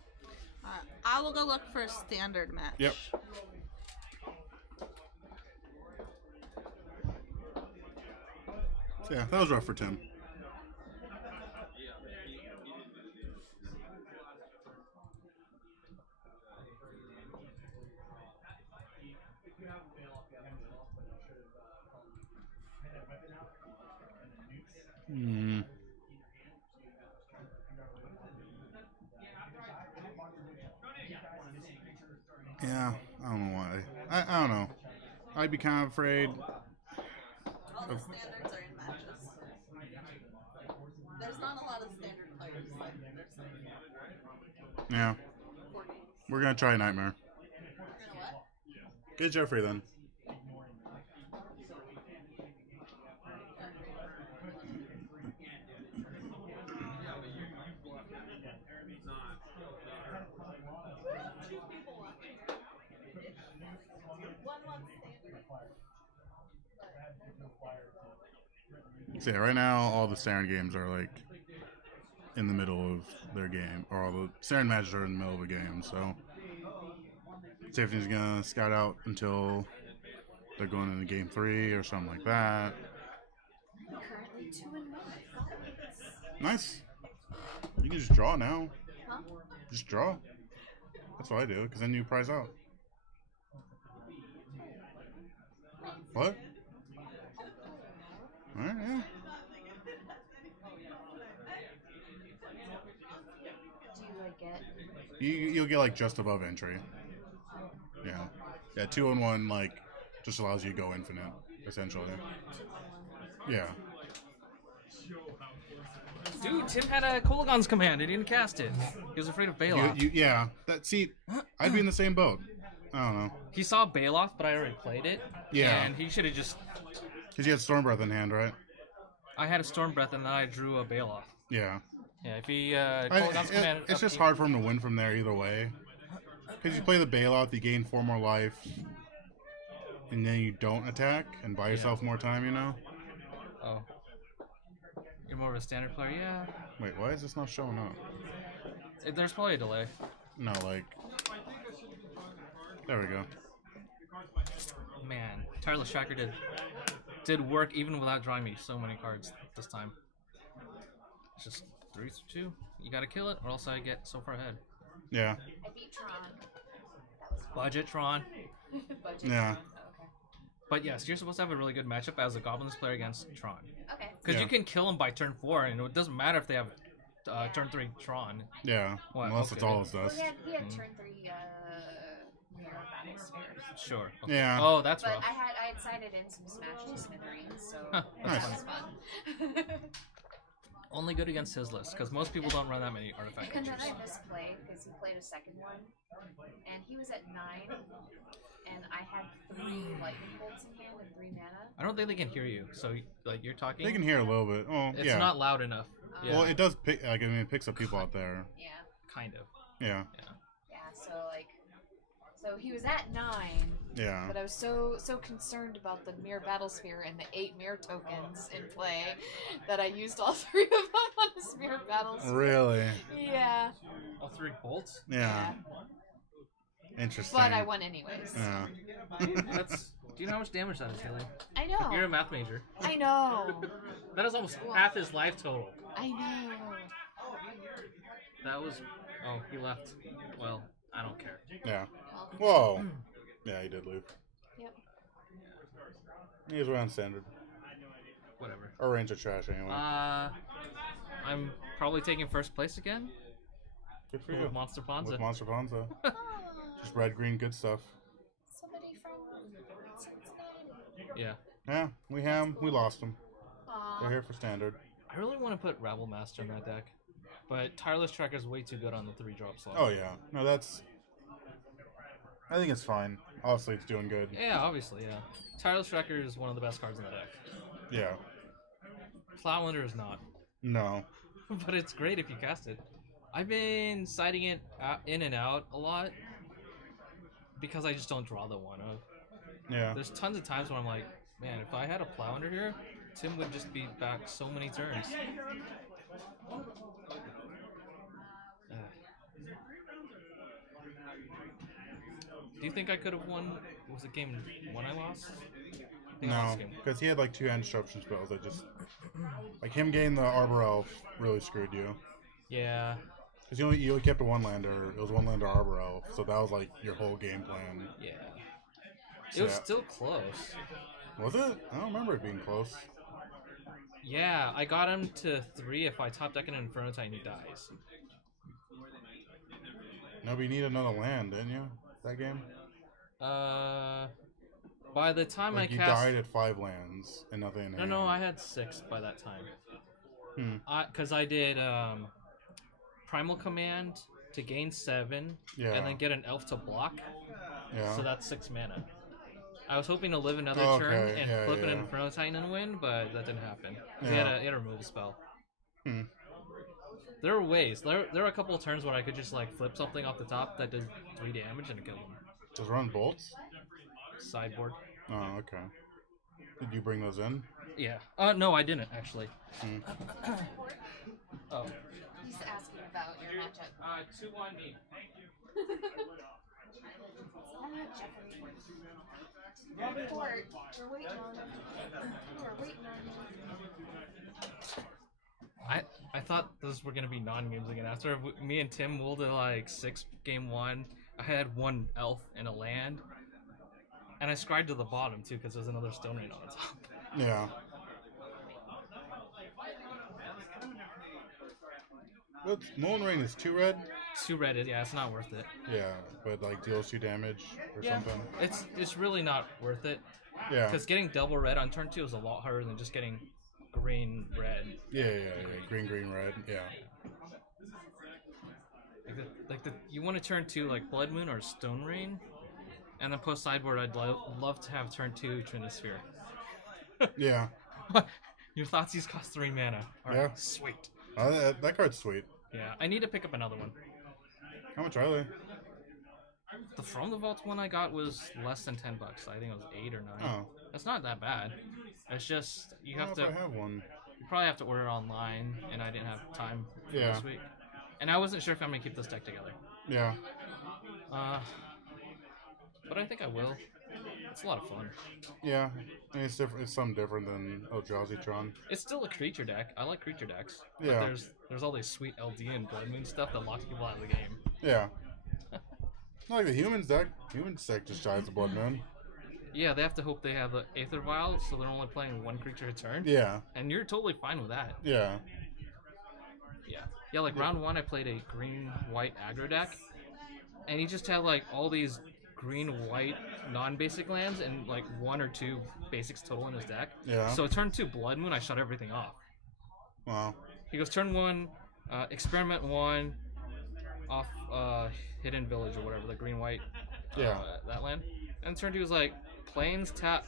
Alright, I will go look for a standard match. Yep. So yeah, that was rough for Tim. Hmm. Yeah, I don't know why. I don't know. I'd be kind of afraid. All the standards are in matches. There's not a lot of standard players. Like, there's Yeah. 4 games. We're gonna try Nightmare. We're gonna what? Get Jeffrey then. So yeah, right now all the Saren games are like in the middle of their game, or all the Saren matches are in the middle of a game. So Tiffany's gonna scout out until they're going into game 3 or something like that. Currently 2-1. Nice. You can just draw now. Huh? Just draw. That's what I do, because then you prize out. What? Alright, yeah. Do you like get? You'll get like just above entry. Yeah. Yeah, 2-1 like just allows you to go infinite, essentially. Yeah. Dude, Tim had a Kolaghan's command. He didn't cast it. He was afraid of Bailoff. Yeah. See, I'd be in the same boat. I don't know. He saw Bailoff, but I already played it. Yeah. And he should have just... Because you had Storm Breath in hand, right? I had a Storm Breath and then I drew a Bailoff. Yeah. Yeah, if he... Kolaghan's command... It's just hard for him to win from there either way. Because you play the Bailoff, you gain 4 more life. And then you don't attack and buy yourself more time, you know? Oh. You're more of a standard player? Yeah. Wait, why is this not showing up? There's probably a delay. No, like... There we go. Man, Tireless Tracker did work even without drawing me so many cards this time. It's just 3-2. You gotta kill it, or else I get so far ahead. Yeah. I beat Tron. That was fun. Budget Tron. Budget Yeah. Tron. Okay. But yes, you're supposed to have a really good matchup as a Goblins player against Tron. Okay. Because Yeah. you can kill them by turn 4, and it doesn't matter if they have turn 3 Tron. Yeah. What? Unless Okay. it's all it Well, does. he had turn 3 Mirror Battle Spheres. Sure. Okay. Yeah. Oh, that's But rough. I had sided in some Smash to Smithereens, so Huh, that that's was fun. Only good against his list, because most people don't run that many artifact And creatures. then I misplayed because he played a second one, and he was at 9, and I had 3 lightning bolts in hand and 3 mana. I don't think they can hear you, so like you're talking. They can hear a little bit. Oh, It's yeah. not loud enough. Yeah. Well, it does pick. Like, I mean, it picks up people out there. Yeah. Kind of. Yeah. Yeah. So he was at 9. Yeah. But I was so concerned about the Mirror Battlesphere and the 8 Mirror tokens in play that I used all 3 of them on this Mirror Battlesphere. Really? Yeah. All 3 bolts? Yeah. Interesting. But I won anyways. Yeah. That's. Do you know how much damage that is, Haley? I know. You're a math major. I know. That is almost half his life total. I know. That was. Oh, he left. Well, I don't care. Yeah. Whoa. Yeah, he did leave. Yep. He was around standard. Whatever. Our range of trash anyway. I'm probably taking first place again. Good for With you. Monster Ponza. With Monster Ponza. Just red, green, good stuff. Somebody from Cincinnati. Yeah. Yeah, we lost them. Aw. They're here for standard. I really want to put Rabble Master in that deck, but Tireless Tracker is way too good on the 3-drop slot. Oh yeah, no, that's. I think it's fine. Obviously, it's doing good. Yeah, obviously, yeah. Tireless Tracker is one of the best cards in the deck. Yeah. Plowlander is not, No. but it's great if you cast it. I've been siding it in and out a lot because I just don't draw the 1-of. Yeah. There's tons of times when I'm like, man, if I had a Plowlander here, Tim would just be back so many turns. Do you think I could have won? Was it game 1 I lost? I think I No, lost game. because he had like 2 hand disruption spells that just. Like him getting the Arbor Elf really screwed you. Yeah. Because you only kept a 1-lander. It was 1-lander Arbor Elf, so that was like your whole game plan. Yeah. So It was yeah. still close. Was it? I don't remember it being close. Yeah, I got him to 3 if I top deck an Inferno Titan, he dies. No, but you need another land, didn't you? That game? By the time Like I you cast, died at 5 lands and nothing in hand. no, I had 6 by that time. Hmm. Because I did Primal Command to gain 7, Yeah. and then get an elf to block. Yeah. So that's 6 mana. I was hoping to live another Okay, turn and yeah, flip an yeah. Inferno Titan and win, but that didn't happen. He Yeah. had a remove spell. Hmm. There were ways. There were a couple of turns where I could just like flip something off the top that did 3 damage and kill them. Just run bolts? Sideboard. Oh, okay. Did you bring those in? Yeah. No, I didn't actually. Hmm. Oh. He's asking about your matchup. 2-1 me. Report. We're waiting on him. We're waiting on him. I thought those were gonna be non-games again. After me and Tim rolled at like 6 game 1, I had 1 elf and a land, and I scried to the bottom too because there's another Stone Rain on the top. Yeah. What? Moon Rain is 2 red? 2 red, yeah, it's not worth it. Yeah, but like deals 2 damage or Yeah, something. it's really not worth it. Yeah. Because getting double red on turn 2 is a lot harder than just getting green red. Yeah. Green, red. Yeah. You want to turn 2 like Blood Moon or Stone Rain, and then post sideboard. I'd love to have turn 2 Trinisphere. Yeah. Your Thoughtseize cost 3 mana. Alright, Yeah. sweet. That card's sweet. Yeah, I need to pick up another one. How much are they? The From the Vault one I got was less than $10. I think it was 8 or 9. Oh. That's not that bad. It's just you have I to. don't know if I have one. You probably have to order online, and I didn't have time for Yeah. this week. And I wasn't sure if I'm gonna keep this deck together. Yeah. But I think I will. It's a lot of fun. Yeah. I mean, it's different. It's something different than Eldrazi-tron. It's still a creature deck. I like creature decks. But Yeah. There's all this sweet LD and Blood Moon stuff that locks people out of the game. Yeah. Not like the humans deck. Humans deck just dies the Blood Moon. Yeah, they have to hope they have the Aether Vial, so they're only playing 1 creature a turn. Yeah. And you're totally fine with that. Yeah. Yeah, like round 1 I played a green-white aggro deck, and he just had like all these green-white non-basic lands and like 1 or 2 basics total in his deck. Yeah. So turn 2 Blood Moon, I shut everything off. Wow. He goes turn 1, Experiment 1, off Hidden Village or whatever, the green-white that land. And turn 2 was like, Plains, tap.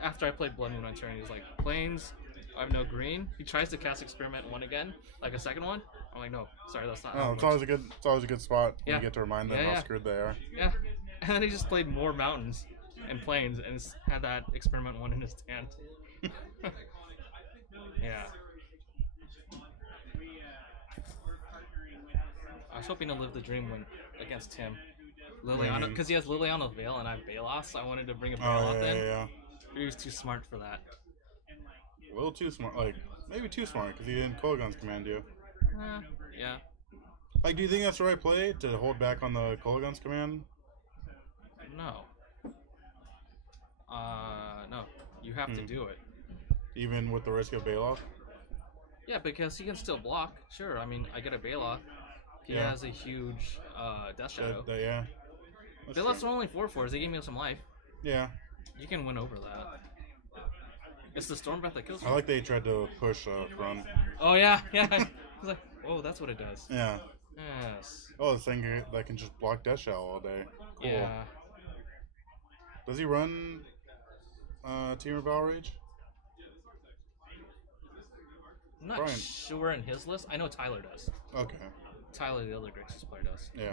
After I played Blood Moon on turn, he was like, Plains, I have no green. He tries to cast Experiment 1 again, like a second one. I'm like, no, sorry, that's not how Oh, it it's works. always a good spot when Yeah. you get to remind them Yeah, how yeah. screwed they are. Yeah. And then he just played more mountains and plains and had that Experiment 1 in his hand. Yeah. I was hoping to live the dream win against him. Liliana, because he has Liliana's Veil and I have Balos, so I wanted to bring a Balos in. Yeah. He was too smart for that. A little too smart. Like, maybe too smart, because he didn't Kolaghan's command you. Yeah. Like, do you think that's the right play, to hold back on the Kolaghan's command? No. No. You have to do it. Even with the risk of Bailoff? Yeah, because he can still block. Sure, I mean, I get a Bailoff. He Yeah. has a huge Death Shadow. Yeah. Bailoffs are only 4/4s. They gave me some life. Yeah. You can win over that. It's the Storm Breath that kills me. I like they tried to push run. Oh, yeah. I was like, whoa, that's what it does. Yeah. Yes. Oh, this thing that can just block Death Shell all day. Cool. Yeah. Does he run Team of Valrage? I'm not Brian. sure in his list. I know Tyler does. Okay. Tyler, the other Grixis player, does. Yeah.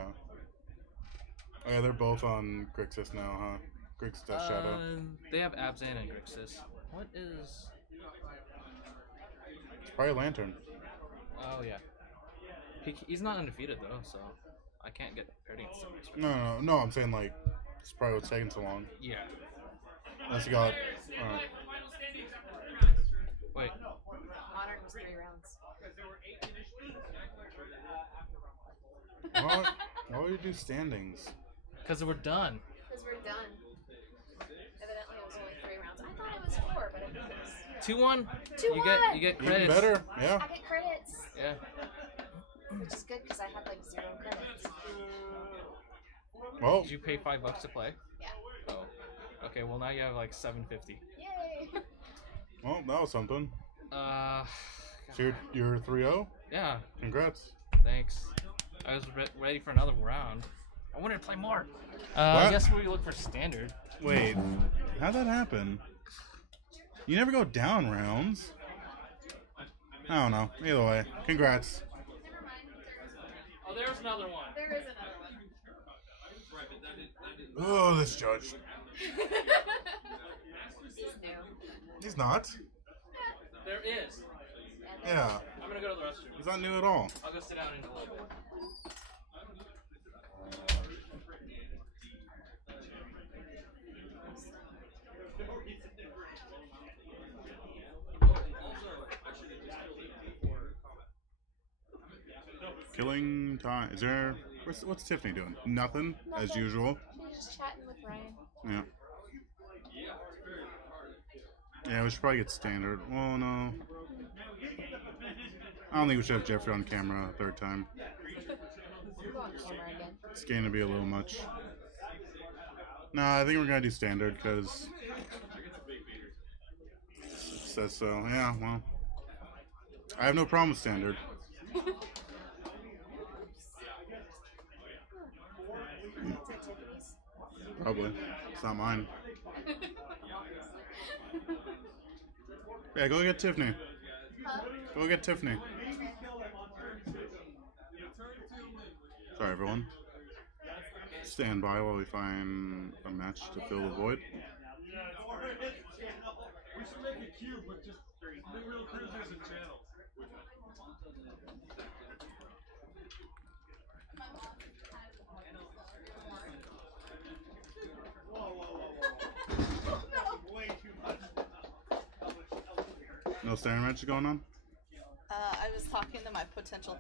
Oh, yeah, they're both on Grixis now, huh? Grixis Death Shadow. They have Abzan and Grixis. What is... It's probably Lantern. Oh, yeah. He's not undefeated, though, so I can't get paired against him. No, I'm saying, like, it's probably what's taking so long. Yeah. Unless you got... Wait. Modern was 3 rounds. Why would you do standings? Because we're done. Because we're done. Evidently it was only 3 rounds. I thought it was 4, but I think it was 2-1. 2-1. You get Even credits. better, yeah. I get credits. Yeah. Which is good because I had like 0 credits. Well, Did you pay $5 to play? Yeah. Okay, well now you have like 750. Yay! Well, that was something. Uh, So you're 3-0? yeah, Congrats. thanks. I was ready for another round. I wanted to play more. What? I guess we look for standard. Wait, how'd that happen? You never go down rounds. I don't know. Either way, congrats. Oh, there's another one. There is another one. Oh, this judge. He's new. He's not. There is. Yeah, I'm gonna go to the restroom. he's not new at all. I'll go sit down in a little bit. Killing time. Is there? What's Tiffany doing? Nothing, as Nothing. usual. She's just chatting with Ryan. Yeah. Yeah, we should probably get standard. Well, no. I don't think we should have Jeffrey on camera a third time. Go on camera again. It's going to be a little much. Nah, I think we're going to do standard because it says so. Yeah, well. I have no problem with standard. It's at Tiffany's. Probably. It's not mine. Yeah, go get Tiffany. Go get Tiffany. Sorry, everyone. Stand by while we find a match to fill the void. We should make a cube with just new real cruisers and channels. No standard matches going on? I was talking to my potential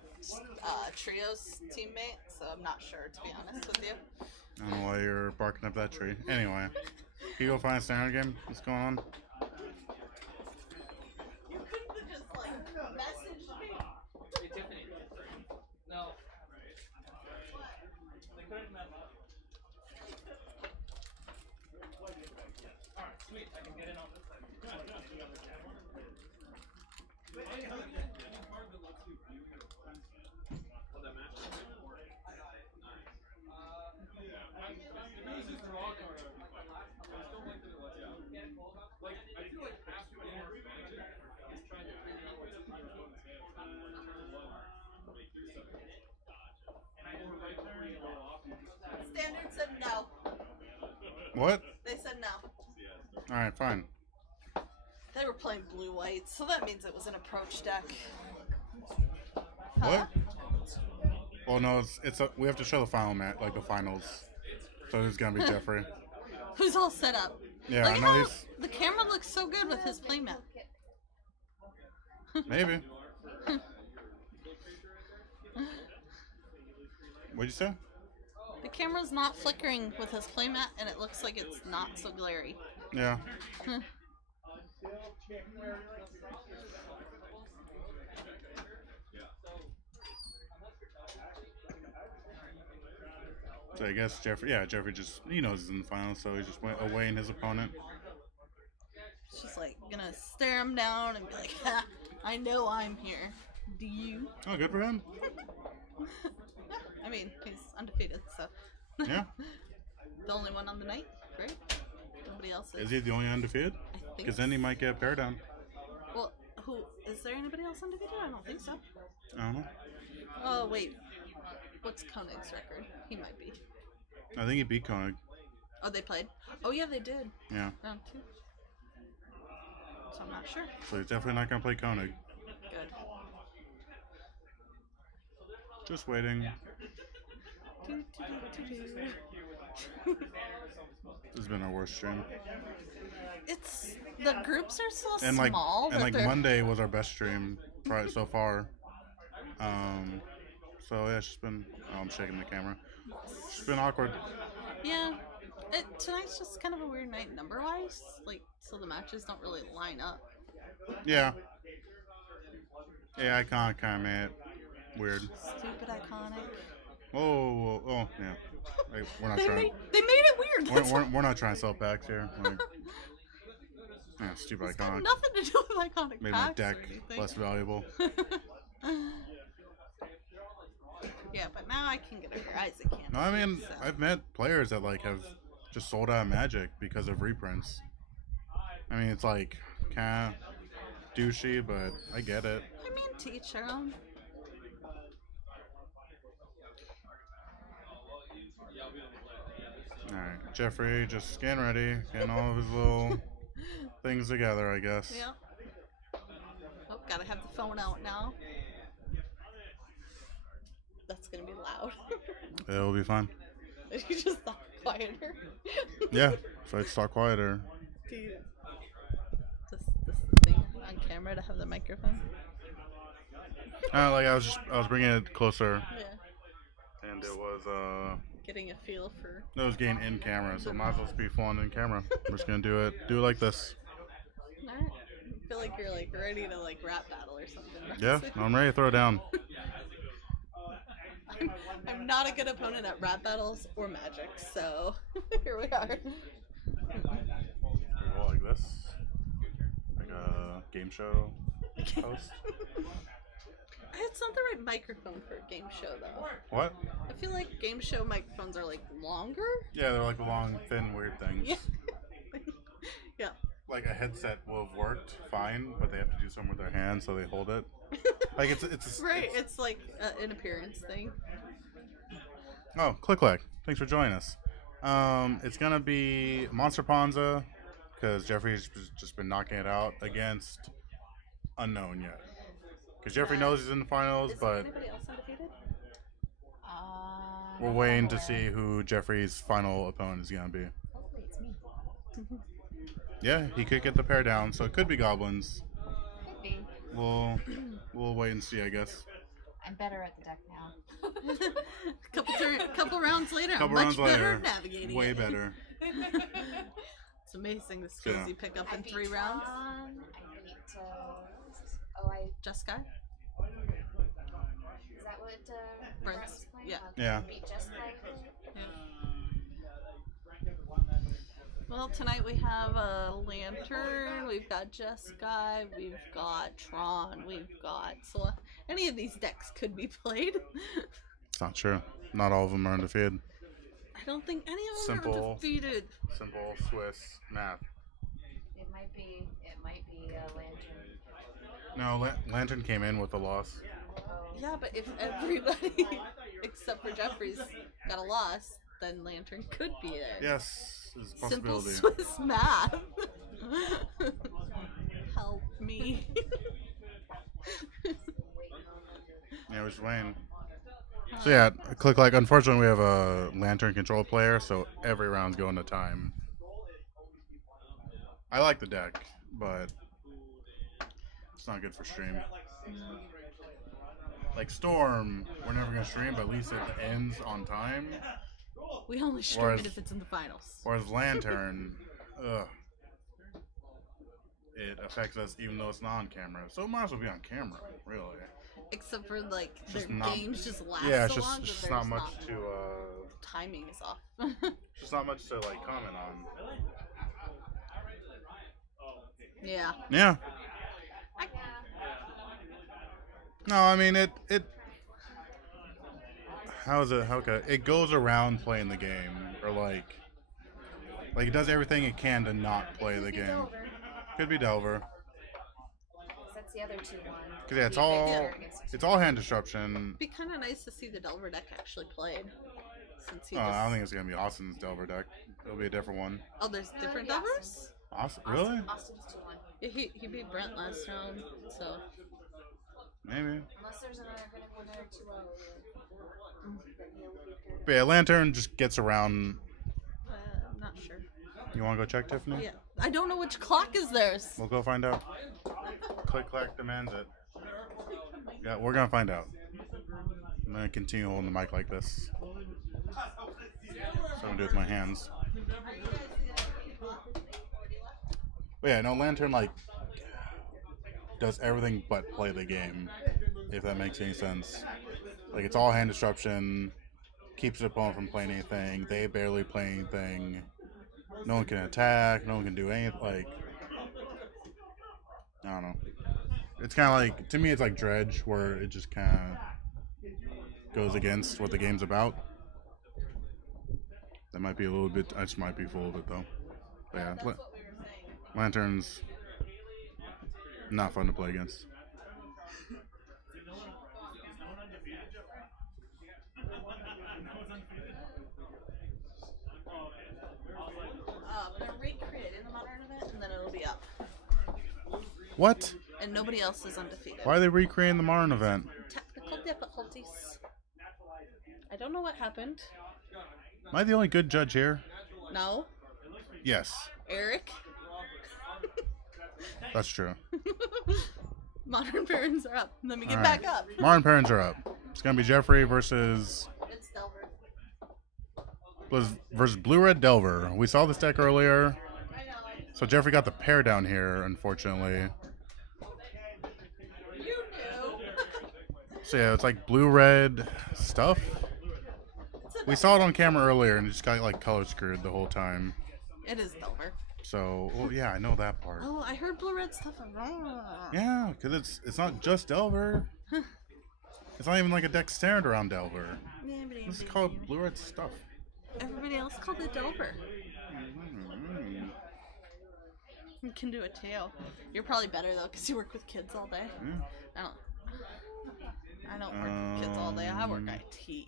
trios teammate, so I'm not sure, to be honest with you. I don't know why you're barking up that tree. Anyway, can you go find a standard game? What's going on? You couldn't have just, like, messaged me. Hey, Tiffany. No. They couldn't mess up. Alright, sweet. I can get in on this side. Standard said no. What? They said no. Alright, fine. They were playing blue-white, so that means it was an approach deck. What? Well, no, we have to show the final match, like the finals. So it's gonna be Jeffrey. Who's all set up? Yeah, Look I at know how he's. the camera looks so good with his playmat. Maybe. What'd you say? The camera's not flickering with his playmat, and it looks like it's not so glary. Yeah. So I guess Jeffrey just, he knows he's in the finals, so he just went away in his opponent. It's just like gonna stare him down and be like, ha, I know I'm here. Do you? Oh, good for him. I mean, he's undefeated, so. Yeah. The only one on the night? Great. Nobody else is. Is he the only undefeated? I think Because then he might get pared down. Well, is there anybody else undefeated? I don't think so. I don't know. Oh, wait. What's Koenig's record? He might be. I think he beat Koenig. Oh, they played? Oh, yeah, they did. Yeah. Round 2. So I'm not sure. So he's definitely not going to play Koenig. Good. Just waiting. This has been our worst stream. It's the groups are so And small. like Monday was our best stream probably so far. So yeah, it's just been. Oh, I'm shaking the camera. It's just been awkward. Yeah. Tonight's just kind of a weird night number-wise. Like, so the matches don't really line up. Yeah. Yeah, Iconic kind of made it weird. Stupid Iconic. Oh, yeah. Like, we're not They trying. made it weird. That's We're not trying to sell packs here. Like, yeah, stupid It's got iconic. nothing to do with iconic Made my packs deck or anything. less valuable. Yeah, but now I can get a Horizon candy. No, I mean, so. I've met players that like have just sold out of Magic because of reprints. I mean, it's like kind of douchey, but I get it. I mean, to each their own. Alright, Jeffrey, just getting ready, getting all of his little things together, I guess. Yeah. Oh, gotta have the phone out now. That's gonna be loud. It'll be fine. You just thought quieter. Yeah, if I talk quieter. Do you, this thing on camera to have the microphone. Like I was bringing it closer, Yeah. and it was Getting a feel for. it was getting in camera, so might as well be fun in camera. I'm just gonna do it like this. Alright. I feel like you're like ready to like rap battle or something. Yeah, I'm ready to throw down. I'm not a good opponent at rap battles or Magic, so here we are. Go like this, like a game show host. It's not the right microphone for a game show, though. What? I feel like game show microphones are like longer. Yeah, they're like long, thin, weird things. Yeah. Yeah. Like a headset will have worked fine, but they have to do something with their hands, so they hold it. Like it's Right. It's like an appearance thing. Oh, Click-Clack. Thanks for joining us. It's gonna be Monster Ponza because Jeffrey's just been knocking it out against unknown yet. Because Jeffrey knows he's in the finals, Is but anybody else undefeated? we're waiting to see who Jeffrey's final opponent is gonna be. Hopefully it's me. Yeah, he could get the pair down, so it could be goblins. Could be. We'll wait and see, I guess. I'm better at the deck now. couple rounds later, Couple I'm rounds much better later, at navigating way it. better. It's amazing the skills Yeah. you pick up I in beat 3 rounds. Tron, I beat, Jessica? is that what Brent's- Brent's playing? yeah. Okay, Yeah. I beat Jessica. Well, tonight we have a Lantern, we've got Jeskai, we've got Tron, we've got... So any of these decks could be played. It's not true. Not all of them are undefeated. I don't think any of them are Simple. defeated. Simple Swiss math. It might be a Lantern. No, Lantern came in with a loss. Yeah, but if everybody except for Jeffries got a loss, then Lantern could be there. Yes, there's a Simple possibility. Swiss math. Help me. Yeah, we're just waiting. So yeah, Click-Clack. Unfortunately, we have a Lantern control player, so every round's going to time. I like the deck, but it's not good for stream. Like Storm, we're never gonna stream, but at least it ends on time. We only stream Whereas- it if it's in the finals. Whereas Lantern, ugh, it affects us even though it's not on camera. So it might as well be on camera, really. Except for like their Just not- games just last Yeah, it's so just long it's that just not there's much to timing is off. just not much to like comment on. Yeah. Yeah. No, I mean it. How is it? How can it goes around playing the game, or like it does everything it can to not play the game. Delver. Could be Delver. That's the other 2-1. Cause yeah, it's all hand disruption. It'd be kind of nice to see the Delver deck actually played. Since he Oh, just... I don't think it's gonna be Austin's Delver deck. It'll be a different one. Oh, there's different Yeah, Delvers? Austin, really? Austin's 2-1. Yeah, he beat Brent last round, so... Maybe. Unless there's another 2-0. But yeah, Lantern just gets around. I'm not sure. You want to go check, Tiffany? Yeah. I don't know which clock is theirs. We'll go find out. Click-Clack demands it. Yeah, we're gonna find out. I'm gonna continue holding the mic like this. So I'm gonna do it with my hands. But yeah, no, Lantern does everything but play the game, if that makes any sense. Like it's all hand disruption. keeps the opponent from playing anything. They barely play anything. No one can attack. No one can do anything. Like, I don't know. It's kind of like, to me, it's like Dredge, where it just kind of goes against what the game's about. That might be a little bit. I just might be full of it though. But yeah, That's what we were saying. Lanterns not fun to play against. They're recreating the modern event, and then it'll be up. What? And nobody else is undefeated. Why are they recreating the Marn event? Technical difficulties. I don't know what happened. Am I the only good judge here? No. Yes, Eric. that's true. Modern Barons are up. Let me get All back right. up. Marn parents are up. It's gonna be Jeffrey versus It's Delver. Blue Red Delver. We saw this deck earlier. I know. So Jeffrey got the pair down here, unfortunately. You knew. So yeah, it's like blue-red stuff. We saw it on camera earlier, and it just got like color screwed the whole time. It is Delver. So, well, yeah, I know that part. Oh, I heard blue red stuff. Yeah, because it's not just Delver. It's not even like a deck standard around Delver. This is called blue-red stuff. Everybody else called it Delver. You can do a tail. You're probably better though, because you work with kids all day. Yeah. I don't work with kids all day. I work IT.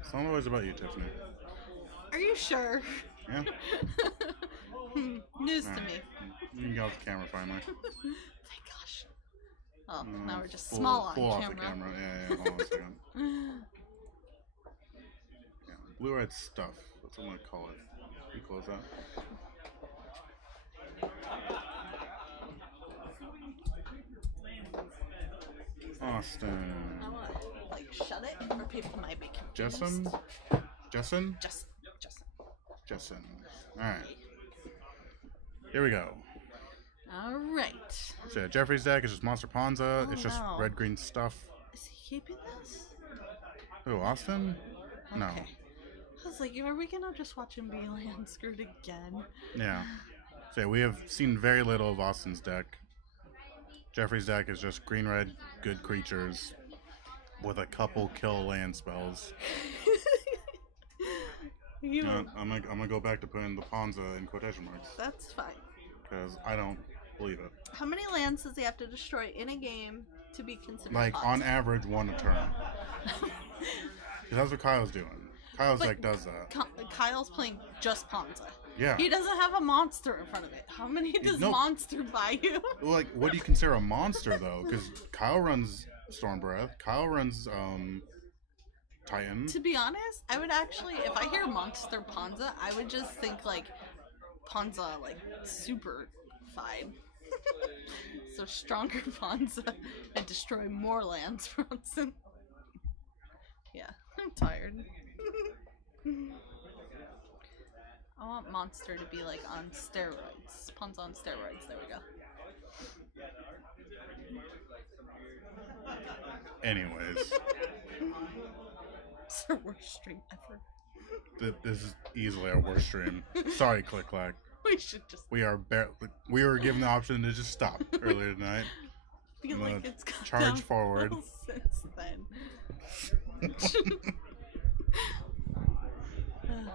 It's not always about you, Tiffany. Are you sure? Yeah. News to Alright. me. You can get off the camera finally. Thank gosh. Oh, now we're just Full- small on full camera. off the camera. Yeah, hold on a second. Yeah, blue-red stuff. That's what I'm gonna call it. You close that. Austin. I want to like shut it, or people might be confused. Jessen? Jessen? Just. Jessen. Alright. Here we go. All right. So yeah, Jeffrey's deck is just Monster Ponza. Oh, it's just no. red-green stuff. Is he keeping this? Who, Austin? No. Okay. I was like, are we gonna just watch him be land screwed again? Yeah. So yeah, we have seen very little of Austin's deck. Jeffrey's deck is just green-red, good creatures with a couple kill land spells. You know, I'm gonna go back to putting the Ponza in quotation marks that's fine. because I don't believe it. How many lands does he have to destroy in a game to be considered Like hot? on average, one a turn. 'Cause that's what Kyle's doing. Kyle's But deck does that. Kyle's playing just Ponza. Yeah. He doesn't have a monster in front of it. How many does No. monster buy you? Well, like, what do you consider a monster though? Because Kyle runs Storm Breath. Kyle runs Titan. To be honest, I would actually, if I hear monster Ponza, I would just think like Ponza, like super fine. So stronger Ponza and destroy more lands, Bronson. Yeah, I'm tired. I want monster to be like on steroids. Ponza on steroids. There we go. Anyways, It's our worst stream ever. this is easily our worst stream. Sorry, Click Clack. We should just We were given the option to just stop earlier tonight. feel I'm like gonna it's gone charge downhill forward. since then.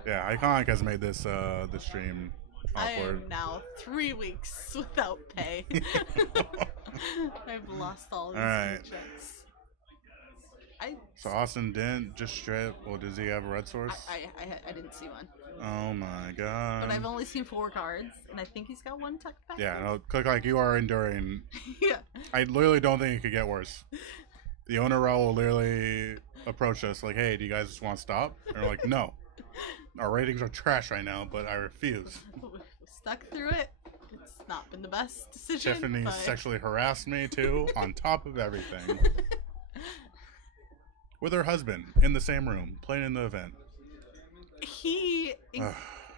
Yeah, Iconic has made this this stream I awkward. am now 3 weeks without pay. I've lost all these Alright. paychecks. So Austin didn't just strip. Well, does he have a red source? I didn't see one. Oh my god. But I've only seen 4 cards, and I think he's got 1 tucked back. Yeah, no, Click Like, you are enduring. Yeah. I literally don't think it could get worse. The owner Raul literally approached us like, "Hey, do you guys just want to stop?" And we're like, "No, our ratings are trash right now, but I refuse." We stuck through it. It's not been the best decision. Tiffany but... sexually harassed me too, on top of everything. With her husband in the same room, playing in the event.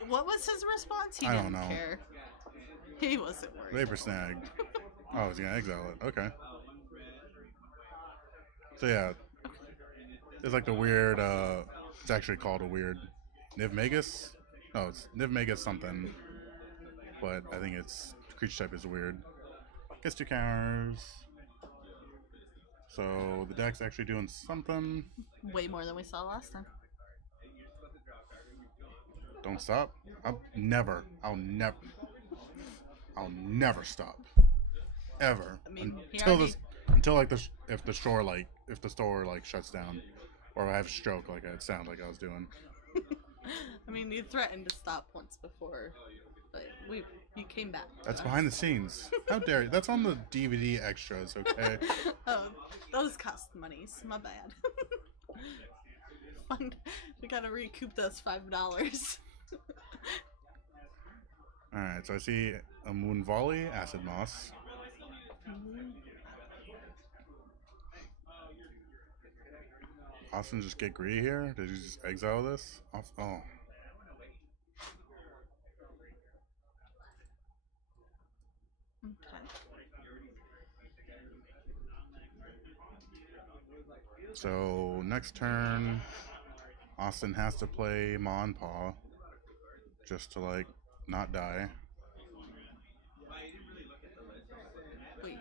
What was his response? He I didn't don't know. care. He wasn't worried. Vapor snagged. Oh, he's gonna exile it. Okay. So yeah, it's like the weird. It's actually called a weird Niv-Magus. No, it's Niv-Magus something. But I think its creature type is weird. Gets 2 counters. So the deck's actually doing something. Way more than we saw last time. Don't stop. I'll never stop. Ever. I mean, he until already- until like if the store shuts down, or I have a stroke like it sounded like I was doing. I mean, you threatened to stop once before, but you came back. That's behind the scenes. How dare you? That's on the DVD extras, okay? Oh, those cost monies. My bad. Fun. We gotta recoup those $5. Alright, so I see a Moon Volley, Acid Moss. Austin just get greedy here? Did he just exile this? Oh. Okay. So next turn, Austin has to play Ma and Pa just to like not die. Wait,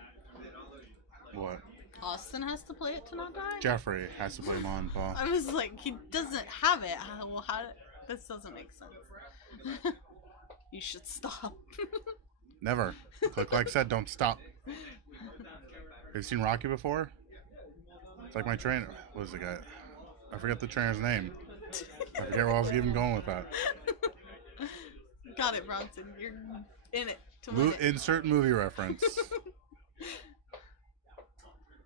What? Austin has to play it to not die? Jeffrey has to play Ma and Pa. I was like, he doesn't have it. Well, how? This doesn't make sense. You should stop. Never. Click like said, don't stop. Have you seen Rocky before? It's like my trainer. What is the guy? I forget the trainer's name. I forget where I was even going with that. Got it, Bronson. You're in it to win it. Insert movie reference.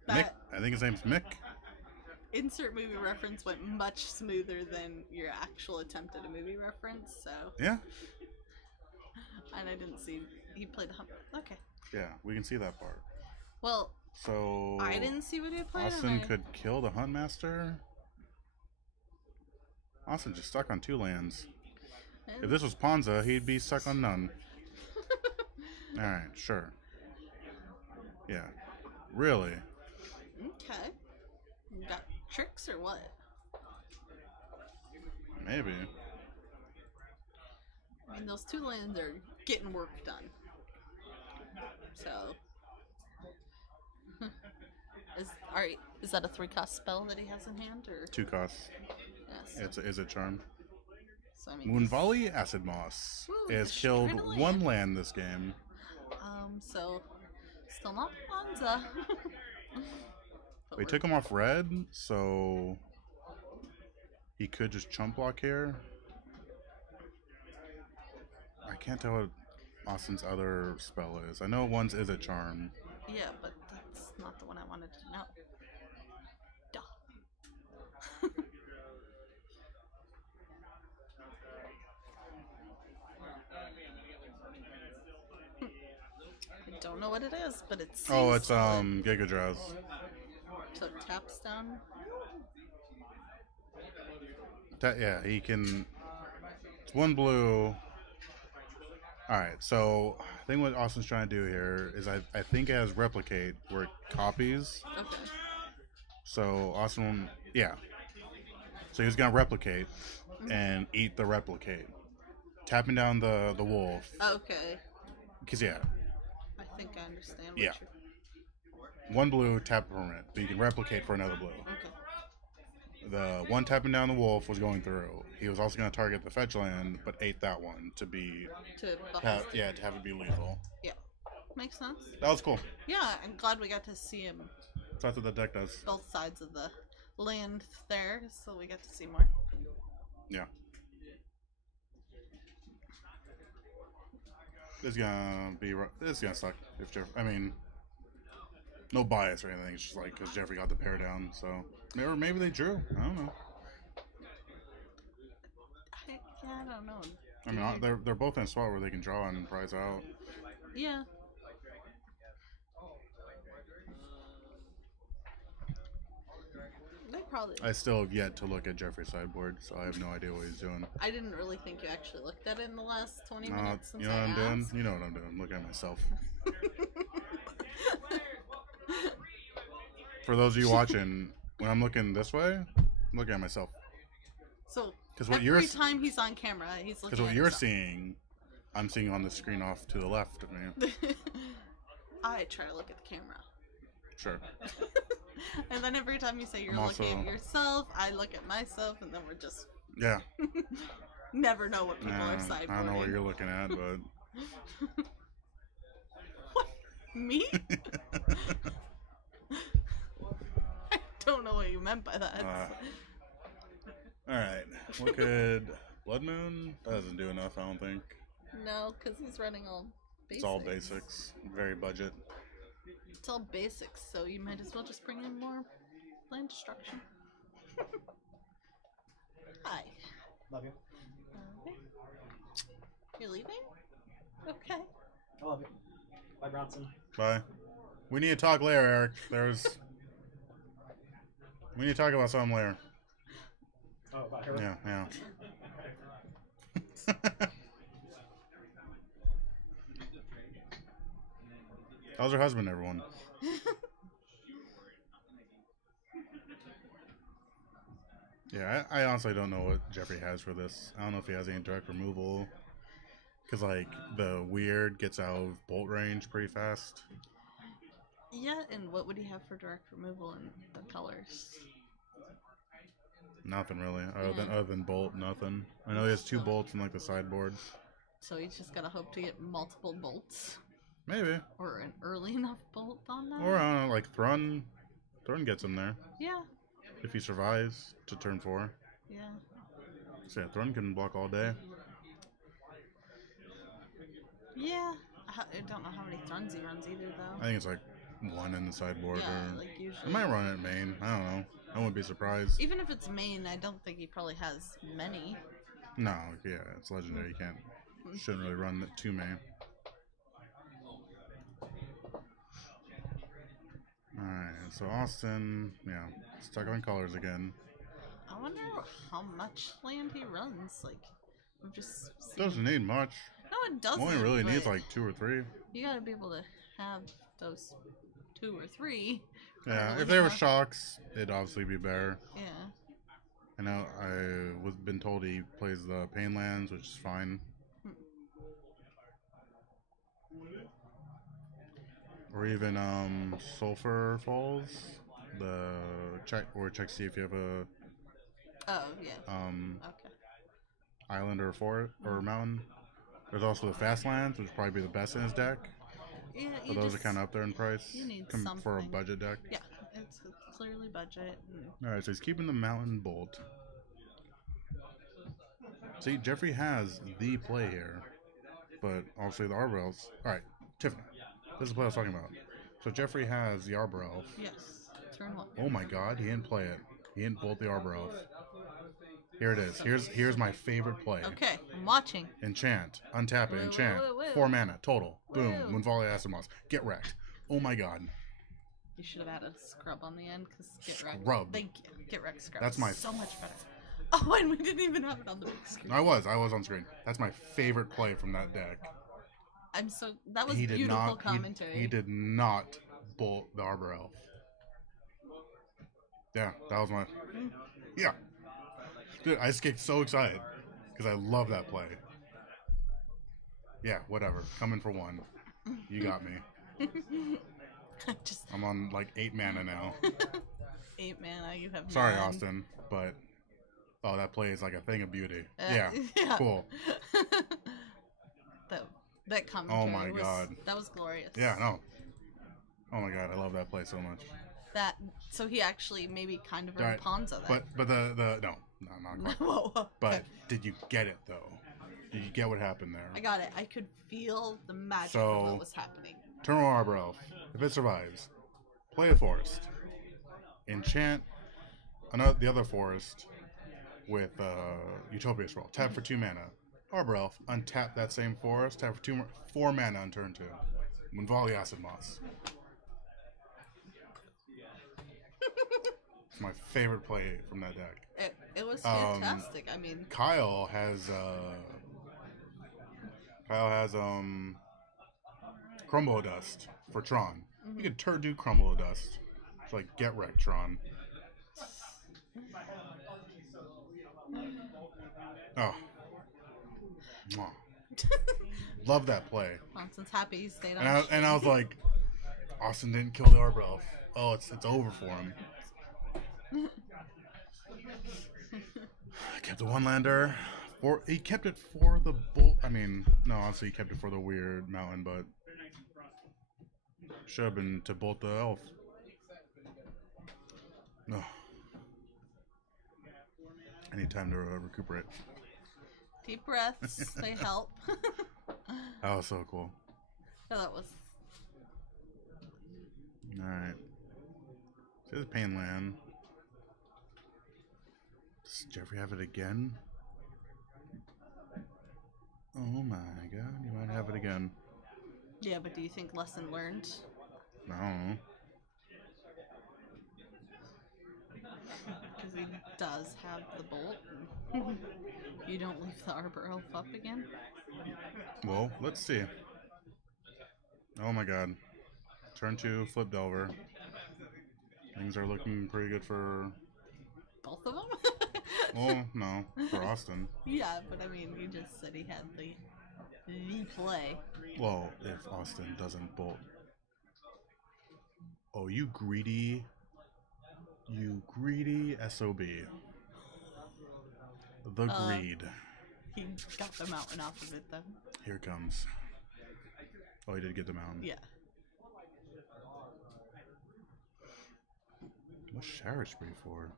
Mick. That I think his name's Mick. insert movie reference went much smoother than your actual attempt at a movie reference, so. Yeah. And I didn't see he played Hump. Okay. Yeah, we can see that part. Well, So I didn't see what he played. Austin and I- could kill the Huntmaster. Austin just stuck on 2 lands. If this was Ponza, he'd be stuck on none. Alright, sure. Yeah. Really? Okay. You got tricks or what? Maybe. I mean, those 2 lands are getting work done. So. Alright, is that a 3-cost spell that he has in hand, or? 2 costs. Yes. Is it charm? So, I mean, Moon Volley, Acid Moss Ooh, has just killed straight away. 1 land this game. So, still not Ponza. We took him off red, so he could just chump block here. I can't tell what Austin's other spell is. I know one's is a charm. Yeah, but that's not the one I wanted to know. Duh. I don't know what it is, but it's. Oh, it's Giga Drowse. So it taps down. Yeah, he can. It's 1 blue. Alright, so I think what Austin's trying to do here is I think it has replicate where it copies. Okay. So Austin, yeah. So he's gonna replicate and eat the replicate, tapping down the wolf. Okay. Cause yeah, I think I understand. What Yeah. You're... 1 blue tap permanent, but you can replicate for another blue. Okay. The one tapping down the wolf was going through. He was also gonna target the fetch land, but ate that one to be To buff have, his- yeah to have it be lethal. Yeah. Makes sense. That was cool. Yeah, I'm glad we got to see him So that's what the deck does. both sides of the land there, so we got to see more. Yeah. This is gonna suck if Jeff. I mean, no bias or anything. It's just like because Jeffrey got the pair down. So maybe they drew. I don't know. I don't know. I mean, they're both in a spot where they can draw and prize out. Yeah. They probably. I still have yet to look at Jeffrey's sideboard, so I have no idea what he's doing. I didn't really think you actually looked at it in the last 20 No, minutes since you know what I I'm doing? asked. You know what I'm doing. I'm looking at myself. For those of you watching, when I'm looking this way, I'm looking at myself. So 'Cause what every you're time he's on camera, he's looking. Because what at you're himself. seeing, I'm seeing on the screen off to the left of me. I try to look at the camera. Sure. And then every time you say you're I'm looking also- at yourself, I look at myself, and then we're just Yeah. never know what people are I sideboarding. don't know what you're looking at, but Me? I don't know what you meant by that. all right. What could Blood Moon? That doesn't do enough, I don't think. No, because he's running all basics. It's all basics, very budget. It's all basics, so you might as well just bring in more land destruction. Hi. Love you. Okay. You're leaving? Okay. I love you. Bye, Bronson. Bye. We need to talk later, Eric. We need to talk about something later. Oh, about her? Yeah. How's her husband, everyone? Yeah, I honestly don't know what Jeffrey has for this. I don't know if he has any direct removal. Because, like, the weird gets out of bolt range pretty fast. Yeah, and what would he have for direct removal in the colors? Nothing really. Other than bolt, nothing. I know he has 2 bolts in, like, the sideboard. So he's just gotta hope to get multiple bolts. Maybe. Or an early enough bolt on that. Or, I don't know, like, Thrun. Thrun gets him there. Yeah. If he survives to turn 4. Yeah. So, yeah, Thrun can block all day. Yeah. I don't know how many Thruns he runs either, though. I think it's, like, 1 in the sideboard. Yeah, Or like I usually. might run it main. I don't know. I wouldn't be surprised. Even if it's main, I don't think he probably has many. No, yeah, it's legendary. You shouldn't really run it 2 main. Alright, so Austin, yeah, stuck on colors again. I wonder how much land he runs. Like, I'm just. Doesn't need much. No, it doesn't. Only really needs but like 2 or 3. You gotta be able to have those 2 or 3. Yeah, Really if there were have- shocks, it'd obviously be better. Yeah. I know been told he plays the Pain Lands, which is fine. Or even Sulfur Falls. Check to see if you have a Oh, yeah. Okay. island or fort or mountain. There's also the Fast Lands, which would probably be the best in his deck. Yeah, But those are kind of up there in price. You need for a something. budget deck. Yeah, it's clearly budget. Alright, so he's keeping the Mountain Bolt. See, Jeffrey has the play here. But obviously the Arbor Elves. Alright, Tiffany. This is the play I was talking about. So Jeffrey has the Arbor Elf. Yes. Turn 1. Oh my god, he didn't play it. He didn't bolt the Arbor Elf. Here it is. Here's my favorite play. Okay, I'm watching. Enchant. Untap it. Whoa, Enchant. whoa, whoa. 4 mana. Total. Boom. Whoa. Moonvolley Acid Moss. Get wrecked. Oh my god. You should have added a scrub on the end because get wrecked. Scrub. Thank you. Get wrecked scrub. That's my- so much better. Oh, and we didn't even have it on the big screen. I was on screen. That's my favorite play from that deck. That was He did beautiful not. commentary. He did not bolt the Arbor Elf. Yeah, that was my. Yeah. Dude, I just get so excited because I love that play. Yeah, whatever. Coming for 1. You got me. I'm on like 8 mana now. 8 mana, you have Sorry, 9. Austin, but that play is like a thing of beauty. Yeah. Cool. that commentary. Oh my was, god. That was glorious. Yeah, no. Oh my god, I love that play so much. So he actually maybe kind of Right, earned pawns of that. But no, not quite. Whoa. But did you get it though? Did you get what happened there? I got it. I could feel the magic So- of what was happening. Terminal Arbor Elf. If it survives, play a forest. Enchant the other forest with Utopia Scroll. Tap for 2 mana. Arbor Elf. Untap that same forest. Tap for 4 mana on turn 2. Moonvolley Acid Moss. It's my favorite play from that deck. It was fantastic. I mean, Kyle has Crumble Dust for Tron. You could do Crumble Dust. It's like get wrecked Tron. Oh. Mwah. Love that play. Austin's happy he stayed on. And I was like, Austin didn't kill the Arbor Elf. Oh, it's over for him. Kept the one lander. He kept it for the bull. I mean, no, obviously he kept it for the weird mountain, but should have been to bolt the elf. No. I need time to recuperate. Deep breaths, they help. That was so cool. Yeah, that was. Alright. This is Pain Land. Does Jeffrey have it again? Oh my god, you might have it again. Yeah, but do you think lesson learned? I don't know. Because he does have the bolt. You don't leave the Arbor Elf up again? Well, let's see. Oh my god. Turn 2, flip Delver. Things are looking pretty good for... Both of them? Well, no, for Austin. Yeah, but I mean, you just said he had the play. Well, if Austin doesn't bolt. Oh, you greedy SOB. The greed. He got the mountain off of it, though. Here it comes. Oh, he did get the mountain. Yeah. What's Shower Spree for?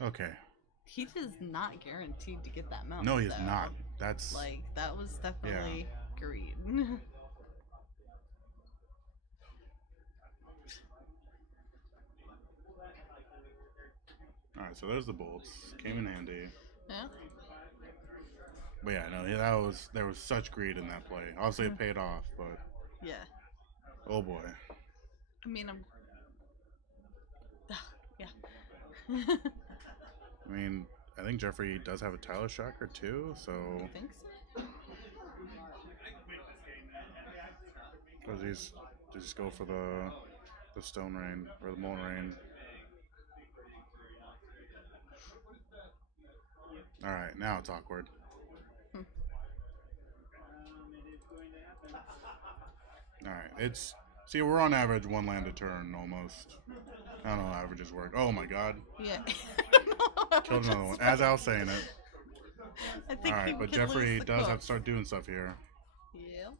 Okay. He is not guaranteed to get that mountain. No, he's though. not. That's like that was definitely greed. Alright, so there's the bolts. Came in handy. Yeah. But yeah, no, there was such greed in that play. Obviously it paid off, but Yeah. oh boy. I mean, I'm. Yeah. I mean, I think Jeffrey does have a Tyler Shocker too, so I think so. because they just go for the Stone Rain or the Molten Rain. All right, now it's awkward. All right, it's see we're on average one land a turn almost. I don't know how averages work. Oh my god. Yeah. Killed another one. As I was saying it. I think all right, but Jeffrey does have to start doing stuff here. Yeah.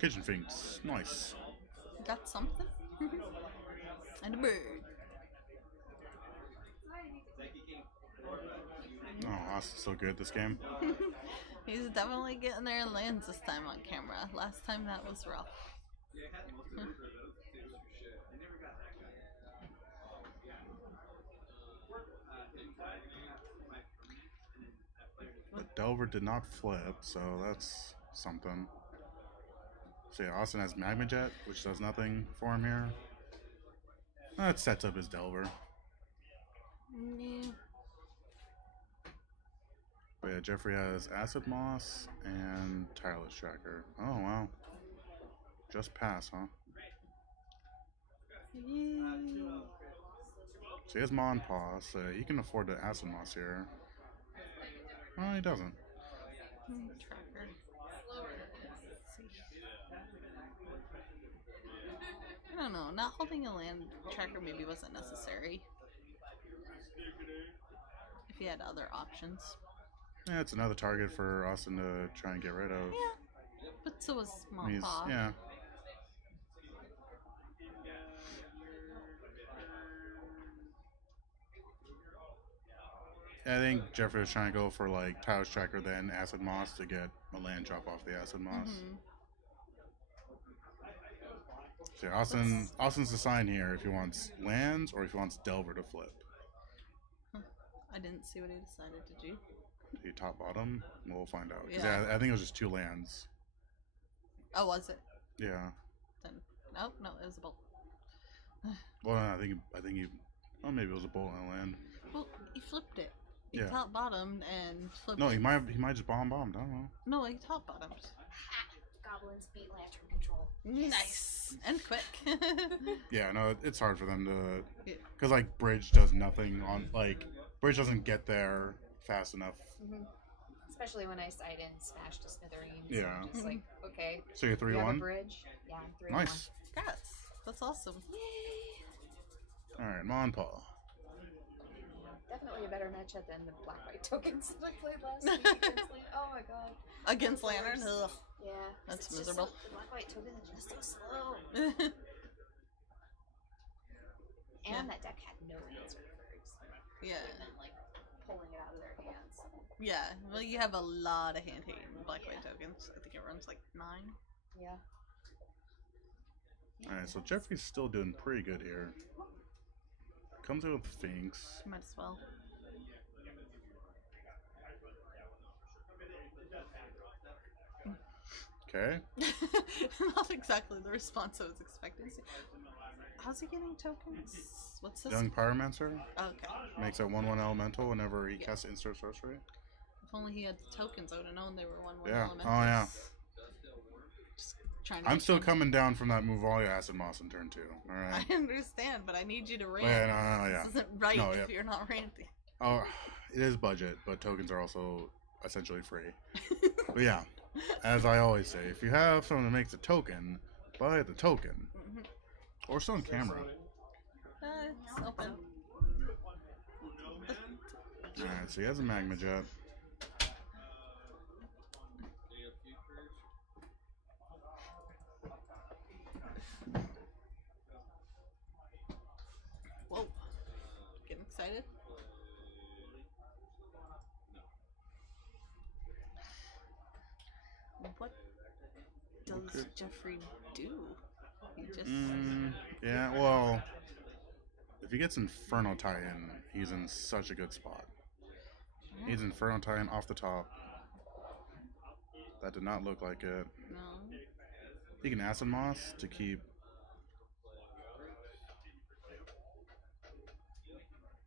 Kitchen Finks. Nice. Got something? And a bird. Oh, Austin's so good at this game. He's definitely getting there in lands this time on camera. Last time that was rough. But Delver did not flip, so that's something. So yeah, Austin has Magma Jet, which does nothing for him here. That sets up his Delver. Yeah. But yeah, Jeffrey has Acid Moss and Tireless Tracker. Oh wow. Just pass, huh? Yeah. So he has Mon Paw, so he can afford the Acid Moss here. Well, he doesn't. Tracker. Let's see. I don't know. Not holding a land tracker maybe wasn't necessary. If he had other options. Yeah, it's another target for Austin to try and get rid of. Yeah. But so was Mon Paw. Yeah. I think Jeffrey was trying to go for like Taos Tracker, then Acid Moss to get a land drop off the Acid Moss. So yeah, Austin's deciding here if he wants lands or if he wants Delver to flip. I didn't see what he decided to do. The top bottom, we'll find out. 'Cause Yeah. I think it was just 2 lands. Oh, was it? Yeah. Then nope, no, it was a bolt. Well, I think he. Oh, maybe it was a bolt and a land. Well, he flipped it. He Yeah. top bottomed and flipped. No, it. he might just bombed. I don't know. No, he top bottomed. Goblins beat Lantern Control. Nice and quick. Yeah, no, it's hard for them to, Yeah. because like Bridge does nothing on Bridge doesn't get there fast enough. Especially when I side in Smash to Smithereens. Yeah. I'm just like, okay. So you're You have a 3-1. bridge? Yeah, I'm 3-1. Nice. Congrats. That's awesome. Yay! All right, Monpaw. Definitely a better matchup than the black-white tokens that I played last week against Oh my god. Against Those Lantern? worst. Ugh. Yeah. That's it's just miserable. So, the black-white tokens are just so slow. And that deck had no answer cards. Yeah. And then, like, pulling it out of their hands. Yeah. Well, you have a lot of hand hate in black white tokens. I think it runs like 9. Yeah. All right, so Jeffrey's still doing pretty good here. Comes in with Sphinx. Might as well. Okay. Not exactly the response I was expecting. How's he getting tokens? What's this? Young Pyromancer Okay. makes a 1/1 elemental whenever he casts instant sorcery. If only he had the tokens, I would have known they were 1/1 Yeah. elementals. Oh yeah. Just trying to I'm make still them- coming down from that Muvalia Acid Moss in turn 2. All right. I understand, but I need you to rant. Yeah, no, yeah. This isn't right No, if yeah. you're not ranting. Oh, it is budget, but tokens are also essentially free. But yeah, as I always say, if you have someone that makes a token, buy the token. Mhm. Or still on camera. It's open. Alright, so he has a Magma Jet. Whoa. Getting excited. What does Okay. Jeffrey do? He just Yeah, well, if he gets Inferno Titan, he's in such a good spot. He's Inferno Titan off the top. That did not look like it. no. He can Acid Moss to keep.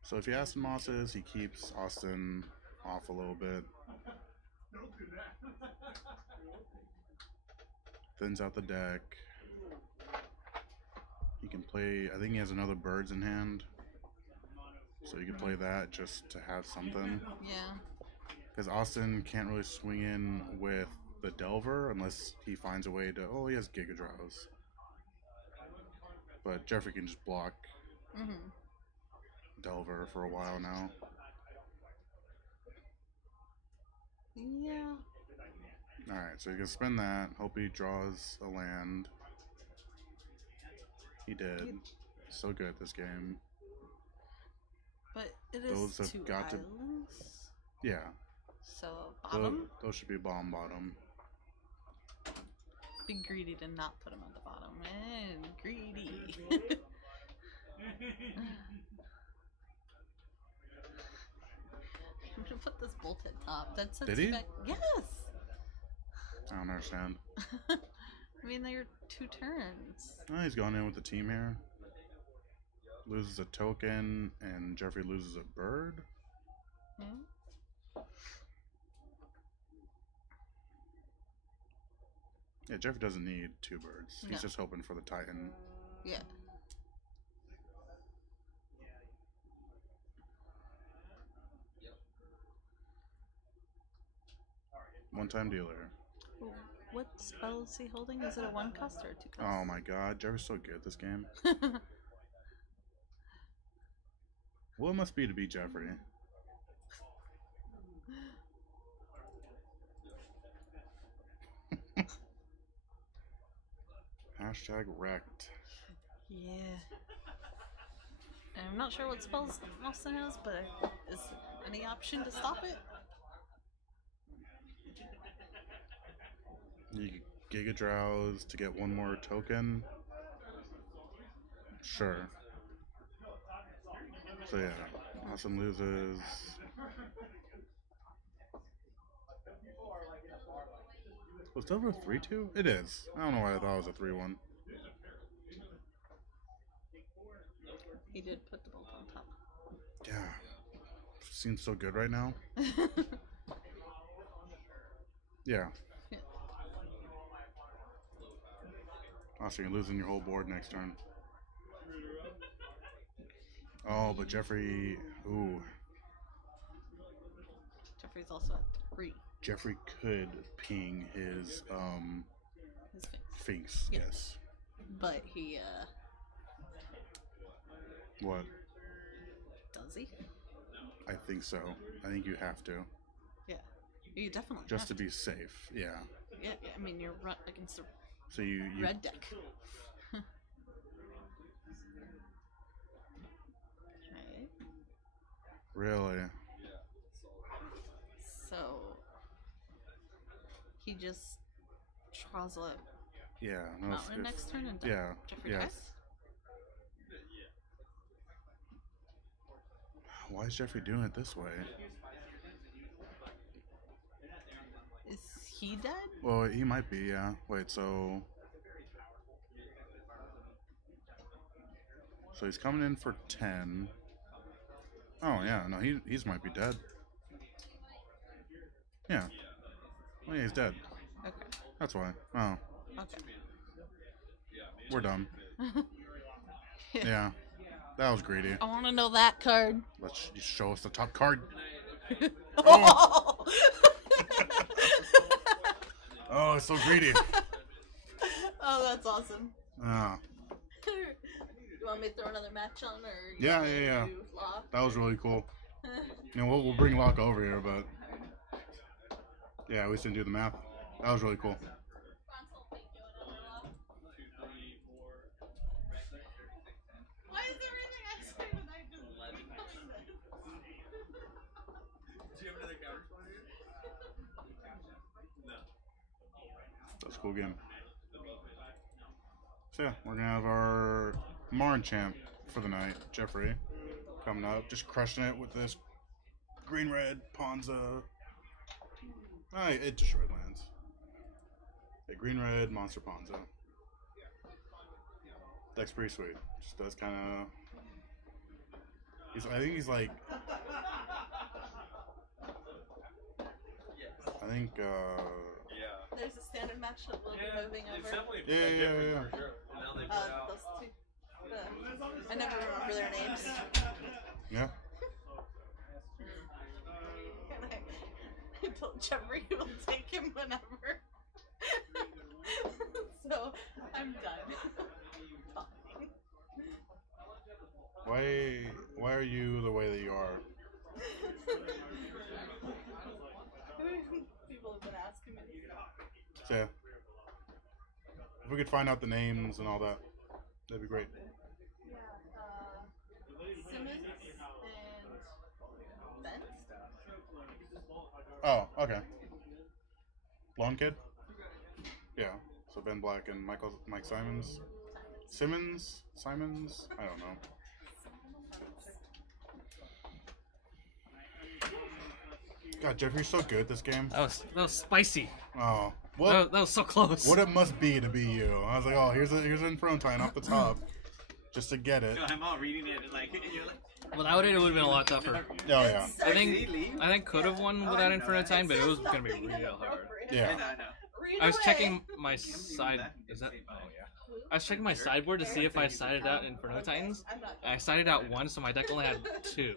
So if he Acid Mosses, he keeps Austin off a little bit. Thins out the deck. He can play, I think he has another Birds in hand. So you can play that just to have something. Yeah. Because Austin can't really swing in with the Delver unless he finds a way to. Oh, he has Giga Drowse. But Jeffrey can just block Mm-hmm. Delver for a while now. Yeah. Alright, so you can spend that. Hope he draws a land. He did. So good this game. But it is Those have 2 got to- islands. Yeah. So bottom. Those should be bottom. Be greedy to not put him at the bottom. Man, greedy. I'm gonna put this bolt at top. That sets Did you he? back. Yes. I don't understand. I mean, they're 2 turns. Oh, he's going in with the team here. Loses a token, and Jeffrey loses a bird. Hmm? Yeah, Jeffrey doesn't need 2 birds. He's No. just hoping for the Titan. Yeah. One-time dealer. What spell is he holding? Is it a 1 cost or a 2 cost? Oh my god, Jeffrey's so good at this game. What must be to beat Jeffrey? Hashtag wrecked. Yeah. And I'm not sure what spells Austin has, but is any option to stop it? You could Giga Drowse to get 1 more token. Sure. So yeah, Austin loses. Was Dover a 3-2? It is. I don't know why I thought it was a 3-1. He did put the bolt on top. Yeah. seems so good right now. Yeah. Oh, so you're losing your whole board next turn. Oh, but Jeffrey... Ooh. Jeffrey's also at 3. Jeffrey could ping his His Sphinx, Yeah. yes. But he, What? does he? I think so. I think you have to. Yeah. You definitely Just to have be safe, yeah. Yeah, I mean, you're against the So you red deck. Okay. Really? So he just draws a Yeah. No, mountain next turn and yeah. Jeffrey Yes. dies? Why is Jeffrey doing it this way? Is he dead? Well, he might be, yeah. Wait, so... So he's coming in for 10. Oh, yeah, no, he's might be dead. Yeah. Oh, yeah, he's dead. Okay. That's why. Oh, Okay. we're done. Yeah. That was greedy. I want to know that card. Let's just show us the top card. Oh, Oh, it's so greedy. oh that's awesome. Ah, You want me to throw another match on, or you Yeah, want me to yeah. do Lock? that was really cool. You know, we'll bring Locke over here, but... Yeah, we didn't do the math. That was really cool. Why is everything I say tonight just becoming this? Do you have another counter spot here? No. That's a cool game. So yeah, we're gonna have our Marn champ for the night, Jeffrey, coming up, just crushing it with this green-red Ponza. It destroyed lands. A green-red monster Ponza. Deck's pretty sweet. Just does kind of. I think he's like. I think. There's a standard match that we'll be moving over. Yeah. Those two. I never remember their names. Yeah. I told Jeffrey we'll take him whenever. So I'm done. Talking. Why are you the way that you are? People have been asking me. So yeah. If we could find out the names and all that, that'd be great. Yeah, Simmons and Bent. Oh, okay. Blonde kid? Yeah. So Ben Black and Mike Simons. Simons? I don't know. God, Jeff, you're so good at this game. That was spicy. Oh, what? That was so close. What it must be to be you. I was like, oh, here's an Infrontine off the top, just to get it. I'm all reading it like you're like. Without it, it would have been a lot tougher. Oh yeah. I think could have won without Infinite Time, but it was gonna be real hard. Yeah. I was checking my side. Is that? Oh yeah. I was checking my sideboard to see if I sided out Inferno Titans. I sided out one, so my deck only had 2.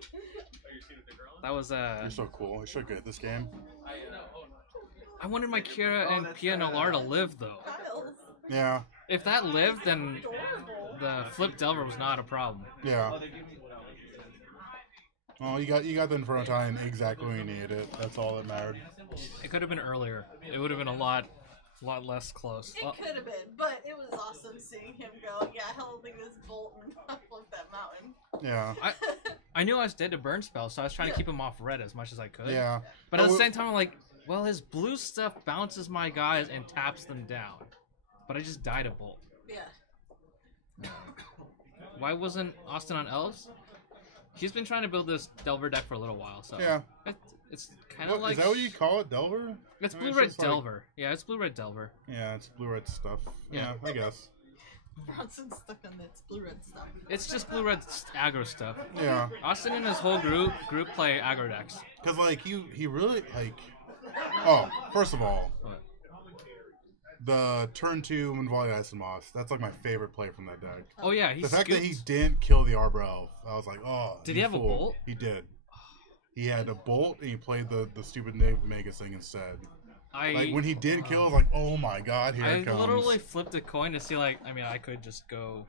That was You're so cool. You're so good at this game. I wanted my Kira and Pia Nalar to live though. Yeah. If that lived, then the Flip Delver was not a problem. Yeah. Oh, you got the Infrontine exactly when you needed it. That's all that mattered. It could have been earlier. It would have been a lot less close. It could have been, but it was awesome seeing him go, yeah, holding this bolt and flip that mountain. Yeah. I knew I was dead to burn spell, so I was trying to keep him off red as much as I could. Yeah. But at the same time, I'm like, well, his blue stuff bounces my guys and taps them down. But I just died a bolt. Yeah. Why wasn't Austin on Elves? He's been trying to build this Delver deck for a little while, so Yeah. it's kind of like. Is that what you call it, Delver? It's I mean, blue red just like- Delver. Yeah, it's blue red Delver. Yeah, it's blue red stuff. Yeah, I guess. Bronson's stuck on its blue-red stuff. It's just blue-red aggro stuff. Yeah. Austin and his whole group play aggro decks. Because, like, he really, like... Oh, first of all, What? the turn 2 Munvali Isomoss, that's, like, my favorite play from that deck. Oh yeah, he The fact that he scooped. didn't kill the Arbor Elf, I was like, oh. Did you he have a fool. bolt? He did. He had a bolt, and he played the stupid Magus thing instead. Like, when he did kill, I was like, oh my god, here it comes. I literally flipped a coin to see, like, I mean, I could just go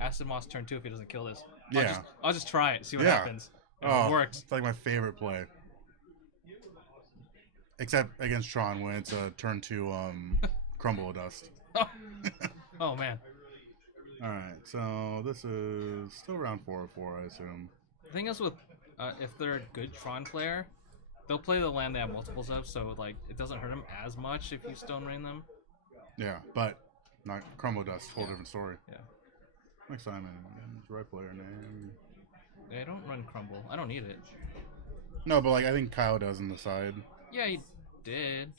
Acid Moss turn 2 if he doesn't kill this. Yeah. I'll just try it, see what Yeah. happens. And Oh, it worked. it's like my favorite play. Except against Tron when it's a turn 2 Crumble of Dust. Oh man. Alright, so this is still round 404, I assume. The thing is with, if they're a good Tron player, they'll play the land they have multiples of, so like it doesn't hurt them as much if you Stone Rain them. Yeah, but not Crumble of Dust, whole different story. Yeah. Next Simon, right player name. Yeah, I don't run Crumble. I don't need it. No, but like I think Kyle does on the side. Yeah, he did.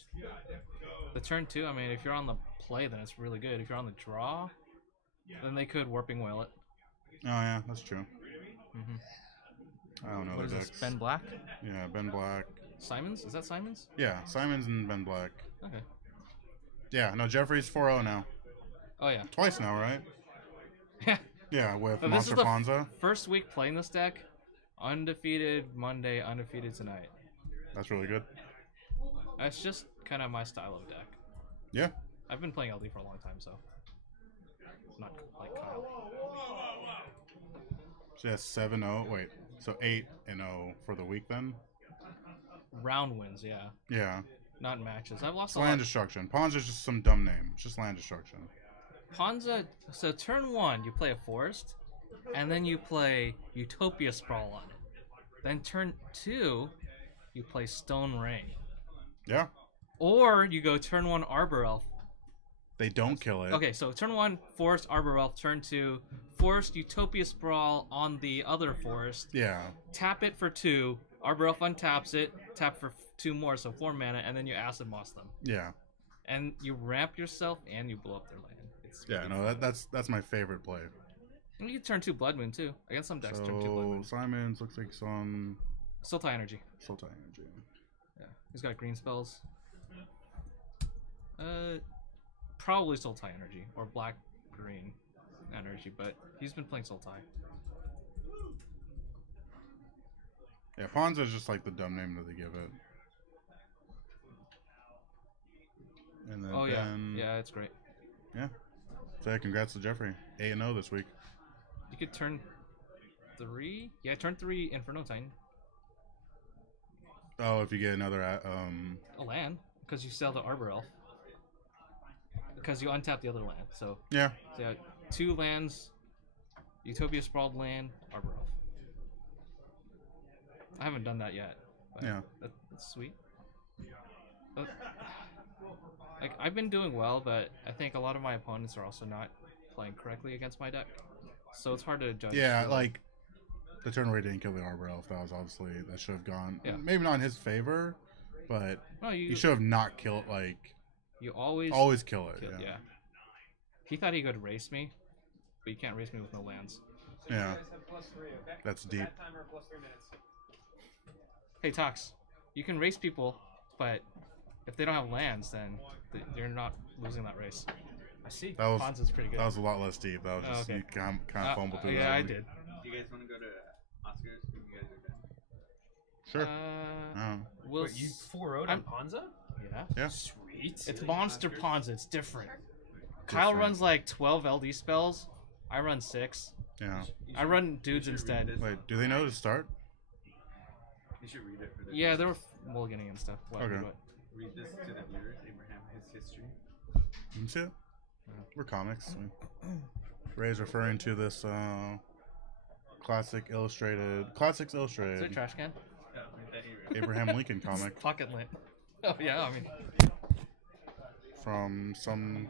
The turn 2, I mean, if you're on the play, then it's really good. If you're on the draw, then they could Warping Wail it. Oh yeah, that's true. Mm-hmm. I don't know What is the this, decks. Ben Black? Yeah, Ben Black. Simons? Is that Simons? Yeah, Simons and Ben Black. Okay. Yeah, no, Jeffrey's 4-0 now. Oh yeah. Twice now, right? Yeah. Yeah, with But this Monster is the Ponza. first week playing this deck. Undefeated Monday, undefeated tonight. That's really good. That's just kind of my style of deck. Yeah. I've been playing LD for a long time, so not like Kyle. So yeah, 7-0. Wait, so 8-0 for the week then? Round wins, yeah. Yeah. Not matches. I've lost It's a Land lot. Destruction. Ponza's just some dumb name. It's just Land Destruction. Ponza. So turn 1, you play a forest, and then you play Utopia Sprawl on it. Then turn 2, you play Stone Rain. Yeah. Or you go turn 1 Arbor Elf. They don't kill it. Okay, so turn 1 Forest Arbor Elf. Turn 2 Forest Utopia Sprawl on the other forest. Yeah. Tap it for 2. Arbor Elf untaps it. Tap for 2 more, so 4 mana, and then you Acid Moss them. Yeah. And you ramp yourself, and you blow up their land. It's Yeah, no, that's my favorite play. And you can turn 2 Blood Moon too. Against some decks, turn 2 Blood So Moon. Simons looks like some Sultai Energy. Sultai Energy. Yeah, he's got green spells. Probably Sultai Energy or black green energy, but he's been playing Sultai. Yeah, Ponza's just like the dumb name that they give it. And then Oh yeah, Ben- yeah, it's great. Yeah. So yeah, congrats to Jeffrey. 8-0 this week. You could turn 3. Yeah, turn 3 Inferno Titan. Oh, if you get another A land, because you sell the Arbor Elf. Because you untap the other land. So Yeah. yeah, 2 lands, Utopia Sprawled land, Arbor Elf. I haven't done that yet. But Yeah. That's sweet. But, like I've been doing well, but I think a lot of my opponents are also not playing correctly against my deck. So it's hard to judge. Yeah, the- like the turn where he didn't kill the Arbor Elf, that was obviously that should have gone Yeah. maybe not in his favor, but No, you should have not killed You always kill it. yeah. He thought he could race me, but you can't race me with no lands. Yeah. That's deep. Hey Tox, you can race people, but if they don't have lands, then they're not losing that race. I see. That was Ponza's pretty good. That was a lot less deep. That was Oh, just okay. you kind of fumbled through that. Yeah, I one. did. Do you guys want to go to Oscars when you guys are done? Sure. We'll Wait, you s- 4-0'd I'm- on Ponza? Yeah. Yeah. Sweet. It's Monster Ponza. It's different. Kyle Different. runs like 12 LD spells. I run 6. Yeah. I run dudes instead. Wait, do they know to start? You should read it for the Yeah, they were mulliganing and stuff. What, Okay. what? Read this to the viewers, Abraham, his history. You can see it. We're comics. Ray's referring to this Classics Illustrated Is it trash can? Yeah, read that here. Abraham Lincoln comic Pocket lint. Oh yeah, I mean. from some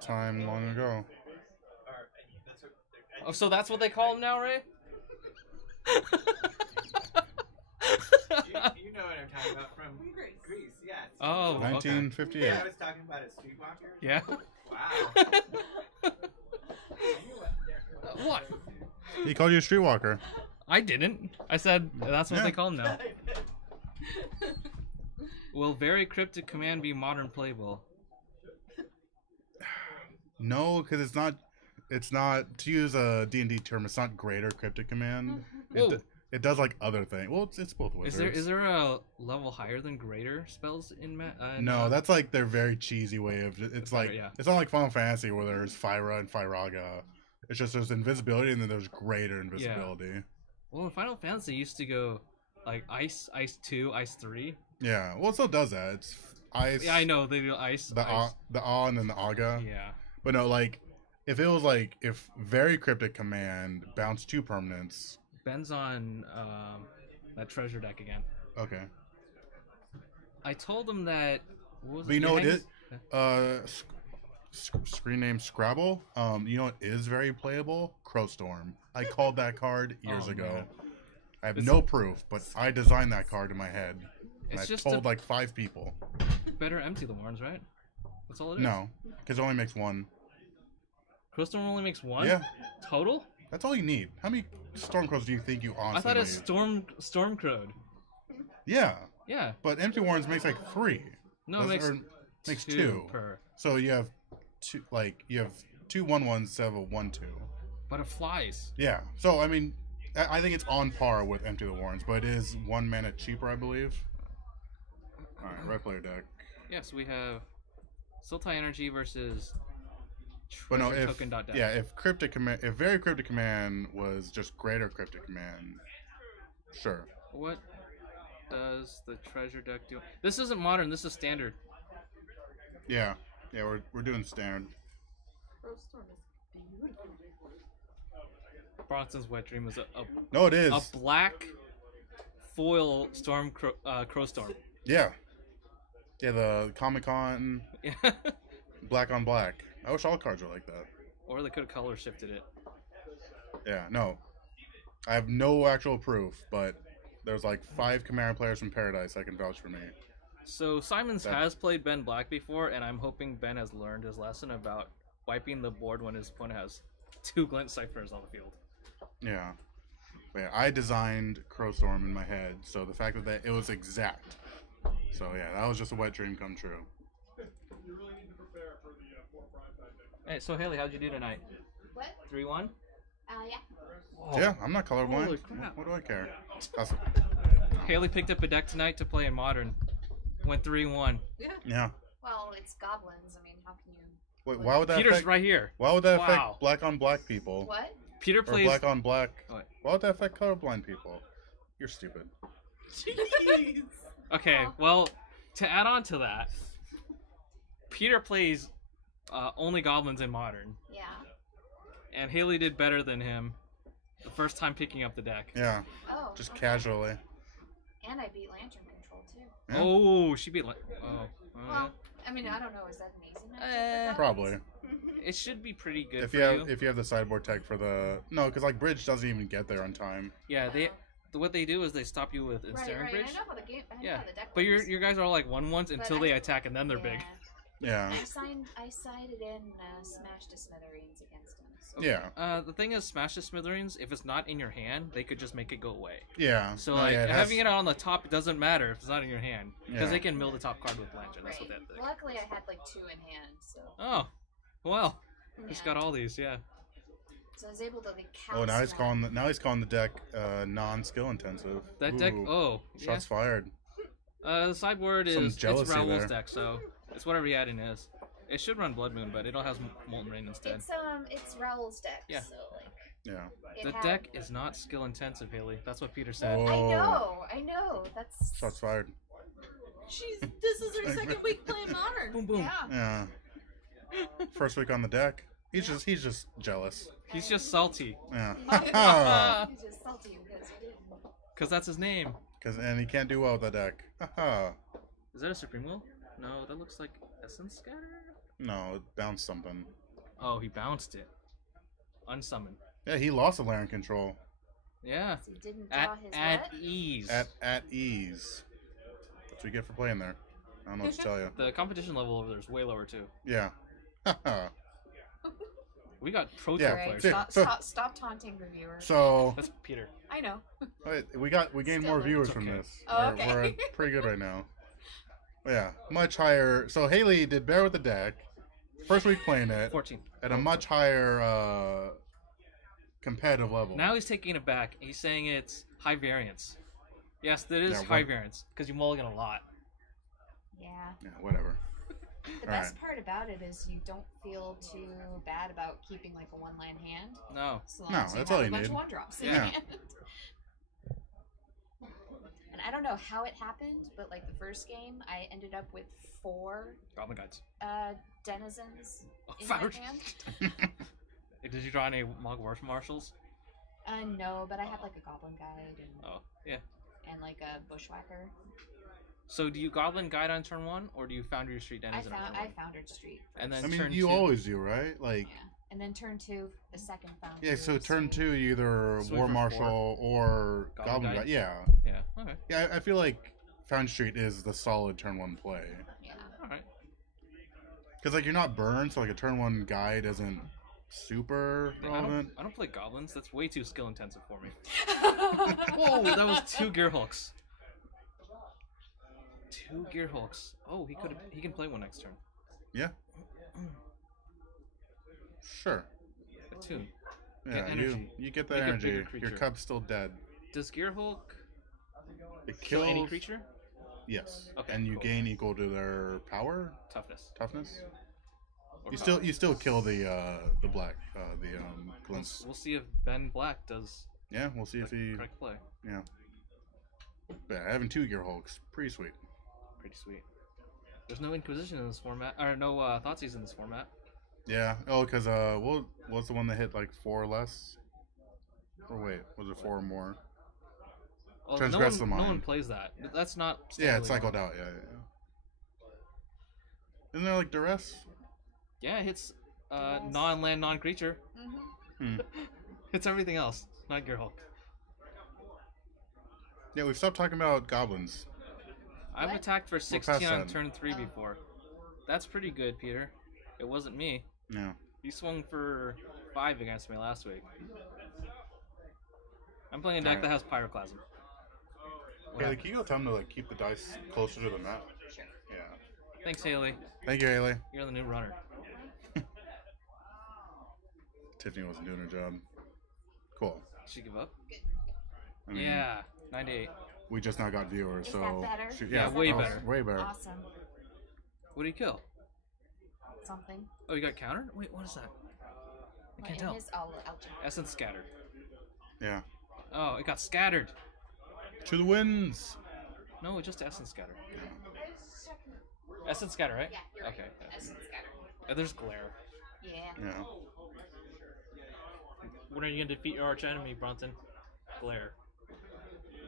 time long ago. Oh, so that's what they call him now, Ray? You know what I'm talking about from Greece, yeah. Oh, okay. 1958. Yeah, I was talking about a streetwalker. Yeah. Wow. What? He called you a streetwalker. I didn't. I said that's what Yeah. they call him now. Will very cryptic command be modern playable? No, because it's not. It's not, to use a D&D term, it's not greater cryptic command. Whoa. It does like other things. Well, it's both wizards. Is there a level higher than greater spells in No, that's like their very cheesy way of. It's like yeah. it's not like Final Fantasy where there's Fyra and Fyraga. It's just there's invisibility and then there's greater invisibility. Well, in Final Fantasy, it used to go like ice, ice 2, ice 3. Yeah, well, it still does that. It's ice. Yeah, I know they do ice. The ice. the awe and then the aga. Yeah. But no, like if it was like if very cryptic command bounce 2 permanents. Ben's on that treasure deck again. Okay. I told him that. What was But you know what Yangs? is screen name Scrabble. You know what is very playable? Crowstorm. I called that card years Oh, ago. man. I have It's- no proof, but I designed that card in my head. And It's I just told a- like 5 people. Better empty the warrens, right? That's all it is. No, because it only makes 1. Crowstorm only makes 1? Yeah. Total? That's all you need. How many Stormcrows do you think you honestly I thought it's made? Stormcrowed. Yeah. Yeah. But Empty Warrens makes like 3. No, it makes makes 2 2 per. So you have 2 2 1/1s instead of a 1/2. But it flies. Yeah. So I mean, I think it's on par with Empty the Warrens, but it is 1 mana cheaper, I believe. All right, red player deck. Yes, we have Sultai Energy versus But no, Treasure if Token dot deck. yeah, if cryptic command, if very cryptic command was just greater cryptic command, sure. What does the treasure deck do? This isn't modern. This is standard. Yeah, yeah, we're doing standard. Bronson's Wet Dream is a No, it is. a black foil Crowstorm. Yeah, yeah, the Comic Con Yeah. black on black. I wish all cards were like that. Or they could have color shifted it. Yeah, no, I have no actual proof, but there's like 5 Chimera players from Paradise that can vouch for me. So Simons That- has played Ben Black before, and I'm hoping Ben has learned his lesson about wiping the board when his opponent has 2 Glint Ciphers on the field. Yeah. But yeah, I designed Crowstorm in my head, so the fact that it was exact. So yeah, that was just a wet dream come true. You really need to prepare for the 4 prime time day. Hey, so Haley, how'd you do tonight? What? 3-1? Yeah. Whoa. Yeah, I'm not colorblind. Holy crap. What do I care? That's Haley picked up a deck tonight to play in Modern. Went 3-1. yeah. Well, it's goblins. I mean, how can you? Wait, why would that Peter's affect, right here. Why would that Wow. affect black on black people? What? Peter Or plays. black on black? What? Why would that affect colorblind people? You're stupid. Okay, well, to add on to that, Peter plays only goblins in Modern, Yeah. and Haley did better than him the first time picking up the deck. Yeah, Oh. just okay. casually. And I beat Lantern Control too. Yeah. Oh, she beat. Oh, Well, I mean, I don't know. Is that an easy match? Probably. it should be pretty good If for you have if you have the sideboard tech for the because like bridge doesn't even get there on time. Yeah, what they do is they stop you with Right, Ensnaring right. Bridge. I know how the game. I know Yeah, how the deck but works. your guys are all like 1/1s until But they I- attack and then they're big. Yeah. I sided in Smash to Smithereens against him. So. Yeah. The thing is, Smash the Smithereens. If it's not in your hand, they could just make it go away. Yeah. So No, like yeah, it has- having it on the top, it doesn't matter if it's not in your hand because Yeah. they can mill the top card with Blanchard. That's what Right. that thing. Luckily, I had like 2 in hand, so. Oh, well, just Yeah. got all these. Yeah. So I was able to like cast. Oh, now he's that. calling the deck non-skill intensive. That deck. Ooh, Oh, yeah. shots fired. The sideboard Some is it's jealousy Raoul's there. deck, so it's whatever he had in his. It should run Blood Moon, but it all has Molten Rain instead. It's Raoul's deck. Yeah. So like. Yeah. It The had- deck is not skill intensive, Haley. That's what Peter said. Whoa. I know. That's. Shots fired. This is her second week playing Modern. Boom, boom. Yeah. Yeah. First week on the deck. He's just jealous. He's just salty. Yeah. He's just salty because he didn't. Because that's his name. And he can't do well with the deck. Is that a Supreme Will? No, that looks like Essence Scatter? No, it bounced something. Oh, he bounced it. Unsummoned. Yeah, he lost the Laren control. Yeah. He didn't draw At, his at what? ease. At ease. That's what you get for playing there. I don't know what to tell you. The competition level over there is way lower, too. Yeah. We got pro Yeah, tour Right, players. yeah. stop taunting the viewer. So That's Peter. I know. we gained more Still, viewers it's from okay. this. Oh, We're okay. pretty good right now. But yeah, much higher. So Haley did bear with the deck. First week playing it 14. at a much higher competitive level. Now he's taking it back. He's saying it's high variance. Yes, that is Yeah, high what- variance because you mulligan a lot. Yeah. Yeah, whatever. The All best part about it is you don't feel too bad about keeping like a one land hand. No. So long No, as you that's have all a you bunch need. of one drops in Yeah. your hand. And I don't know how it happened, but like the first game, I ended up with 4 Goblin guides. denizens Oh, in my Fouch. hand. Did you draw any Mog War Marshals? No, but I had like a goblin guide and Oh, yeah. like a bushwhacker. So do you Goblin Guide on turn 1, or do you Foundry Street Denizen on turn 1? I foundered street. And then I mean, turn you 2. always do, right? Like, Yeah, and then turn 2, the second found. yeah. So turn 2, you either Swing War for Marshal or Goblin Goblin Guide? Guide. Yeah, Yeah, okay. yeah. I feel like Found Street is the solid turn 1 play Yeah. Alright. because like you're not burned, so like a turn 1 guide isn't super relevant. I don't play Goblins. That's way too skill intensive for me. Whoa, that was 2 Gear Hulks. 2 Gear Hulks. Oh, he can play one next turn. Yeah. Sure. Attune. Yeah, energy. you get that Make a energy. bigger Your creature. cub's still dead. Does Gear Hulk It kill kills any creature? Yes. Okay, and you cool. gain equal to their power, Toughness. toughness. Or You still kill the black glints. We'll see if Ben Black does Yeah, we'll see if he. correct play. Yeah. But yeah, having 2 Gear Hulks, pretty sweet. Pretty sweet. There's no Inquisition in this format, or no Thoughtseize in this format. Yeah. Oh, because what's the one that hit like 4 or less? Or wait, was it 4 or more? Oh, Transgress the no one Mind. plays that. That's not. Yeah, it's standard cycled legal. out. Yeah, yeah. Isn't there like duress? Yeah, it hits non-land, non-creature. Hmm. It's everything else, not Gear Hulk. Yeah, we've stopped talking about goblins. I've What? attacked for past 16 on that. turn 3 before. That's pretty good, Peter. It wasn't me. Yeah. You swung for 5 against me last week. I'm playing a deck Alright. that has Pyroclasm. Haley, can you go tell him to like keep the dice closer to the map? Sure. Yeah. Thanks, Haley. Thank you, Haley. You're the new runner. Tiffany wasn't doing her job. Cool. Did she give up? I mean, Yeah, 98. We just now got viewers, Is so that better? Yeah, way that was better. Way better. Awesome. What did he kill? Something. Oh, you got countered? Wait, what is that? I Wait, can't and tell. I'll check. Essence scattered. Yeah. Oh, it got scattered. To the winds. No, just Essence scatter. Essence scatter, right? Yeah, you're right. Okay. Yeah. Essence scatter. There's glare. Yeah. Yeah. When are you gonna defeat your arch enemy, Bronson? Glare.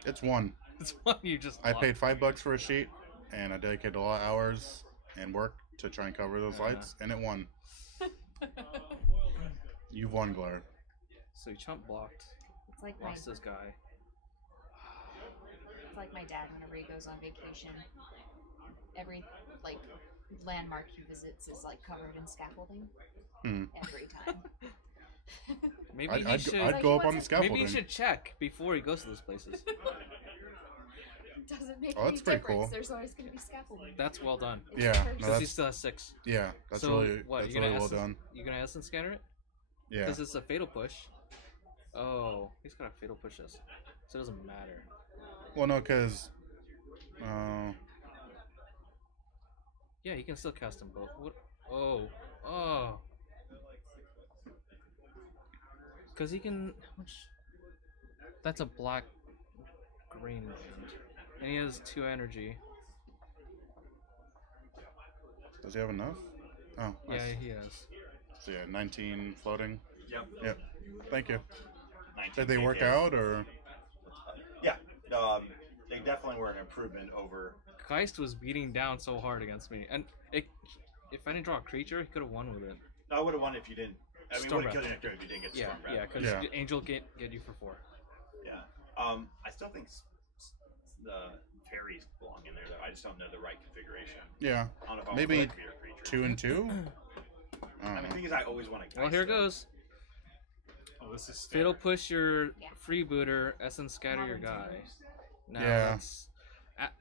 It's 1. It's one you just. I lost. paid $5 for a sheet, and I dedicated a lot of hours and work to try and cover those lights, and it won. You've won, Glare. So you chump blocked. It's like Lost this guy. It's like my dad whenever he goes on vacation. Every like landmark he visits is like covered in scaffolding. Hmm. Every time. Maybe I'd he should. go up on the Maybe scaffolding. he should check before he goes to those places. Doesn't make Oh, any that's pretty difference. cool. There's always going to be scaffolding. That's well done. It's Yeah, cursed. no, Because he that's, still has 6. yeah, that's so really, what? that's You gonna really well essence, done. You gonna essence scatter it? Yeah. Because it's a fatal push. Oh, he's gonna fatal push us, so it doesn't matter. Well, no, because, Yeah, he can still cast them both. What? Oh. Because he can. How much? That's a black green land, and he has 2 energy. does he have enough? Oh, nice. Yeah, he has. So yeah, 19 floating. Yep. Yep. Thank you. 19 Did they work KKs. out, or? Yeah. They definitely were an improvement over. Geist was beating down so hard against me, and if I didn't draw a creature, he could have won with it. I would have won if you didn't. I mean, Storm would have Breath. killed you if you didn't get Yeah, Storm Breath. yeah, because Yeah. Angel get you for 4. Yeah. I still think the fairies belong in there, though. I just don't know the right configuration. Yeah. I don't know if I Maybe want to be a creature. 2 and 2. I mean, the thing is, I always want to. Well, here goes. Oh, this is Fatal push your freebooter, Essence scatter your guy. Now Yeah. that's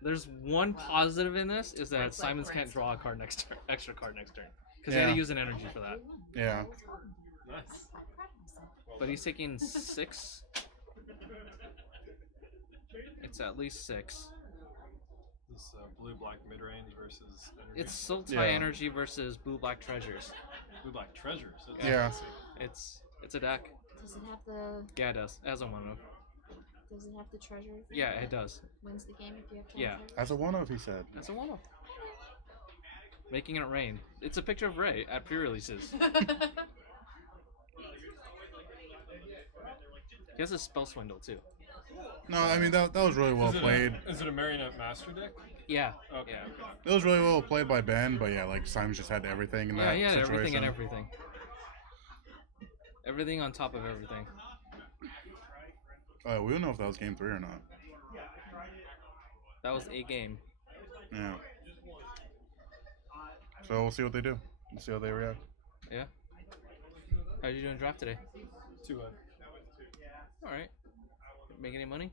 there's one positive in this is that Simons can't draw a card next turn, extra card next turn, because they had Yeah. to use an energy for that. Yeah. nice. But he's taking 6. It's at least 6. This blue-black mid-range versus energy. It's Sultai Yeah. energy versus blue black treasures. blue-black treasures. That's Yeah. It's a deck. Does it have the? Yeah, it does. It has a 1-of. Does it have the treasure? Yeah, it does. Wins the game if you have treasure. Yeah. That's a 1-of, he said. That's a 1-of. Making it rain. It's a picture of Ray at pre-releases. He has a spell swindle too. No, I mean, that was really well played. Is it a Marionette Master deck? Yeah. Okay. Yeah. Okay. It was really well played by Ben, but yeah, like Simon just had everything in Yeah, that yeah, situation. everything and everything. Everything on top of everything. We don't know if that was game 3 or not. That was a game. Yeah. So we'll see what they do. We'll see how they react. Yeah. How you doing draft today? 2-1. All right. Make any money?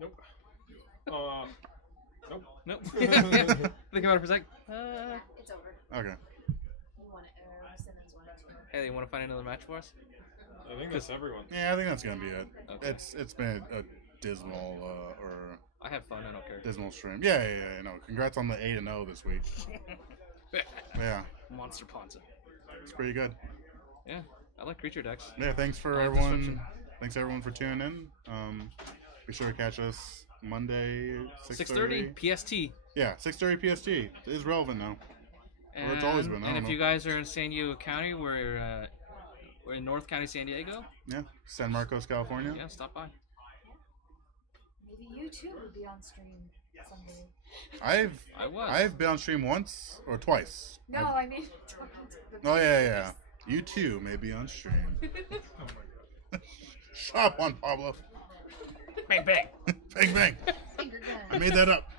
Nope. Nope. Nope. Think about it for a sec. It's over. Okay. You want it, Simmons won it. Hey, you want to find another match for us? I think that's everyone. Yeah, I think that's gonna be it. Okay. It's been a dismal or I had fun. I don't care. dismal stream. Yeah. No, congrats on the 8-0 this week. Yeah, Monster Ponza. it's pretty good. Yeah, I like creature decks. Yeah, thanks for I like everyone. Disruption. Thanks everyone for tuning in. Be sure to catch us Monday 6:30 PST. Yeah, 6:30 PST. It is relevant now. And, Well, it's always been. I and don't if you know. guys are in San Diego County, we're in North County, San Diego. Yeah, San Marcos, California. Yeah, stop by. Maybe you too would be on stream someday. I've been on stream once or twice. No, I mean talking to the Oh yeah. You too may be on stream. Shop on Pablo. Bang bang. Bang bang. Finger gun. I made that up.